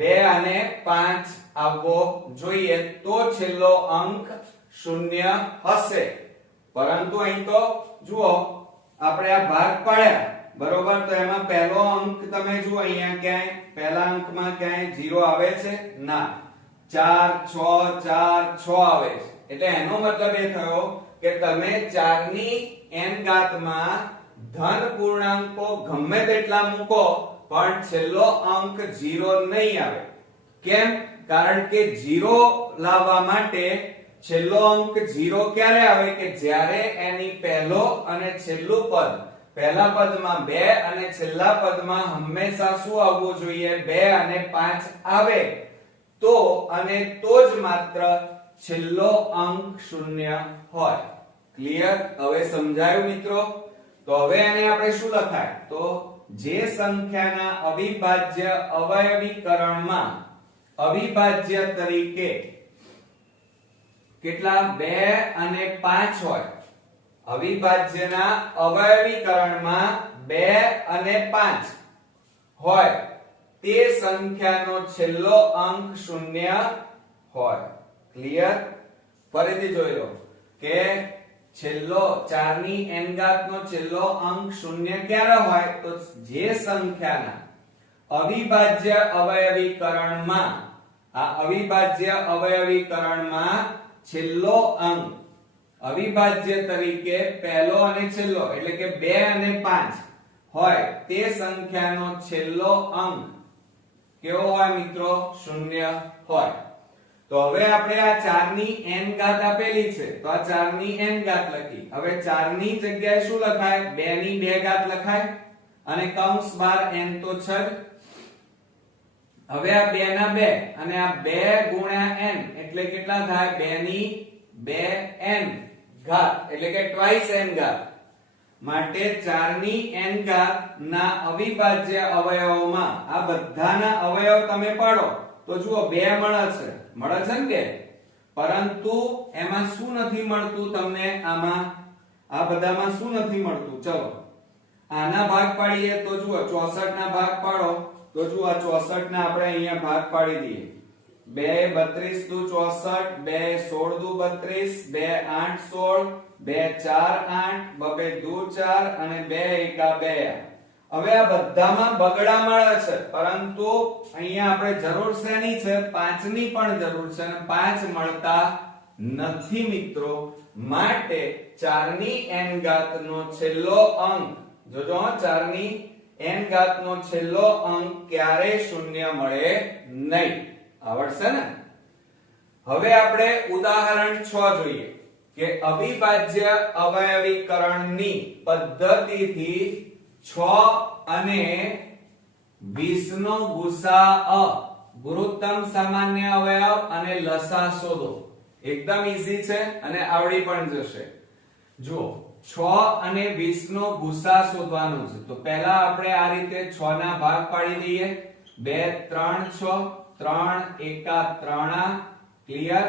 2 અને 5 આવવો જોઈએ, તો છેલ્લો અંક 0 હશે. પરંતુ અહીં તો જુઓ, આપણે આ ભાગ પાડ્યા બરોબર, તો એમાં પહેલો અંક તમે જુઓ, અહીંયા ક્યાંય પહેલા અંકમાં ક્યાંય 0 આવે છે? ના. 4 6 4 6 આવે છે. એટલે એનો મતલબ એ થયો કે તમે 4 ની n ઘાતમાં ધન પૂર્ણાંકો ગમે તેટલા મૂકો પણ છેલ્લો અંક 0 નહીં આવે. કેમ? કારણ કે 0 લાવવા માટે છેલ્લો અંક 0 ક્યારે આવે? કે જ્યારે એની પહેલો અને છેલ્લું પદ, પહેલા પદમાં 2 અને છેલ્લા પદમાં હંમેશા શું આવવું જોઈએ? 2 અને 5 આવે તો, અને તો જ માત્ર છેલ્લો અંક 0 હોય. ક્લિયર? હવે સમજાયું મિત્રો? તો હવે આને આપણે શું લખાય? તો જે સંખ્યાના અવિભાજ્ય અવયવીકરણમાં અવિભાજ્ય તરીકે કેટલા? 2 અને 5 હોય, અવિભાજ્યના અવયવીકરણમાં 2 અને 5 હોય, તે સંખ્યાનો છેલ્લો અંક 0 હોય. ક્લિયર? ફરીથી જોઈ લો કે છેલ્લો 4 ની n ઘાત નો છેલ્લો અંક 0 ક્યારે હોય? તો જે સંખ્યાના અવિભાજ્ય અવયવીકરણમાં, આ અવિભાજ્ય અવયવીકરણમાં છેલ્લો અંક અવિભાજ્ય તરીકે પહેલો અને છેલ્લો એટલે કે 2 અને 5 હોય, તે સંખ્યાનો છેલ્લો અંક કેવો હોય મિત્રો? 0 હોય. તો હવે આપણે આ 4 ની n ઘાત આપેલી છે, તો આ 4 ની n ઘાત લખી. હવે 4 ની જગ્યાએ શું લખાય? 2 ની 2 ઘાત લખાય અને કૌંસ બહાર n તો છે જ. હવે આ 2 ના 2 અને આ 2 ગુણ્યા n એટલે કેટલા થાય? 2 ની 2n ઘાત એટલે કે twice n ઘાત. માટે 4 ની n ઘાત ના અવિભાજ્ય અવયવોમાં આ બધાના અવયવ તમે પાડો તો જુઓ 2 મળે છે ને કે? પરંતુ એમાં શું નથી મળતું તમને? આમાં આ બધામાં શું નથી મળતું? ચલો આના ભાગ પાડીએ તો જુઓ 64 ના ભાગ પાડો તો જુઓ 64 ના આપણે અહીંયા ભાગ પાડી દઈએ. 2 32 દુ 64, 2 16 દુ 32, 2 8 16, 2 4 8, બબે દુ 4 અને 2 એકા 2. હવે આ બધામાં બગડા મળે છે, પરંતુ અહીંયા આપણે જરૂર શેની છે? 5 ની પણ જરૂર છે અને 5 મળતા નથી મિત્રો. માટે 4 ની n ઘાત નો છેલ્લો અંક, જોજો 4 ની n ઘાત નો છેલ્લો અંક ક્યારે 0 મળે નહીં. આવડશે ને? હવે આપણે ઉદાહરણ 6 જોઈએ કે અવિભાજ્ય અવયવીકરણની પદ્ધતિથી 6 અને 20 નો ગુસાઅ, ગુરુત્તમ સામાન્ય અવયવ અને લસા શોધો. એકદમ ઈઝી છે અને આવડી પણ જશે. જુઓ 6 અને 20 નો ગુસા શોધવાનો છે. તો પહેલા આપણે આ રીતે 6 ના ભાગ પાડી દઈએ. 2 3 6, 3 એકા 3 ક્લિયર.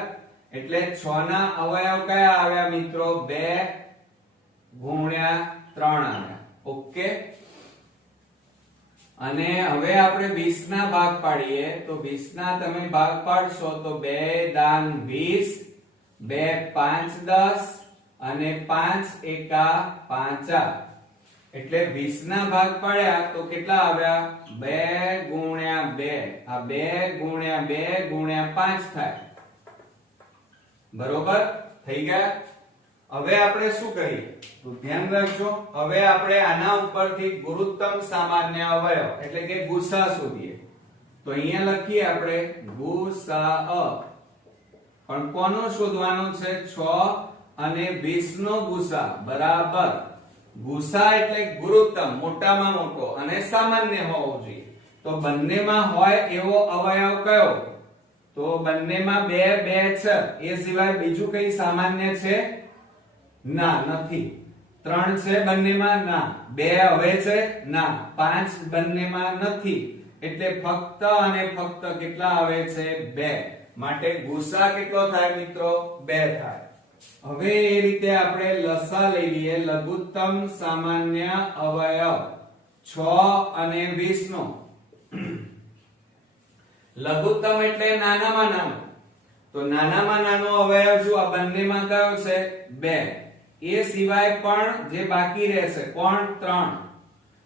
એટલે 6 ના અવયવ કયા આવ્યા મિત્રો? 2 ગુણ્યા 3 આવ્યા. ઓકે. અને હવે આપણે 20 ના ભાગ પાડીએ. તો 20 ના તમે ભાગ પાડશો તો 2 દાન 20, 2 5 10 અને 5 એકા 5. એટલે 20 ના ભાગ પાડ્યા તો કેટલા આવ્યા? 2 ગુણ્યા 2. આ 2 ગુણ્યા 2 ગુણ્યા 5 થાય. બરોબર થઈ ગયા. હવે આપણે શું કરીએ તો ધ્યાન રાખજો. હવે આપણે આના ઉપરથી ગુરુત્તમ સામાન્ય અવયવ એટલે કે ગુસા શોધીએ. તો અહીંયા લખીએ આપણે ગુસાઅ. પણ કોનો શોધવાનો છે? 6 અને 20 નો ગુસા બરાબર. ગુસા એટલે ગુરુત્તમ, મોટામાં મોટો અને સામાન્ય હોવો જોઈએ. તો બંનેમાં હોય એવો અવયવ કયો? તો બંનેમાં 2 2 છે. એ સિવાય બીજું કઈ સામાન્ય છે? ના, નથી. 3 છે બંનેમાં? ના. 2 હવે છે? ના. 5 બંનેમાં નથી. એટલે ફક્ત અને ફક્ત કેટલા આવે છે? 2. માટે ગુસા કેટલો થાય મિત્રો? 2 થાય. હવે એ રીતે આપણે લસા લઈ લઈએ. લઘુત્તમ સામાન્ય અવયવ 6 અને 20 નો. લઘુત્તમ એટલે નાનામાં નાનો. તો નાનામાં નાનો અવયવ જો આ બંનેમાં કયો છે? 2. એ સિવાય પણ જે બાકી રહેશે કોણ? 3.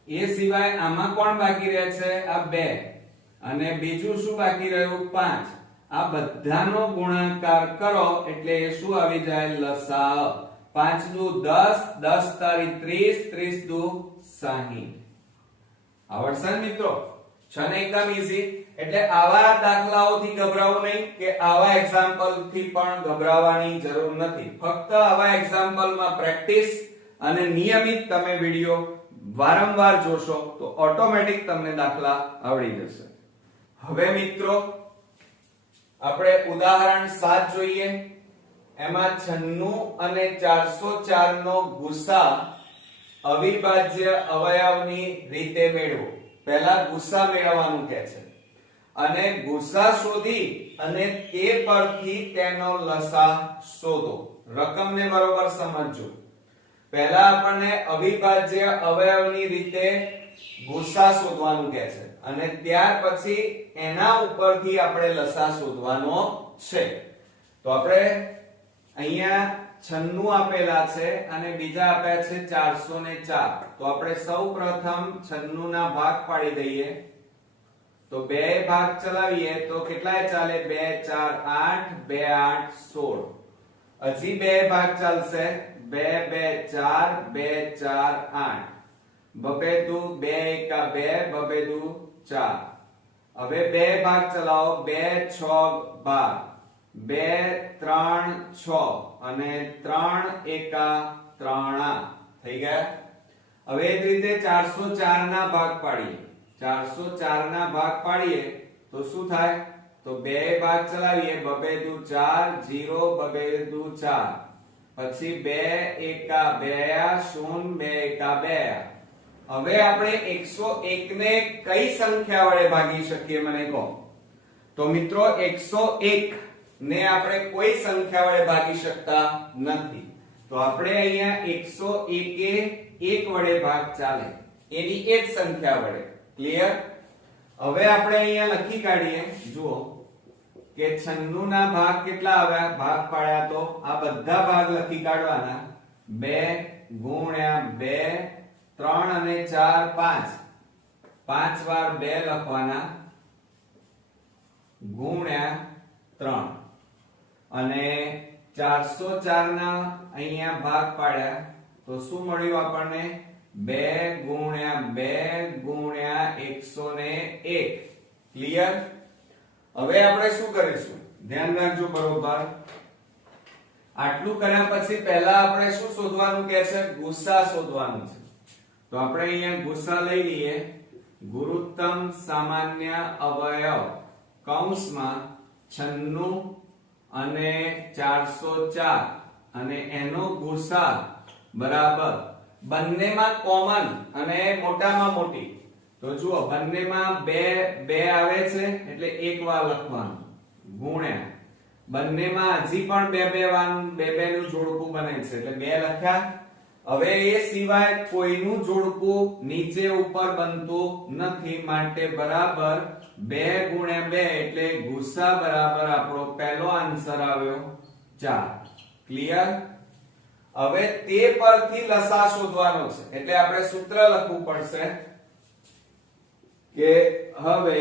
એ સિવાય આમાં કોણ બાકી રહે છે? આ 2. અને બીજું શું બાકી રહ્યું? 5. આ બધાનો ગુણાકાર કરો એટલે એ શું આવી જાય? લસા. 5 દુ 10, 10 તારી 30, 30 દુ 60. આવડશે ને મિત્રો? છે ને એકદમ ઈઝી. એટલે આવા દાખલાઓથી ગભરાવું નહીં કે આવા એક્ઝામ્પલ થી પણ ગભરાવાની જરૂર નથી. ફક્ત આવા એક્ઝામ્પલમાં પ્રેક્ટિસ અને નિયમિત તમે વિડિયો વારંવાર જોશો તો ઓટોમેટિક તમને દાખલા આવડી જશે. હવે મિત્રો આપણે ઉદાહરણ 7 જોઈએ. એમાં 96 અને 404 નો ગુસા અવિભાજ્ય અવયવની રીતે મેળવો. પહેલા ગુસા મેળવવાનું કહે છે અને ગુસા શોધી અને તે પરથી તેનો લસા શોધો. રકમને બરોબર સમજજો. પહેલા આપણને અવિભાજ્ય અવયવની રીતે ગુસા શોધવાનું કહે છે અને ત્યાર પછી એના ઉપરથી આપણે લસા શોધવાનો છે. તો આપણે અહીંયા 96 આપેલા છે અને બીજા આપ્યા છે 404. તો આપણે સૌપ્રથમ 96 ના ભાગ પાડી દઈએ. તો 2 ભાગ ચલાવીએ તો કેટલાય ચાલે? 2 4 8, 2 8 16. હજી 2 ભાગ ચાલશે. 2 2 4, 2 4 8. બબે દુ 2 એકા 2, બબે દુ 4. હવે 2 ભાગ ચલાવો. 2 6 12, 2 3 6 અને 3 એકા 3 થઈ ગયા. હવે એ જ રીતે 404 ના ભાગ પાડીએ. 404 ના ભાગ પાડીએ તો શું થાય? તો 2 ભાગ ચલાવીએ. બબે દુ 4, 0, બબે દુ 4. પછી 2 એકા 2, 0, 2 એકા 2. હવે આપણે 101 ને કઈ સંખ્યા વડે ભાગી શકીએ મને કહો? તો મિત્રો 101 ને આપણે કોઈ સંખ્યા વડે ભાગી શકતા નથી. તો આપણે અહીંયા 101 એ 1 વડે ભાગ ચાલે. એની એ જ સંખ્યા વડે. ક્લિયર? હવે આપણે અહીંયા લખી કાઢીએ. જુઓ કે 96 ના ભાગ કેટલા આવ્યા? ભાગ પાડ્યા તો આ બધા ભાગ લખી કાઢવાના. 2 ગુણ્યા 2, 3 અને 4 5. 5 વાર 2 લખવાના ગુણ્યા 3 અને 404 ના અહીંયા ભાગ પાડ્યા તો શું મળ્યું આપણને? 2 ગુણ્યા 2 ગુણ્યા 101. ક્લિયર? હવે આપણે શું કરીશું? ધ્યાન રાખજો બરોબર. આટલું કર્યા પછી પહેલા આપણે શું શોધવાનું કે છે? ગુસા શોધવાનું છે. તો આપણે અહીંયા ગુસા લઈ લઈએ. ગુરુત્તમ સામાન્ય અવયવ કૌંસમાં 96 અને 404 અને એનો ગુસા બરાબર બંનેમાં કોમન અને મોટામાં મોટી. તો જુઓ બંનેમાં 2 આવે છે એટલે એક વાર લખવાનું ગુણ્યા બંનેમાં હજી પણ 2 નું જોડકું બને છે એટલે 2 લખ્યા. હવે એ સિવાય કોઈનું જોડકું નીચે ઉપર બનતું નથી માટે બરાબર 2 ગુણ્યા 2 એટલે ગુસા બરાબર આપણો પહેલો આન્સર આવ્યો 4. ક્લિયર? હવે તે પરથી લસા શોધવાનો છે એટલે આપણે સૂત્ર લખવું પડશે કે હવે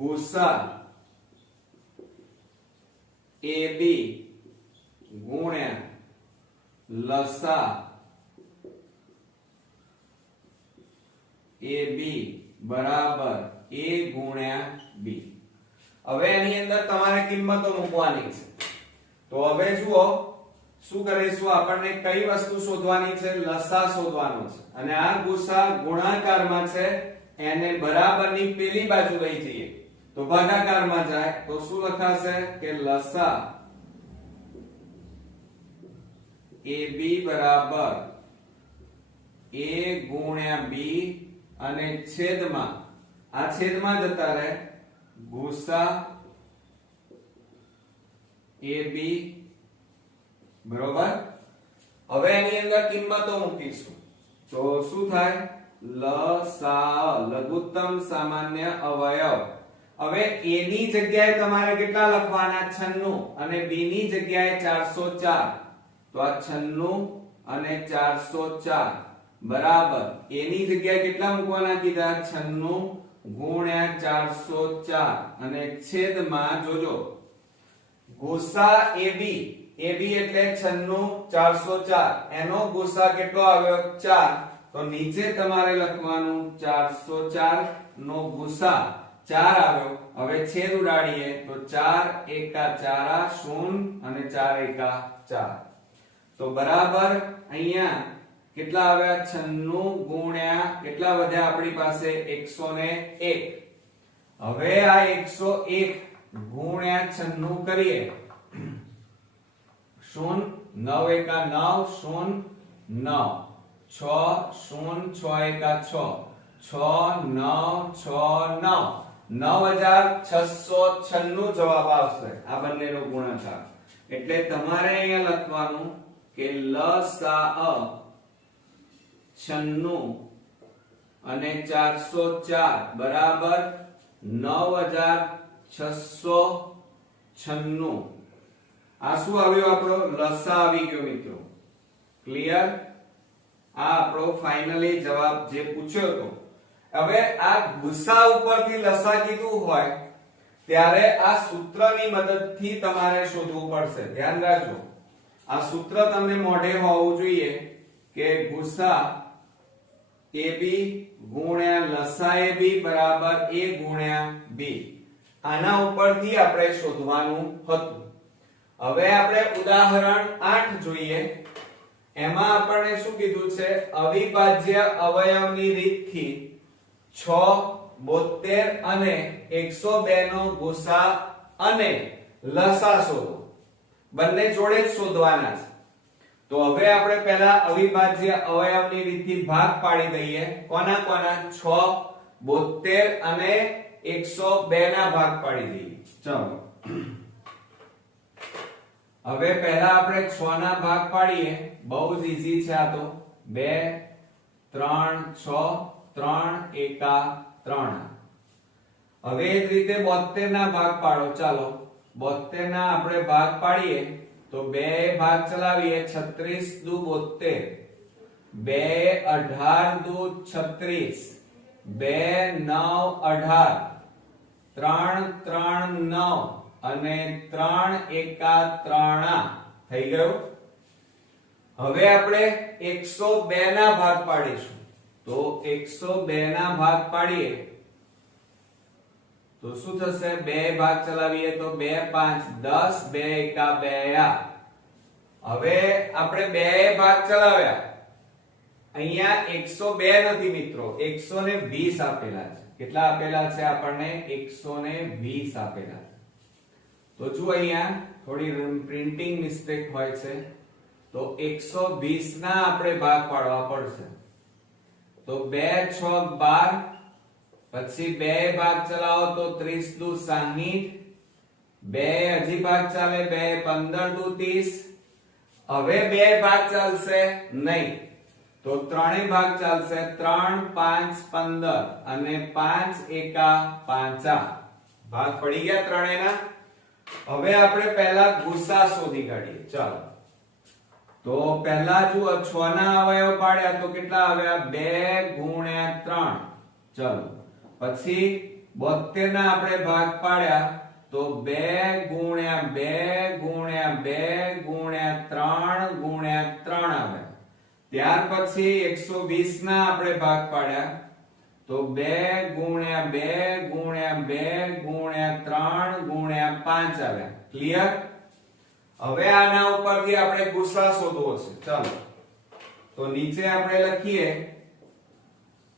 ગુસા AB ગુણ્યા લસા AB બરાબર A ગુણ્યા B. હવે એની અંદર તમારે કિંમતો મૂકવાની છે. તો હવે જુઓ શું કરીશું? આપણને કઈ વસ્તુ શોધવાની છે? લસા શોધવાનો છે. અને આ ગુસા ગુણાકારમાં છે એને બરાબરની પેલી બાજુ લઈ જઈએ તો ભાગાકારમાં જાય તો શું લખાશે કે લસા AB બરાબર A ગુણ્યા B અને છેદમાં આ છેદમાં જતા રહે ગુસા AB બરોબર. હવે એની અંદર કિંમતો મૂકીશું તો શું થાય? લસા લઘુત્તમ સામાન્ય અવયવ. હવે A ની જગ્યાએ તમારે કેટલા લખવાના? 96 અને B ની જગ્યાએ 404. તો આ 96 અને 404 બરાબર A ની જગ્યાએ કેટલા મૂકવાના કીધા? 96 ગુણ્યા 404 અને છેદમાં જોજો ગુસા AB એટલે 96 404 એનો ગુસા કેટલો આવ્યો? 4. તો નીચે તમારે લખવાનું 404 નો ગુસા 4 આવ્યો. હવે છેદ ઉડાડીએ તો 4 એકા 4 0 અને 4 એકા 4. તો બરાબર અહીંયા કેટલા આવ્યા? 96 ગુણ્યા કેટલા વધ્યા આપણી પાસે? 101. હવે આ 101 ગુણ્યા 96 કરીએ 0 9 એકા 9 0 9 6 0 6 એકા 6 6 9 6 9 9696 જવાબ આવશે આ બંનેનો ગુણાકાર. એટલે તમારે અહીંયા લખવાનું કે લસા 96 અને 404 બરાબર 9696. આ શું આવ્યો? આપણો લસા આવી ગયો મિત્રો. ક્લિયર? આ આપણો ફાઇનલી જવાબ જે પૂછ્યો હતો. હવે આ ગુસા ઉપરથી લસા કીધું હોય ત્યારે આ સૂત્રની મદદથી તમારે શોધવું પડશે. ધ્યાન રાખજો આ સૂત્ર તમને મોઢે હોવું જોઈએ કે ગુસા AB ગુણ્યા લસા AB બરાબર A ગુણ્યા B. આના ઉપરથી આપણે શોધવાનું હતું. હવે આપણે ઉદાહરણ 8 જોઈએ. એમાં આપણને શું કીધું છે? અવિભાજ્ય અવયવની રીતથી 6 72 અને 102 નો ગુસા અને લસા શોધો. બંને જોડે જ શોધવાના છે. તો હવે આપણે પહેલા અવિભાજ્ય અવયવની રીતથી ભાગ પાડી દઈએ. કોના કોના? 6 72 અને 102 ના ભાગ પાડી દઈએ. ચાલો હવે પહેલા આપણે 6 ના ભાગ પાડીએ. બહુ જ ઈઝી છે આ તો. 2 3 6 3 એકા 3. હવે એ જ રીતે 72 ના ભાગ પાડો. ચાલો 72 ના આપણે ભાગ પાડીએ તો 2 ભાગ ચલાવીએ. 36 દુ 72 2 18 દુ 36 2 9 18 3 3 9 અને 3 એકા 3 થઈ ગયું. હવે આપણે 102 ના ભાગ પાડીશું. તો 102 ના ભાગ પાડીએ તો શું થશે? 2 ભાગ ચલાવીએ તો 2 5 10, 2 એકા 2 આ. હવે આપણે 2 ભાગ ચલાવ્યા, અહીંયા 102 નથી મિત્રો, 120 આપેલા છે. કેટલા આપેલા છે આપણને? 120 આપેલા છે. તો જો અહીંયા થોડી પ્રિન્ટિંગ મિસ્ટેક હોય છે, તો 120 ના આપણે ભાગ પાડવા પડશે. તો 2 6 12, પછી 2 ભાગ ચલાવો તો 30 દુ 60, 2 હજી ભાગ ચાલે, 2 15 દુ 30. હવે 2 ભાગ ચાલશે નહીં, તો 3 ભાગ ચાલશે. 3 5 15 અને 5 એકા 5 ભાગ પડી ગયા ત્રણેયના. હવે આપણે પહેલા ગુસા શોધી કાઢીએ. ચાલો, તો પહેલા જુઓ 6 ના અવયવ પાડ્યા તો કેટલા આવ્યા? 2 ગુણ્યા 3. ચાલો, પછી 72 ના આપણે ભાગ પાડ્યા તો 2 ગુણ્યા 2 ગુણ્યા 2 ગુણ્યા 3 ગુણ્યા 3 આવે. ત્યાર પછી 120 ના આપણે ભાગ પાડ્યા તો 2 ગુણ્યા 2 ગુણ્યા 2 ગુણ્યા 3 ગુણ્યા 5 આવે. ક્લિયર? હવે આના ઉપરથી આપણે ગુસા શોધવો છે. ચાલો, તો નીચે આપણે લખીએ,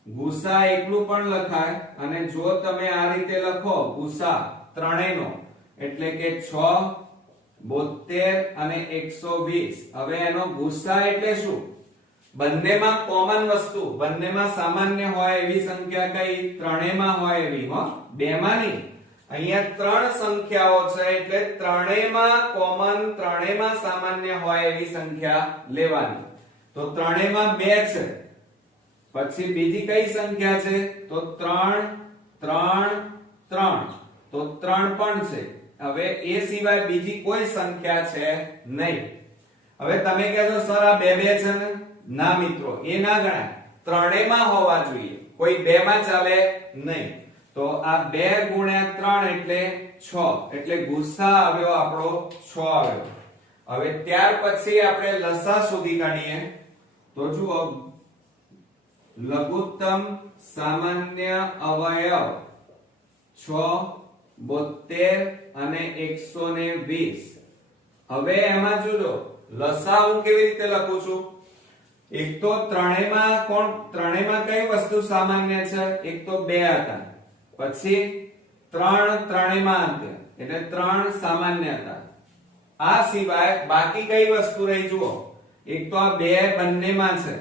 ગુસા એકલું પણ લખાય, અને જો તમે આ રીતે લખો ગુસા ત્રણેયનો, એટલે કે 6 72 અને 120. હવે એનો ગુસા એટલે શું? બંનેમાં કોમન વસ્તુ, બંનેમાં સામાન્ય હોય એવી સંખ્યા કઈ? ત્રણેયમાં હોય એવી, હો, બેમાં નહીં. અહીંયા ત્રણ સંખ્યાઓ છે, એટલે ત્રણેયમાં કોમન, ત્રણેયમાં સામાન્ય હોય એવી સંખ્યા લેવાની. તો ત્રણેયમાં 2 છે. પછી બીજી કઈ સંખ્યા છે? તો 3 3 3. તો 3 પણ છે. હવે એ સિવાય બીજી કોઈ સંખ્યા છે નહીં. હવે તમે કહેશો સર આ 2 2 છે ને? ના મિત્રો, એ ના ગણાય. ત્રણેયમાં હોવા જોઈએ, કોઈ 2 માં ચાલે નહીં. તો આ 2 ગુણ્યા 3 એટલે 6, એટલે ગુસા આવ્યો આપણો 6 આવ્યો. હવે ત્યાર પછી આપણે લસા શોધી કાઢીએ. તો જુઓ, લઘુત્તમ સામાન્ય અવયવ 6 72 અને 120. હવે એમાં જોજો, લસા હું કેવી રીતે લખું છું? એક તો ત્રણેયમાં કઈ વસ્તુ સામાન્ય છે? એક તો 2 હતા, પછી 3 ત્રણેયમાં હતા, એટલે 3 સામાન્ય હતા. આ સિવાય બાકી કઈ વસ્તુ રહી? જુઓ, એક તો આ 2 બંનેમાં છે,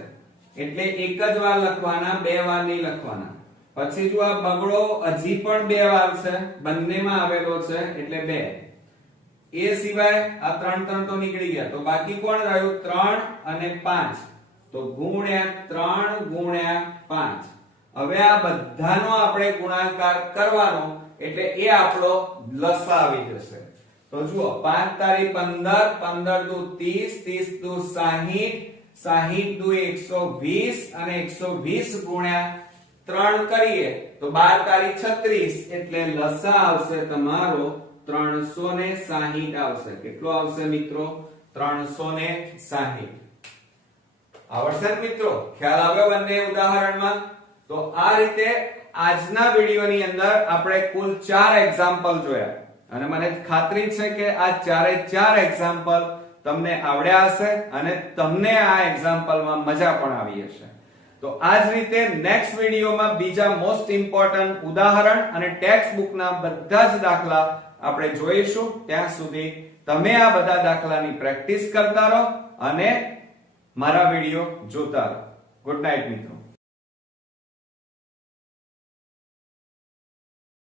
એટલે એક જ વાર લખવાના, 2 વાર નહીં લખવાના. પછી જો આ બગડો હજી પણ 2 વાર છે, બંનેમાં આવેલો છે, એટલે 2. એ સિવાય આ 3 3 તો નીકળી ગયા, તો બાકી કોણ રહ્યું? 3 અને 5. તો ગુણ્યા 3 ગુણ્યા 5. હવે આ બધાનો આપણે ગુણાકાર કરવાનો, એટલે એ આપણો લસા આવી જશે. તો જુઓ, 5 તારી 15, 15 દુ 30, 30 દુ 60, 60 દુ 120 અને 120 ગુણ્યા 3 કરીએ તો 12 તારી 36, એટલે લસા આવશે તમારો 360 આવશે. કેટલો આવશે મિત્રો? 360. આવડશે ને મિત્રો? ખ્યાલ આવ્યો બંને ઉદાહરણમાં? તો આ રીતે આજના વિડિયોની અંદર આપણે કુલ 4 એક્ઝામ્પલ જોયા, અને મને ખાતરી છે કે આ ચારે 4 એક્ઝામ્પલ તમને આવડ્યા હશે અને તમને આ એક્ઝામ્પલમાં મજા પણ આવી હશે. તો આ જ રીતે નેક્સ્ટ વિડિયોમાં બીજા મોસ્ટ ઇમ્પોર્ટન્ટ ઉદાહરણ અને ટેક્સ્ટ બુકના બધા જ દાખલા આપણે જોઈશું. ત્યાં સુધી તમે આ બધા દાખલાની પ્રેક્ટિસ કરતા રહો અને મારા વિડિયો જોતા રહો. ગુડ નાઇટ મિત્રો.